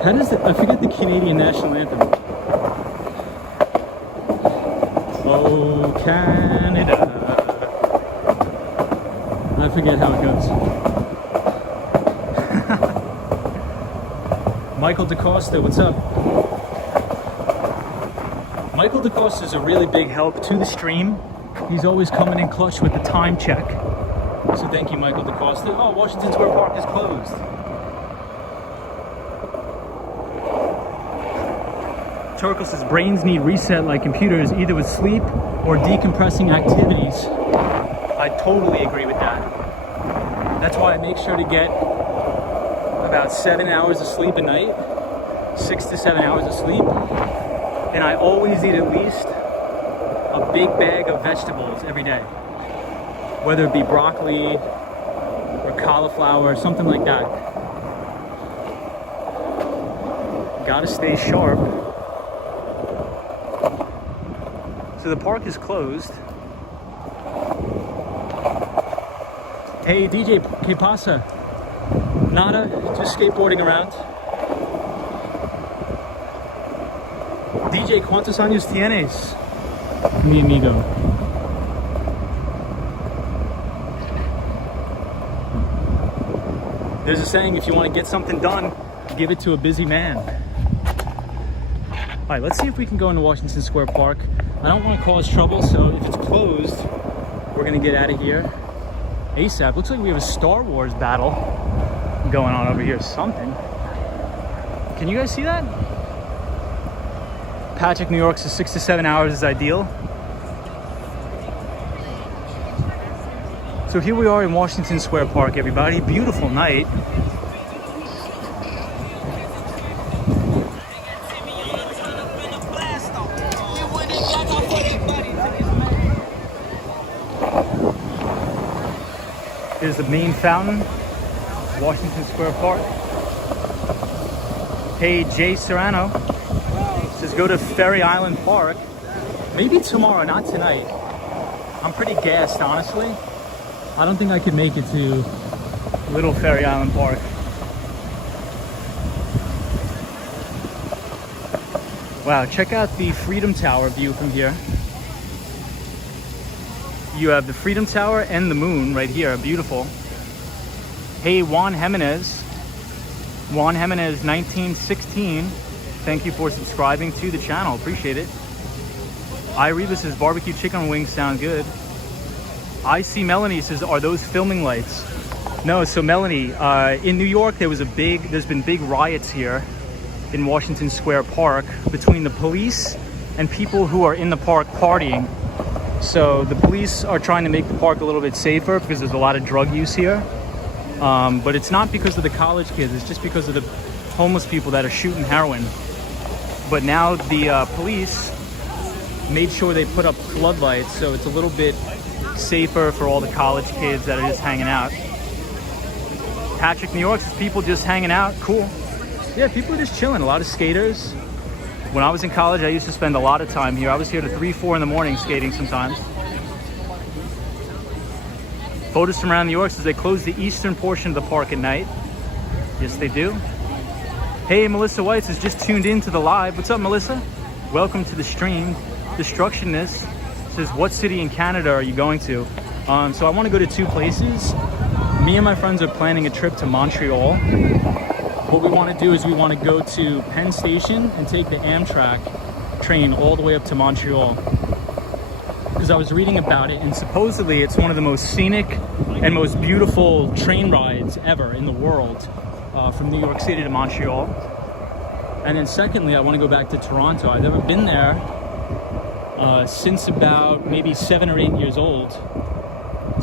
How does it, I forget the Canadian national anthem. Oh, Canada. I forget how it goes. Michael DeCosta, what's up? Michael DeCosta is a really big help to the stream. He's always coming in clutch with the time check. So thank you, Michael DeCosta. Oh, Washington Square Park is closed. Turkle says, brains need reset like computers, either with sleep or decompressing activities. I totally agree with that. That's why I make sure to get about 7 hours of sleep a night, 6 to 7 hours of sleep, and I always eat at least a big bag of vegetables every day, whether it be broccoli or cauliflower or something like that. Gotta stay sharp. So the park is closed. Hey DJ, ¿qué pasa? Nada, just skateboarding around. DJ, ¿cuántos años tienes? Mi amigo. There's a saying, if you want to get something done, give it to a busy man. All right, let's see if we can go into Washington Square Park. I don't want to cause trouble, so if it's closed, we're gonna get out of here ASAP. Looks like we have a Star Wars battle going on over here, something. Can you guys see that? Patrick, New York, so 6 to 7 hours is ideal. So here we are in Washington Square Park, everybody. Beautiful night. Here's the main fountain, Washington Square Park. Hey, Jay Serrano says go to Ferry Island Park. Maybe tomorrow, not tonight. I'm pretty gassed, honestly. I don't think I could make it to Little Ferry Island Park. Wow, check out the Freedom Tower view from here. You have the Freedom Tower and the moon right here, beautiful. Hey, Juan Jimenez 1916, thank you for subscribing to the channel, appreciate it. Ireba says barbecue chicken wings sound good. I see Melanie says, are those filming lights? No, so Melanie, in New York there's been big riots here in Washington Square Park between the police and people who are in the park partying. So the police are trying to make the park a little bit safer because there's a lot of drug use here. But it's not because of the college kids, it's just because of the homeless people that are shooting heroin. But now the police made sure they put up floodlights, so it's a little bit safer for all the college kids that are just hanging out. Patrick, New York, people just hanging out, cool. Yeah, people are just chilling, a lot of skaters. When I was in college, I used to spend a lot of time here. I was here to 3, 4 in the morning skating sometimes. Photos from around New York says they close the eastern portion of the park at night. Yes, they do. Hey, Melissa White has just tuned in to the live. What's up, Melissa? Welcome to the stream. Destructionist says, what city in Canada are you going to? So I want to go to 2 places. Me and my friends are planning a trip to Montreal. What we want to do is we want to go to Penn Station and take the Amtrak train all the way up to Montreal. Because I was reading about it, and supposedly it's one of the most scenic and most beautiful train rides ever in the world, from New York City to Montreal. And then secondly, I want to go back to Toronto. I've never been there since about maybe 7 or 8 years old.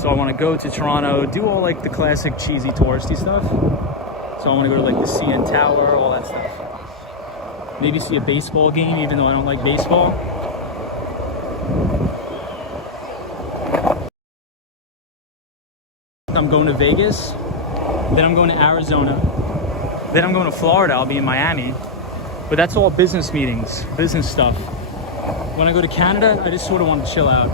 So I want to go to Toronto, do all like the classic cheesy touristy stuff. So I want to go to like the CN Tower, all that stuff. Maybe see a baseball game, even though I don't like baseball. I'm going to Vegas, then I'm going to Arizona, then I'm going to Florida. I'll be in Miami, but that's all business meetings, business stuff. When I go to Canada, I just sort of want to chill out.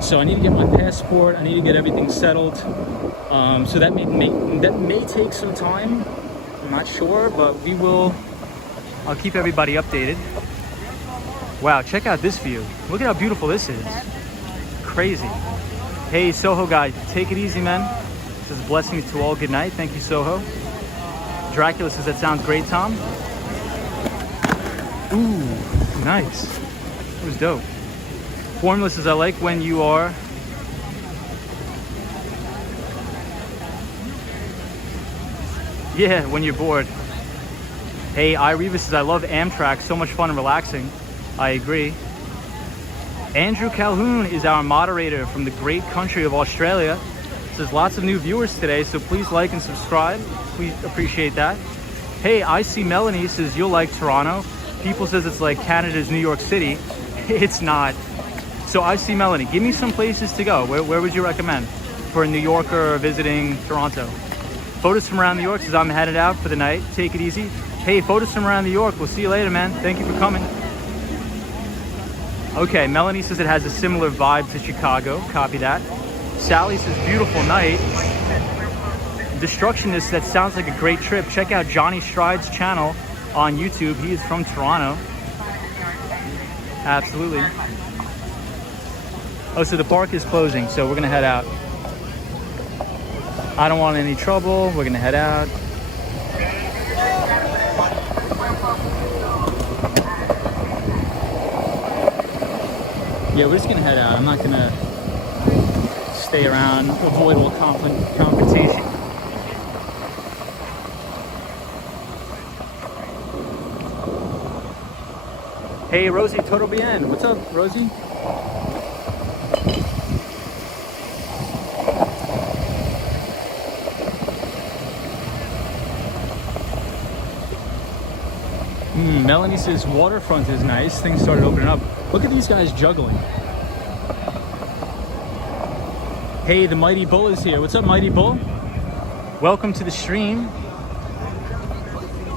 So I need to get my passport. I need to get everything settled. So that may take some time. I'm not sure, but we will. I'll keep everybody updated. Wow, check out this view. Look at how beautiful this is. Crazy. Hey, Soho guy, take it easy, man. Says blessings to all. Good night. Thank you, Soho. Dracula says that sounds great, Tom. Ooh, nice. That was dope. Formula says, I like when you are when you're bored. Hey, Ireva says, I love Amtrak, so much fun and relaxing. I agree. Andrew Calhoun is our moderator from the great country of Australia. Says lots of new viewers today, so please like and subscribe. We appreciate that. Hey, I see Melanie says you'll like Toronto. People says it's like Canada's New York City. It's not. So I see Melanie. Give me some places to go. Where would you recommend for a New Yorker visiting Toronto? Photos from around New York says I'm headed out for the night. Take it easy. Hey, photos from around New York. We'll see you later, man. Thank you for coming. Okay, Melanie says it has a similar vibe to Chicago. Copy that. Sally says, beautiful night. Destructionist, that sounds like a great trip. Check out Johnny Stride's channel on YouTube. He is from Toronto. Absolutely. Oh, so the park is closing, so we're gonna head out. I don't want any trouble. We're gonna head out. Yeah, we're just gonna head out. I'm not gonna stay around, avoid all confrontation. Hey, Rosie, todo bien. What's up, Rosie? Melanie says waterfront is nice. Things started opening up. Look at these guys juggling. Hey, the Mighty Bull is here. What's up, Mighty Bull? Welcome to the stream.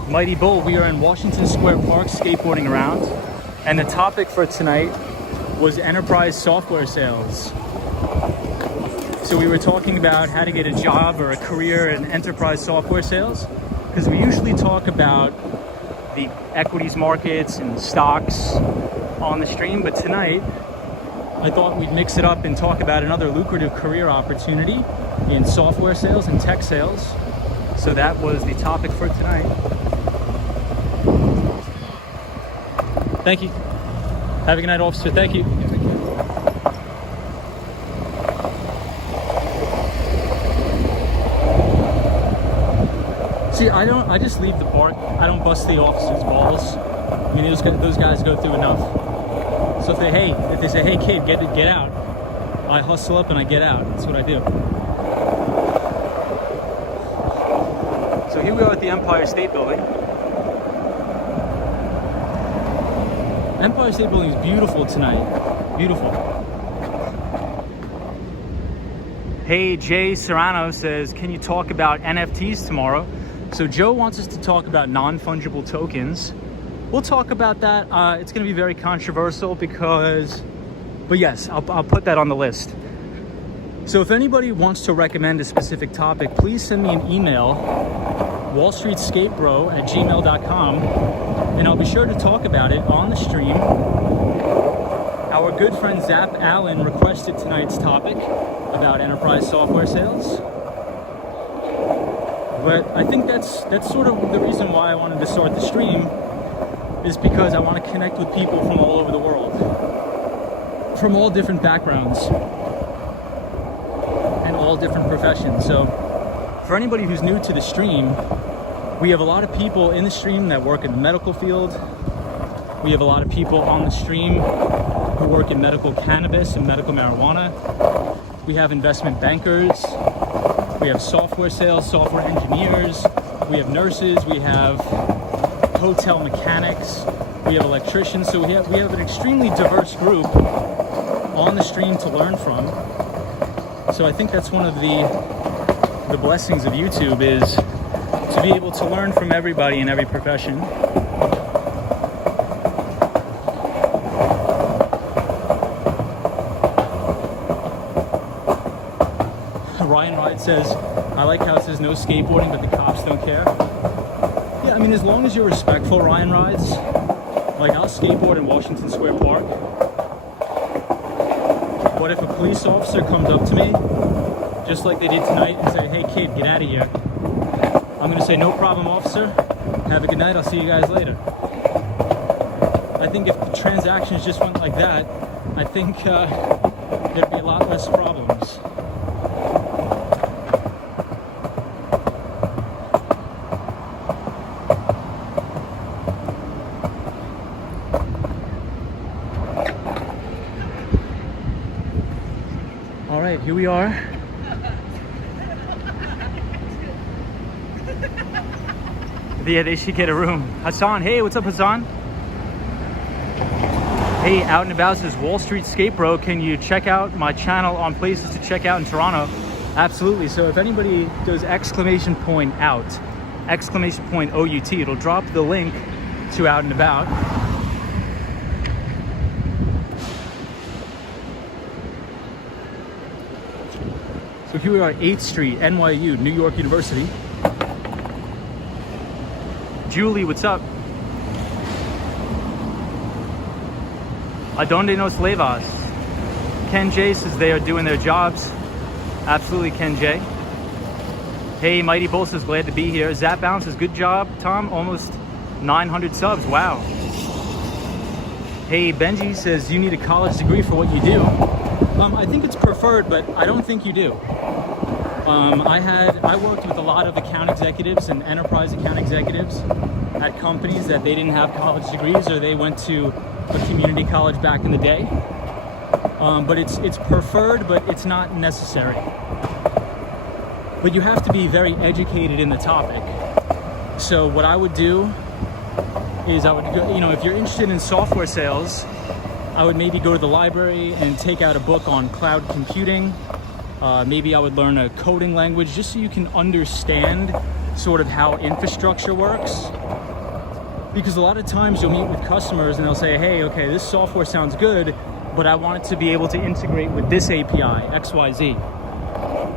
Mighty Bull, we are in Washington Square Park skateboarding around. And the topic for tonight was enterprise software sales. So we were talking about how to get a job or a career in enterprise software sales, because we usually talk about the equities markets and stocks on the stream, but tonight I thought we'd mix it up and talk about another lucrative career opportunity in software sales and tech sales. So that was the topic for tonight. Thank you. Have a good night, officer. Thank you. See, I just leave the park. I don't bust the officers' balls. I mean, those guys go through enough. So if they say, hey kid, get out, I hustle up and I get out. That's what I do. So here we are at the Empire State Building. Empire State Building is beautiful tonight. Beautiful. Hey, Jay Serrano says, can you talk about NFTs tomorrow? So Joe wants us to talk about non-fungible tokens. We'll talk about that. It's going to be very controversial but yes, I'll put that on the list. So if anybody wants to recommend a specific topic, please send me an email, wallstreetskatebro@gmail.com, and I'll be sure to talk about it on the stream. Our good friend Zap Allen requested tonight's topic about enterprise software sales. But I think that's sort of the reason why I wanted to start the stream, is because I want to connect with people from all over the world, from all different backgrounds and all different professions. So for anybody who's new to the stream, we have a lot of people in the stream that work in the medical field. We have a lot of people on the stream who work in medical cannabis and medical marijuana. We have investment bankers. We have software sales, software engineers. We have nurses. We have hotel mechanics. We have electricians. So we have an extremely diverse group on the stream to learn from. So I think that's one of the blessings of YouTube, is to be able to learn from everybody in every profession. Ryan Ride says, I like how it says no skateboarding, but the cops don't care. Yeah, I mean, as long as you're respectful, Ryan Rides. Like, I'll skateboard in Washington Square Park. But if a police officer comes up to me, just like they did tonight, and say, hey kid, get out of here, I'm gonna say, no problem, officer. Have a good night, I'll see you guys later. I think if the transactions just went like that, I think there'd be a lot less problems. All right, here we are. Yeah, they should get a room. Hassan, hey, what's up, Hassan? Hey, Out and About says, Wall Street Skate Bro, can you check out my channel on places to check out in Toronto? Absolutely. So if anybody goes exclamation point out, exclamation point OUT, it'll drop the link to Out and About. So here we are, 8th Street, NYU, New York University. Julie, what's up? Adonde nos levas? Ken J says they are doing their jobs. Absolutely, Ken J. Hey, Mighty Bull says glad to be here. Zap Bounce says good job, Tom. Almost 900 subs. Wow. Hey, Benji says you need a college degree for what you do. I think it's preferred, but I don't think you do. I worked with a lot of account executives and enterprise account executives at companies that they didn't have college degrees, or they went to a community college back in the day. But it's preferred, but it's not necessary. But you have to be very educated in the topic. So what I would do is I would go, you know, if you're interested in software sales, I would maybe go to the library and take out a book on cloud computing. Maybe I would learn a coding language just so you can understand sort of how infrastructure works. Because a lot of times you'll meet with customers and they'll say, hey, okay, this software sounds good, but I want it to be able to integrate with this API, XYZ,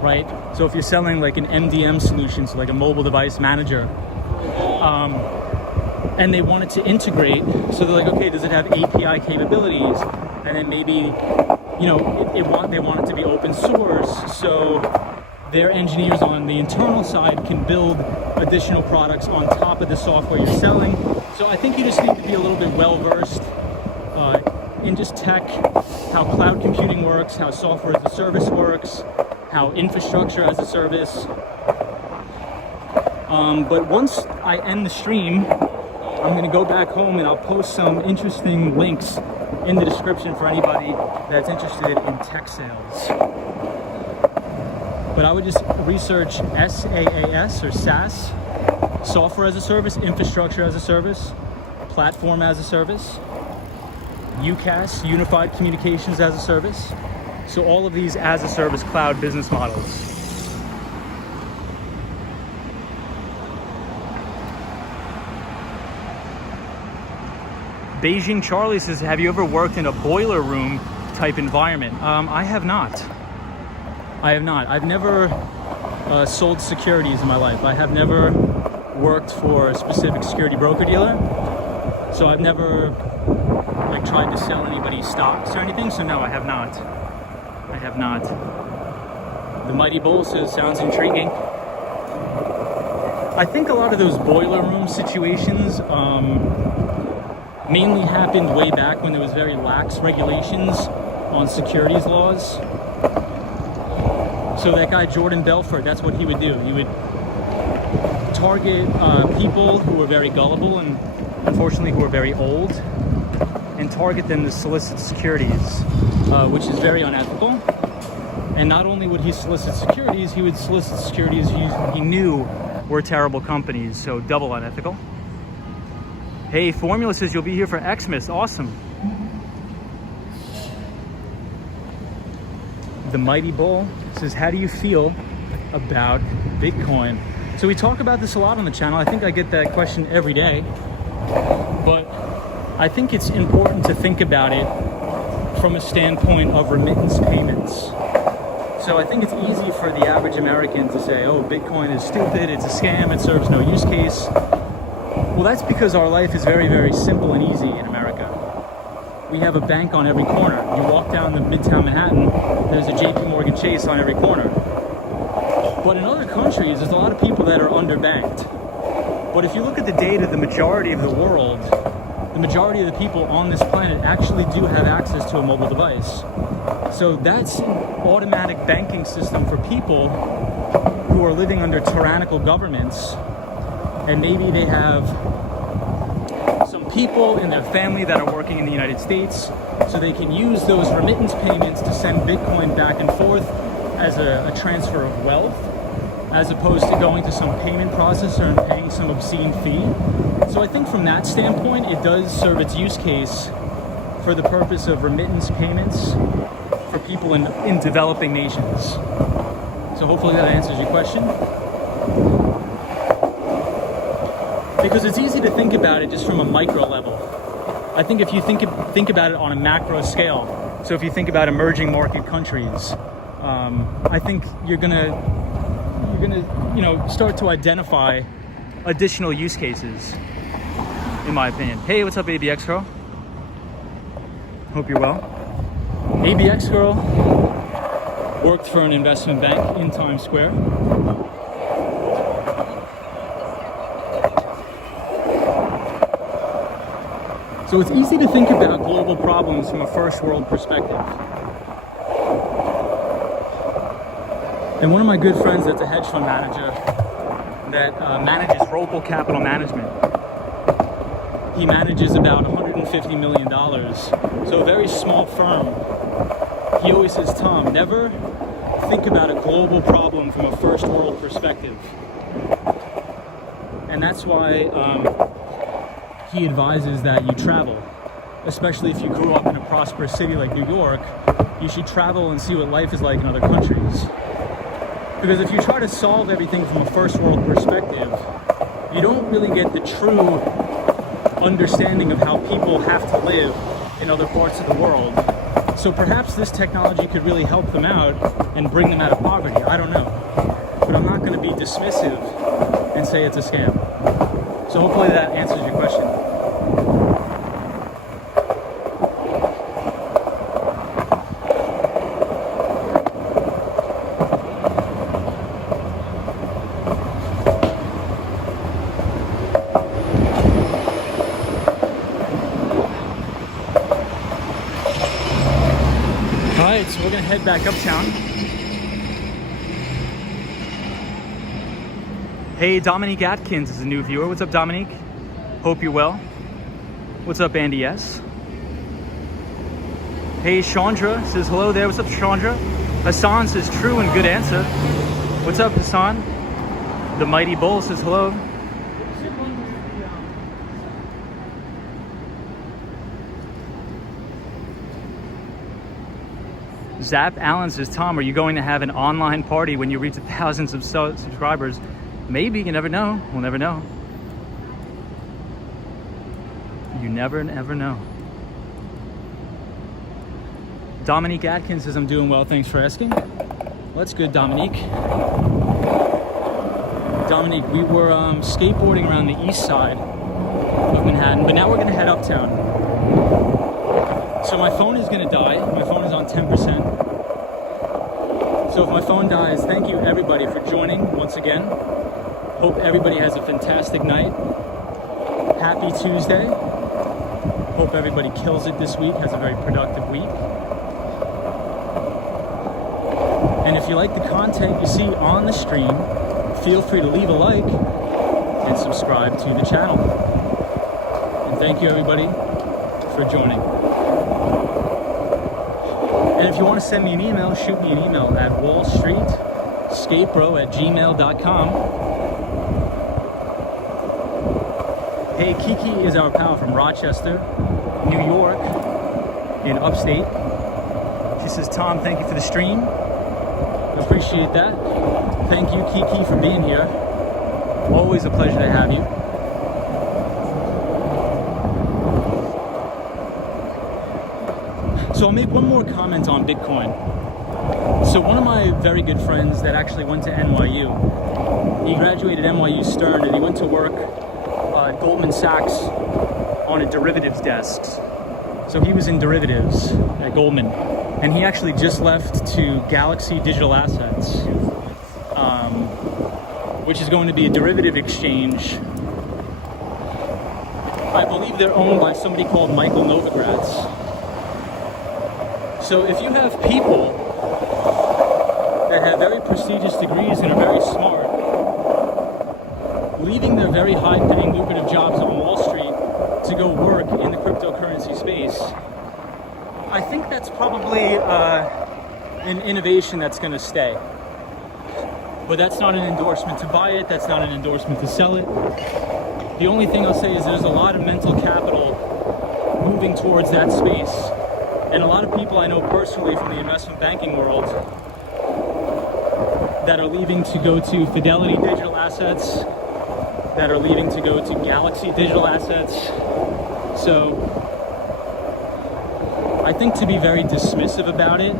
right? So if you're selling like an MDM solution, so like a mobile device manager, and they want it to integrate, so they're like, okay, does it have API capabilities? And then maybe, you know, they want it to be open source, so their engineers on the internal side can build additional products on top of the software you're selling. So I think you just need to be a little bit well-versed in just tech, how cloud computing works, how software as a service works, how infrastructure as a service. But once I end the stream, I'm going to go back home and I'll post some interesting links in the description for anybody that's interested in tech sales. But I would just research SaaS or SaaS, software as a service, infrastructure as a service, platform as a service, UCaaS, unified communications as a service. So all of these as a service cloud business models. Beijing Charlie says, have you ever worked in a boiler room type environment? I have not. I've never sold securities in my life. I have never worked for a specific security broker dealer. So I've never like tried to sell anybody stocks or anything. So no, I have not. I have not. The Mighty Bull says, sounds intriguing. I think a lot of those boiler room situations, mainly happened way back when there was very lax regulations on securities laws. So that guy Jordan Belfort, that's what he would do. He would target people who were very gullible and unfortunately who were very old, and target them to solicit securities, which is very unethical. And not only would he solicit securities, he would solicit securities he knew were terrible companies, so double unethical. Hey, Formula says you'll be here for Xmas. Awesome. The Mighty Bull says, how do you feel about Bitcoin? So we talk about this a lot on the channel. I think I get that question every day. But I think it's important to think about it from a standpoint of remittance payments. So I think it's easy for the average American to say, oh, Bitcoin is stupid, it's a scam, it serves no use case. Well, that's because our life is very, very simple and easy in America. We have a bank on every corner. You walk down the Midtown Manhattan, there's a JP Morgan Chase on every corner. But in other countries, there's a lot of people that are underbanked. But if you look at the data, the majority of the world, the majority of the people on this planet actually do have access to a mobile device. So that's an automatic banking system for people who are living under tyrannical governments, and maybe they have some people in their family that are working in the United States, so they can use those remittance payments to send Bitcoin back and forth as a transfer of wealth, as opposed to going to some payment processor and paying some obscene fee. So I think from that standpoint, it does serve its use case for the purpose of remittance payments for people in developing nations. So hopefully that answers your question. Because it's easy to think about it just from a micro level. I think if you think about it on a macro scale, so if you think about emerging market countries, I think you're gonna start to identify additional use cases, in my opinion. Hey, what's up, ABX girl? Hope you're well. ABX girl worked for an investment bank in Times Square. So it's easy to think about global problems from a first world perspective. And one of my good friends that's a hedge fund manager that manages Rocal Capital Management, he manages about $150 million. So a very small firm. He always says, Tom, never think about a global problem from a first world perspective. And that's why he advises that you travel, especially if you grew up in a prosperous city like New York. You should travel and see what life is like in other countries. Because if you try to solve everything from a first world perspective, you don't really get the true understanding of how people have to live in other parts of the world. So perhaps this technology could really help them out and bring them out of poverty. I don't know. But I'm not going to be dismissive and say it's a scam. So hopefully that answers your question. Alright, so we're going to head back uptown. Hey, Dominique Atkins is a new viewer. What's up, Dominique? Hope you're well. What's up, Andy S? Hey, Chandra says hello there. What's up, Chandra? Hassan says true and good answer. What's up, Hassan? The Mighty Bull says hello. Zap Allen says, Tom, are you going to have an online party when you reach 1,000 subscribers? Maybe, you never know. We'll never know. You never, ever know. Dominique Atkins says, I'm doing well, thanks for asking. Well, that's good, Dominique. Dominique, we were skateboarding around the east side of Manhattan, but now we're gonna head uptown. So my phone is gonna die. My phone is on 10%. So if my phone dies, thank you everybody for joining once again. Hope everybody has a fantastic night. Happy Tuesday. Hope everybody kills it this week, has a very productive week. And if you like the content you see on the stream, feel free to leave a like and subscribe to the channel. And thank you everybody for joining. And if you want to send me an email, shoot me an email at wallstreetskatebro@gmail.com. Hey, Kiki is our pal from Rochester, New York, in upstate. She says, Tom, thank you for the stream. Appreciate that. Thank you, Kiki, for being here. Always a pleasure to have you. So I'll make one more comment on Bitcoin. So one of my very good friends that actually went to NYU, he graduated NYU Stern and he went to work at Goldman Sachs on a derivatives desk. So he was in derivatives at Goldman. And he actually just left to Galaxy Digital Assets, which is going to be a derivative exchange. I believe they're owned by somebody called Michael Novogratz. So if you have people that have very prestigious degrees and are very smart, leaving their very high-paying, lucrative jobs on Wall Street to go work in the cryptocurrency space, I think that's probably an innovation that's going to stay. But that's not an endorsement to buy it. That's not an endorsement to sell it. The only thing I'll say is there's a lot of mental capital moving towards that space. And a lot of people I know personally from the investment banking world that are leaving to go to Fidelity Digital Assets, that are leaving to go to Galaxy Digital Assets. So I think to be very dismissive about it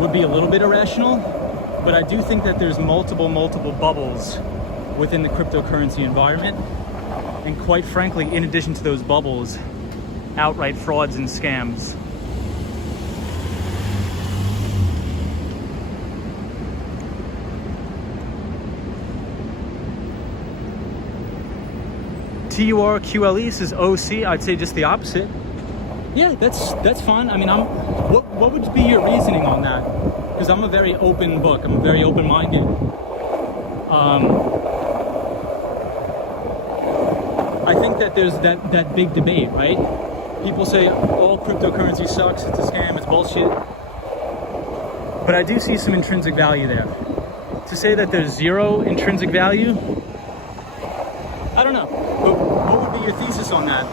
would be a little bit irrational, but I do think that there's multiple bubbles within the cryptocurrency environment. And quite frankly, in addition to those bubbles, outright frauds and scams. TURQLE says OC. I'd say just the opposite. Yeah, that's fine. I mean, what would be your reasoning on that? Because I'm a very open book. I'm very open-minded. I think that there's that big debate, right? People say all cryptocurrency sucks, it's a scam, it's bullshit. But I do see some intrinsic value there. To say that there's zero intrinsic value, I don't know. But what would be your thesis on that?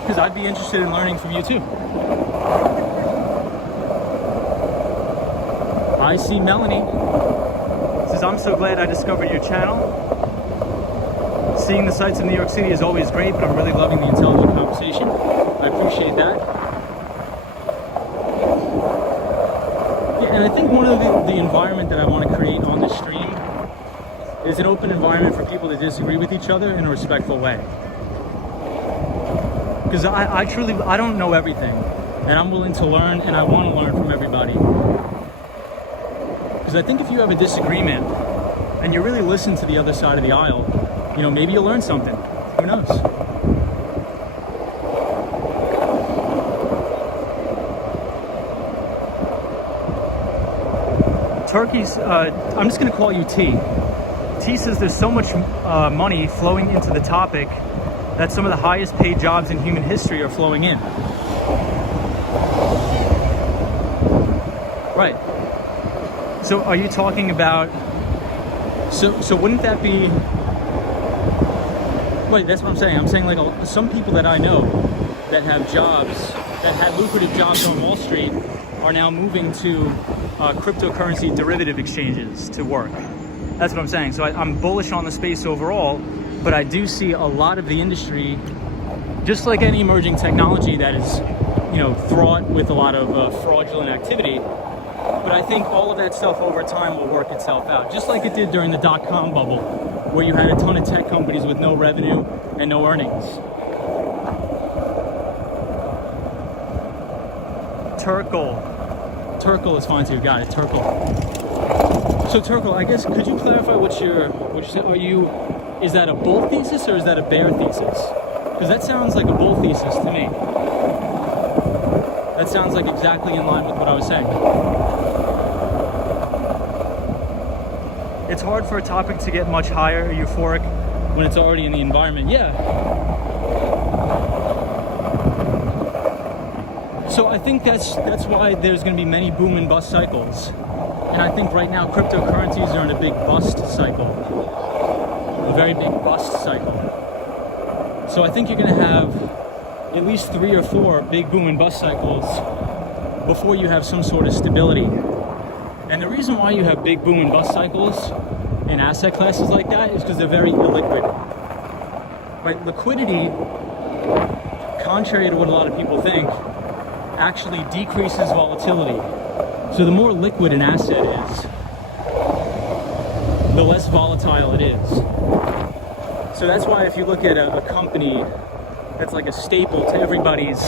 Because I'd be interested in learning from you too. I see Melanie. Says, I'm so glad I discovered your channel. Seeing the sights of New York City is always great, but I'm really loving the intelligent conversation. I appreciate that. Yeah, and I think one of the environment that I want to create on this stream is an open environment for people to disagree with each other in a respectful way. Because I truly, I don't know everything, and I'm willing to learn, and I want to learn from everybody. Because I think if you have a disagreement, and you really listen to the other side of the aisle, you know, maybe you'll learn something. Who knows? Turkey's, I'm just going to call you T. T says there's so much money flowing into the topic that some of the highest paid jobs in human history are flowing in. Right. So are you talking about, so wouldn't that be, wait, that's what I'm saying. I'm saying like some people that I know that have jobs, that had lucrative jobs on Wall Street are now moving to cryptocurrency derivative exchanges to work. That's what I'm saying. So I'm bullish on the space overall, but I do see a lot of the industry, just like any emerging technology that is, you know, fraught with a lot of fraudulent activity. But I think all of that stuff over time will work itself out, just like it did during the dot-com bubble, where you had a ton of tech companies with no revenue and no earnings. Turkle is fine too. Got it. Turkle. So Turkle, I guess, could you clarify what you're saying? Is that a bull thesis or is that a bear thesis? Because that sounds like a bull thesis to me. That sounds like exactly in line with what I was saying. It's hard for a topic to get much higher or euphoric when it's already in the environment. Yeah. So I think that's why there's going to be many boom and bust cycles. And I think right now cryptocurrencies are in a big bust cycle. A very big bust cycle. So I think you're going to have at least 3 or 4 big boom and bust cycles before you have some sort of stability. And the reason why you have big boom and bust cycles in asset classes like that is because they're very illiquid. Right? Liquidity, contrary to what a lot of people think, actually decreases volatility. So the more liquid an asset is, the less volatile it is. So that's why if you look at a company that's like a staple to everybody's,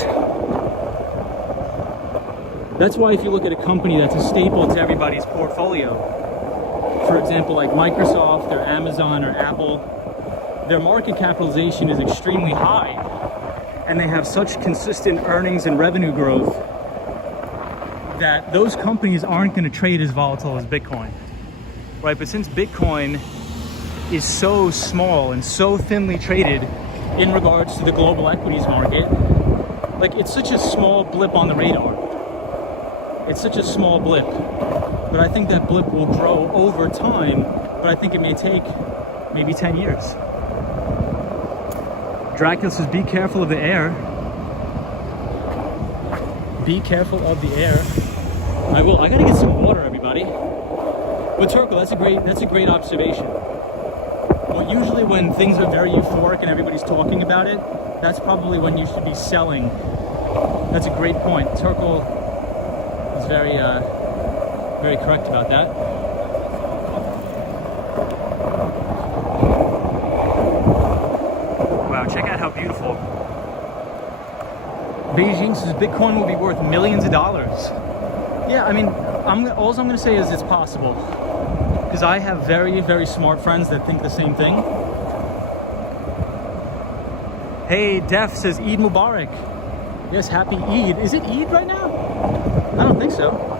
that's why if you look at a company that's a staple to everybody's portfolio, for example, like Microsoft or Amazon or Apple, their market capitalization is extremely high, and they have such consistent earnings and revenue growth that those companies aren't going to trade as volatile as Bitcoin, right? But since Bitcoin is so small and so thinly traded in regards to the global equities market, like it's such a small blip on the radar. It's such a small blip, but I think that blip will grow over time, but I think it may take maybe 10 years. Dracula says, be careful of the air. Be careful of the air. I will. I gotta get some water, everybody. But Turkle, that's a great observation. Well, usually when things are very euphoric and everybody's talking about it, that's probably when you should be selling. That's a great point. Turkle is very Very correct about that. Wow, check out how beautiful. Beijing says Bitcoin will be worth millions of dollars. Yeah, I mean, all I'm going to say is it's possible. Because I have very, very smart friends that think the same thing. Hey, Def says Eid Mubarak. Yes, happy Eid. Is it Eid right now? I don't think so.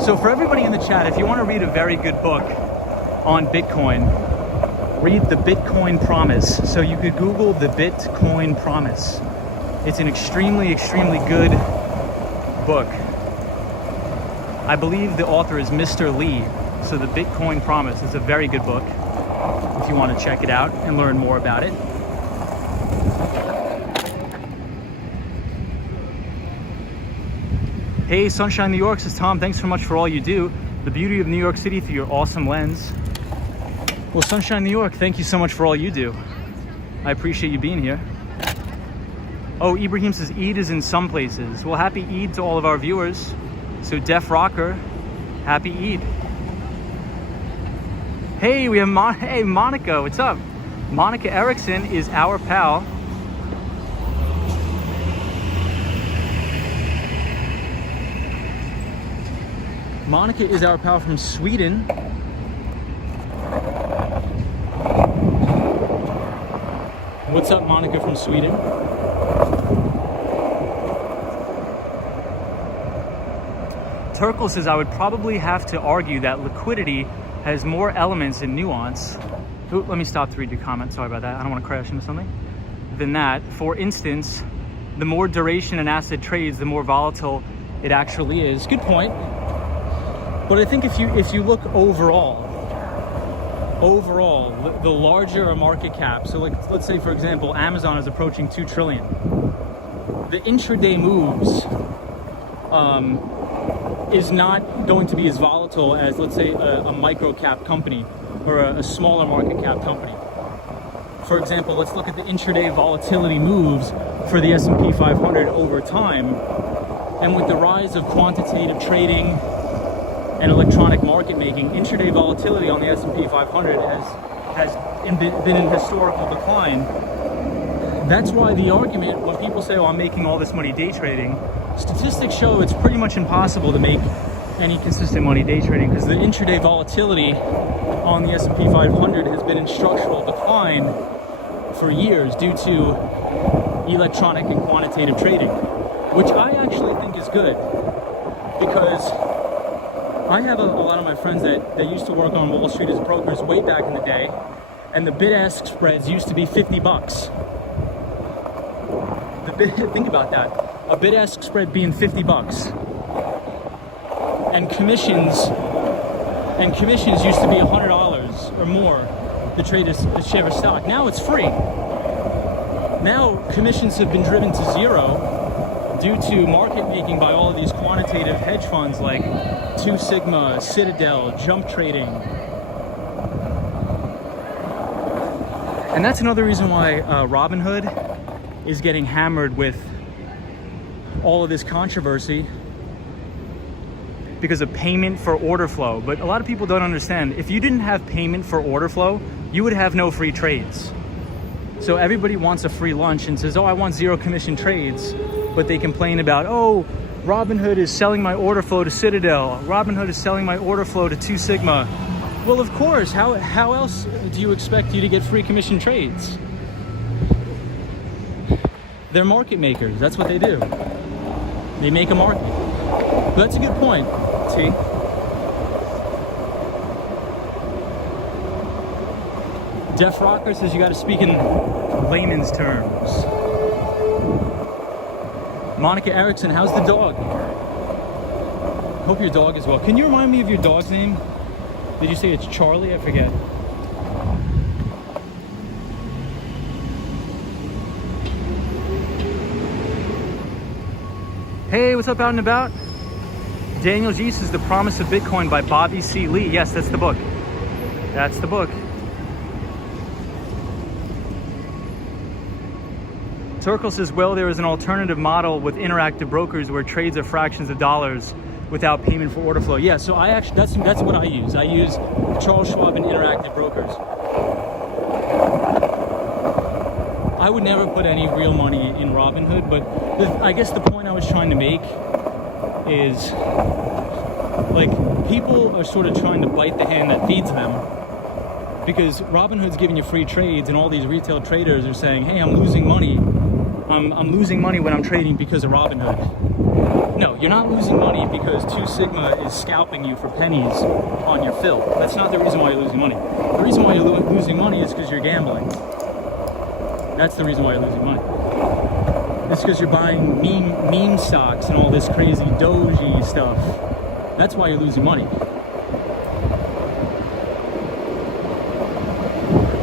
So for everybody in the chat, if you want to read a very good book on Bitcoin, read The Bitcoin Promise. So you could Google The Bitcoin Promise. It's an extremely, extremely good book. I believe the author is Mr. Lee. So The Bitcoin Promise is a very good book if you want to check it out and learn more about it. Hey, Sunshine New York says, Tom, thanks so much for all you do. The beauty of New York City through your awesome lens. Well, Sunshine New York, thank you so much for all you do. I appreciate you being here. Oh, Ibrahim says Eid is in some places. Well, happy Eid to all of our viewers. So Def Rocker, happy Eid. Hey, we have hey, Monica, what's up? Monica Erickson is our pal. Monica is our pal from Sweden. What's up, Monica from Sweden? Turkle says, I would probably have to argue that liquidity has more elements and nuance. Ooh, let me stop to read your comment. Sorry about that. I don't want to crash into something. Than that, for instance, the more duration an asset trades, the more volatile it actually is. Good point. But I think if you look overall, the larger a market cap, so like let's say for example, Amazon is approaching 2 trillion. The intraday moves is not going to be as volatile as, let's say, a micro cap company or a smaller market cap company. For example, let's look at the intraday volatility moves for the S&P 500 over time. And with the rise of quantitative trading and electronic market making, intraday volatility on the S&P 500 has been in historical decline. That's why the argument when people say, oh, I'm making all this money day trading, statistics show it's pretty much impossible to make any consistent money day trading because the intraday volatility on the S&P 500 has been in structural decline for years due to electronic and quantitative trading, which I actually think is good because I have a lot of my friends that used to work on Wall Street as brokers way back in the day, and the bid-ask spreads used to be $50. Think about that. A bid-ask spread being $50. And commissions used to be $100 or more to trade a share of stock. Now it's free. Now commissions have been driven to zero due to market making by all of these quantitative hedge funds like 2 Sigma, Citadel, Jump Trading. And that's another reason why Robinhood is getting hammered with all of this controversy because of payment for order flow. But a lot of people don't understand, if you didn't have payment for order flow, you would have no free trades. So everybody wants a free lunch and says, oh, I want zero commission trades, but they complain about, oh, Robinhood is selling my order flow to Citadel. Robinhood is selling my order flow to 2 Sigma. Well, of course, how else do you expect you to get free commission trades? They're market makers, that's what they do. They make a market. But that's a good point, T. Def Rocker says you gotta speak in layman's terms. Monica Erickson, how's the dog? Hope your dog is well. Can you remind me of your dog's name? Did you say it's Charlie? I forget. Hey, what's up out and about? Daniel G says The Promise of Bitcoin by Bobby C. Lee. Yes, that's the book. That's the book. Turkle says, well, there is an alternative model with interactive brokers where trades are fractions of dollars without payment for order flow. Yeah, so I actually, that's what I use. I use Charles Schwab and interactive brokers. I would never put any real money in Robinhood, but I guess the point I was trying to make is, like, people are sort of trying to bite the hand that feeds them, because Robinhood's giving you free trades, and all these retail traders are saying, hey, I'm losing money. I'm losing money when I'm trading because of Robinhood. No, you're not losing money because 2 Sigma is scalping you for pennies on your fill. That's not the reason why you're losing money. The reason why you're losing money is because you're gambling. That's the reason why you're losing money. It's because you're buying meme stocks and all this crazy doji stuff. That's why you're losing money.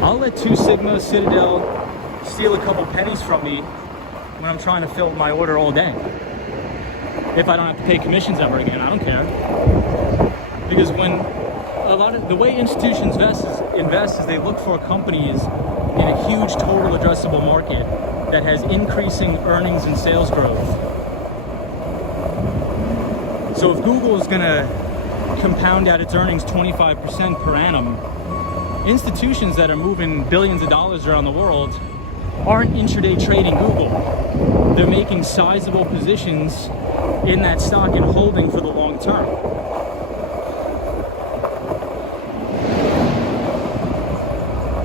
I'll let 2 Sigma, Citadel steal a couple pennies from me when I'm trying to fill my order all day. If I don't have to pay commissions ever again, I don't care. Because when the way institutions invest is they look for companies in a huge total addressable market that has increasing earnings and sales growth. So if Google is gonna compound out its earnings 25% per annum, institutions that are moving billions of dollars around the world aren't intraday trading Google. They're making sizable positions in that stock and holding for the long term.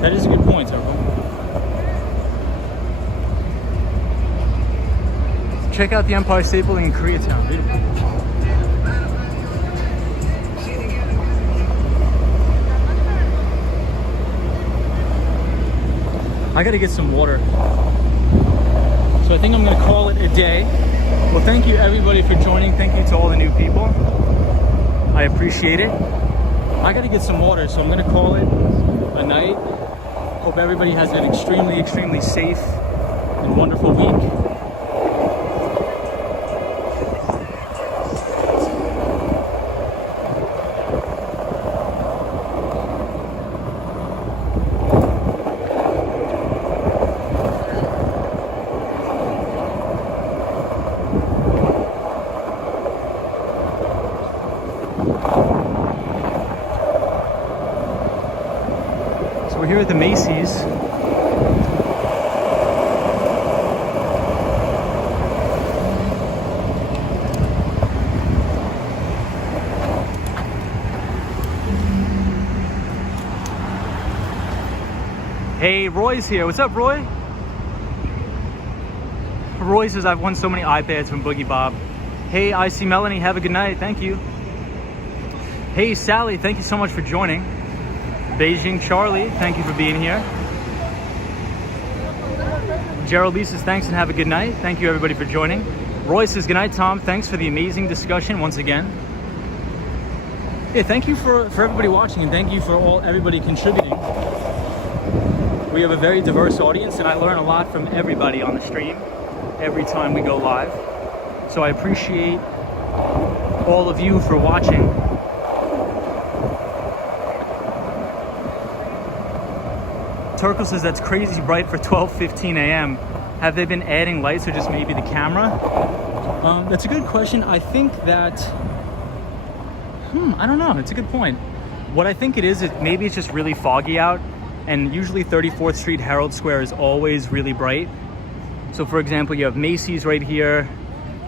That is a good point, Turbo. Check out the Empire State Building in Koreatown. Beautiful. I gotta get some water. So I think I'm gonna call it a day. Well, thank you everybody for joining. Thank you to all the new people. I appreciate it. I gotta get some water, so I'm gonna call it a night. Hope everybody has an extremely, extremely safe and wonderful week. We're here at the Macy's. Hey, Roy's here. What's up, Roy? Roy says, I've won so many iPads from Boogie Bob. Hey, I see Melanie. Have a good night. Thank you. Hey, Sally. Thank you so much for joining. Beijing Charlie, thank you for being here. Gerald Lee says thanks and have a good night. Thank you everybody for joining. Roy says good night, Tom. Thanks for the amazing discussion once again. Yeah, thank you for everybody watching, and thank you for everybody contributing. We have a very diverse audience, and I learn a lot from everybody on the stream every time we go live. So I appreciate all of you for watching. Turkle says that's crazy bright for 12:15 a.m. Have they been adding lights or just maybe the camera? That's a good question. I think that, I don't know. It's a good point. What I think it is maybe it's just really foggy out, and usually 34th Street Herald Square is always really bright. So for example, you have Macy's right here.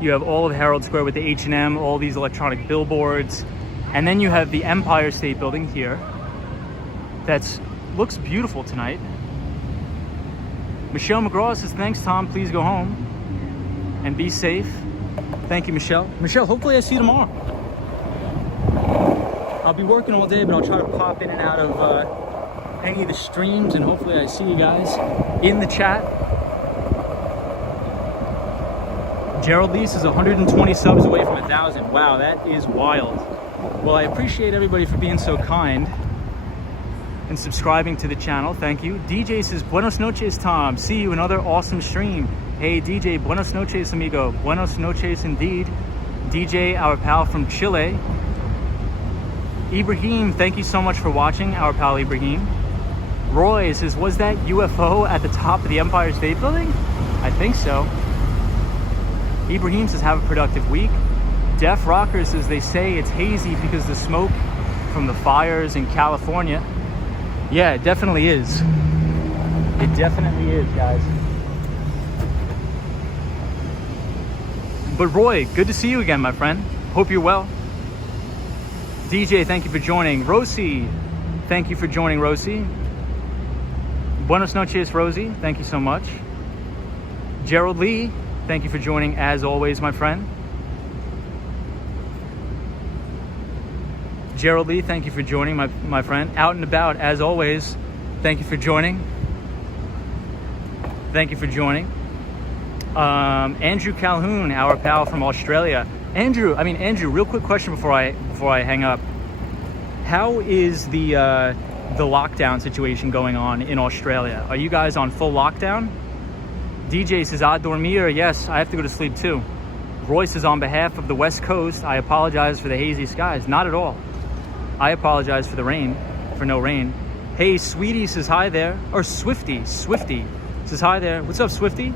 You have all of Herald Square with the H&M, all these electronic billboards. And then you have the Empire State Building here. Looks beautiful tonight. Michelle McGraw says, thanks, Tom. Please go home and be safe. Thank you, Michelle. Michelle, hopefully I see you tomorrow. I'll be working all day, but I'll try to pop in and out of any of the streams, and hopefully I see you guys in the chat. Gerald Lee says 120 subs away from 1,000. Wow, that is wild. Well, I appreciate everybody for being so kind and subscribing to the channel. Thank you. DJ says, buenos noches, Tom. See you another awesome stream. Hey, DJ, buenos noches, amigo. Buenos noches indeed. DJ, our pal from Chile. Ibrahim, thank you so much for watching, our pal Ibrahim. Roy says, was that UFO at the top of the Empire State Building? I think so. Ibrahim says, have a productive week. Def Rocker says, they say it's hazy because the smoke from the fires in California. Yeah, it definitely is. It definitely is, guys. But Roy, good to see you again, my friend. Hope you're well. DJ, thank you for joining. Rosie, thank you for joining, Rosie. Buenos noches, Rosie. Thank you so much. Gerald Lee, thank you for joining as always, my friend. Gerald Lee, thank you for joining, my friend. Out and about, as always, thank you for joining. Thank you for joining. Andrew Calhoun, our pal from Australia. Andrew, real quick question before I hang up. How is the lockdown situation going on in Australia? Are you guys on full lockdown? DJ says, a dormir. Yes, I have to go to sleep too. Royce is on behalf of the West Coast. I apologize for the hazy skies. Not at all. I apologize for the rain, for no rain. Hey, Sweetie says hi there. Or Swifty says hi there. What's up, Swifty?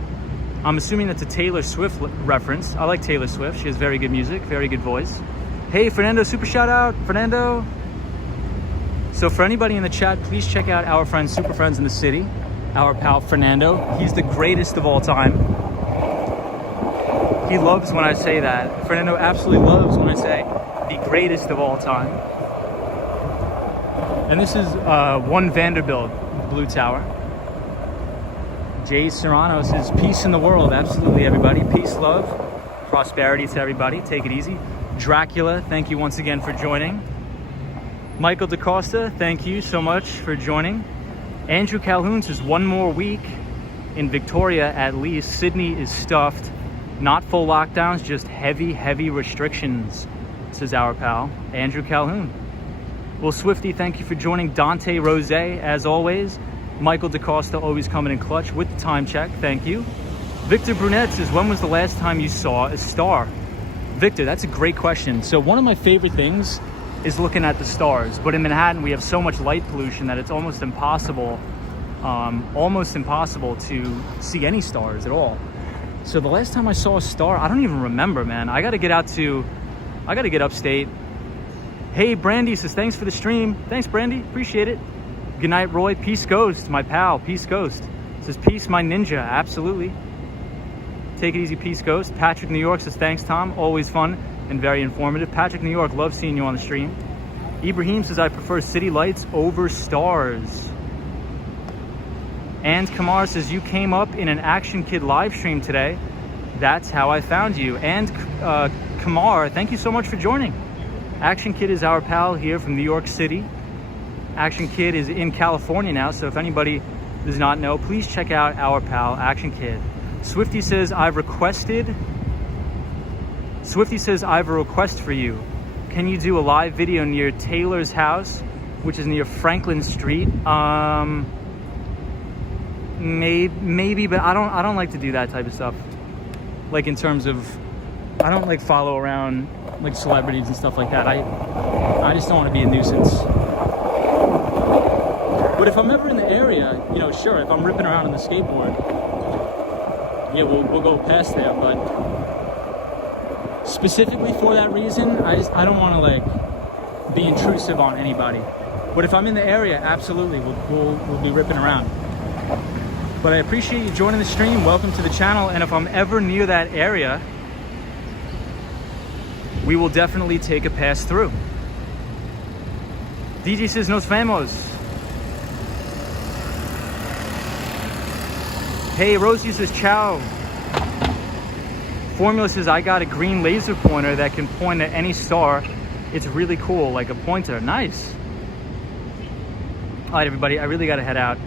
I'm assuming that's a Taylor Swift reference. I like Taylor Swift. She has very good music, very good voice. Hey, Fernando, super shout out. Fernando. So for anybody in the chat, please check out our friend, Super Friends in the City. Our pal, Fernando. He's the greatest of all time. He loves when I say that. Fernando absolutely loves when I say the greatest of all time. And this is One Vanderbilt, Blue Tower. Jay Serrano says, peace in the world. Absolutely, everybody. Peace, love, prosperity to everybody. Take it easy. Dracula, thank you once again for joining. Michael DaCosta, thank you so much for joining. Andrew Calhoun says, one more week in Victoria at least. Sydney is stuffed. Not full lockdowns, just heavy restrictions, says our pal, Andrew Calhoun. Well, Swifty, thank you for joining. Dante Rose, as always. Michael DaCosta, always coming in clutch with the time check. Thank you. Victor Brunette says, when was the last time you saw a star? Victor, that's a great question. So one of my favorite things is looking at the stars. But in Manhattan, we have so much light pollution that it's almost impossible to see any stars at all. So the last time I saw a star, I don't even remember, man. I got to get upstate. Hey, Brandy says, thanks for the stream. Thanks, Brandy. Appreciate it. Good night, Roy. Peace Ghost, my pal. Peace Ghost says, peace, my ninja. Absolutely. Take it easy, Peace Ghost. Patrick New York says, thanks, Tom. Always fun and very informative. Patrick New York, love seeing you on the stream. Ibrahim says, I prefer city lights over stars. And Kamar says, you came up in an Action Kid live stream today. That's how I found you. And Kamar, thank you so much for joining. Action Kid is our pal here from New York City. Action Kid is in California now, so if anybody does not know, please check out our pal, Action Kid. Swifty says, I have a request for you. Can you do a live video near Taylor's house, which is near Franklin Street? Maybe, but I don't like to do that type of stuff. Like in terms of, I don't like follow around like celebrities and stuff like that. I just don't want to be a nuisance. But if I'm ever in the area, you know, sure, if I'm ripping around on the skateboard, yeah, we'll go past there. But specifically for that reason, I don't want to like be intrusive on anybody. But if I'm in the area, absolutely, we'll be ripping around. But I appreciate you joining the stream. Welcome to the channel. And if I'm ever near that area, we will definitely take a pass through. DJ says, nos vemos. Hey, Rosie says, ciao. Formula says, I got a green laser pointer that can point at any star. It's really cool, like a pointer. Nice. All right, everybody, I really got to head out.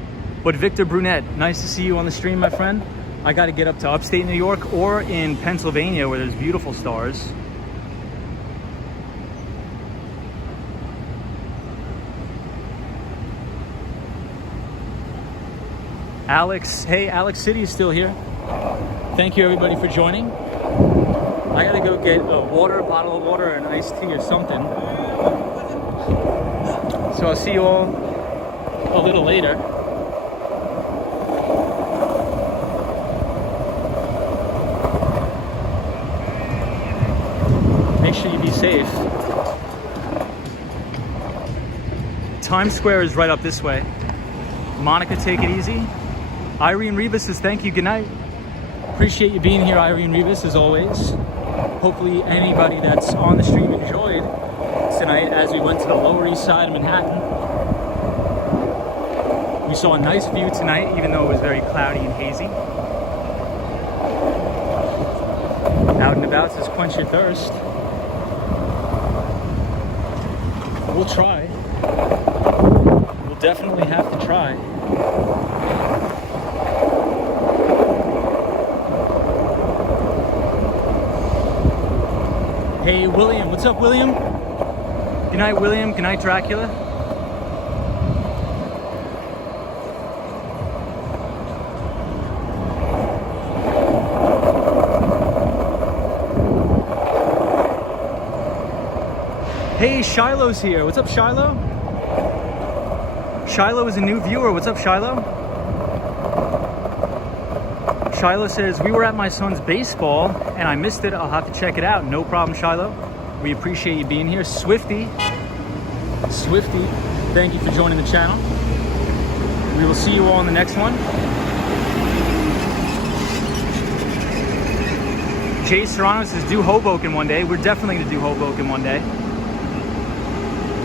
But Victor Brunette, nice to see you on the stream, my friend. I got to get up to upstate New York or in Pennsylvania where there's beautiful stars. Alex, hey, Alex City is still here. Thank you, everybody, for joining. I gotta go get a bottle of water, an iced tea or something. So I'll see you all a little later. make sure you be safe. Times Square is right up this way. Monica, take it easy. Irene Rivas says thank you, good night. Appreciate you being here, Irene Rivas, as always. Hopefully anybody that's on the stream enjoyed tonight as we went to the Lower East Side of Manhattan. We saw a nice view tonight, even though it was very cloudy and hazy. Out and about says quench your thirst. We'll try. We'll definitely have to try. Hey, William. What's up, William? Good night, William. Good night, Dracula. Hey, Shiloh's here. What's up, Shiloh? Shiloh is a new viewer. What's up, Shiloh? Shiloh says, we were at my son's baseball and I missed it. I'll have to check it out. No problem, Shiloh. We appreciate you being here. Swifty, thank you for joining the channel. We will see you all in the next one. Jay Serrano says, do Hoboken one day. We're definitely going to do Hoboken one day.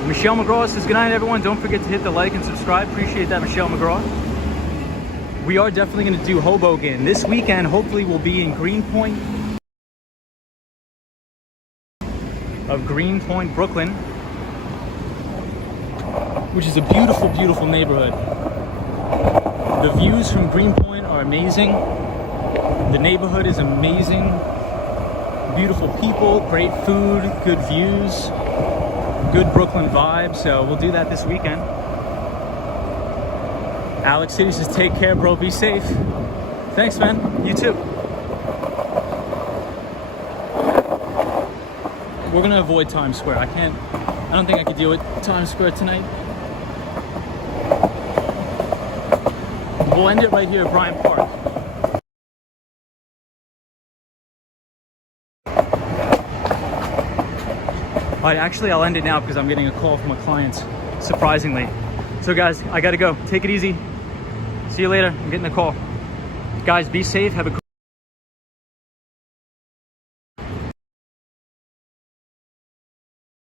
Michelle McGraw says, good night, everyone. Don't forget to hit the like and subscribe. Appreciate that, Michelle McGraw. We are definitely going to do Hoboken. This weekend, hopefully, we'll be in Greenpoint, Brooklyn, which is a beautiful, beautiful neighborhood. The views from Greenpoint are amazing. The neighborhood is amazing. Beautiful people, great food, good views. Good Brooklyn vibe, so we'll do that this weekend. Alex City says, take care, bro, be safe. Thanks, man. You too. We're gonna avoid Times Square. I don't think I could deal with Times Square tonight. We'll end it right here at Bryant Park. All right, actually, I'll end it now because I'm getting a call from a client, surprisingly. So guys, I gotta go. Take it easy. See you later. I'm getting a call. Guys, be safe. Have a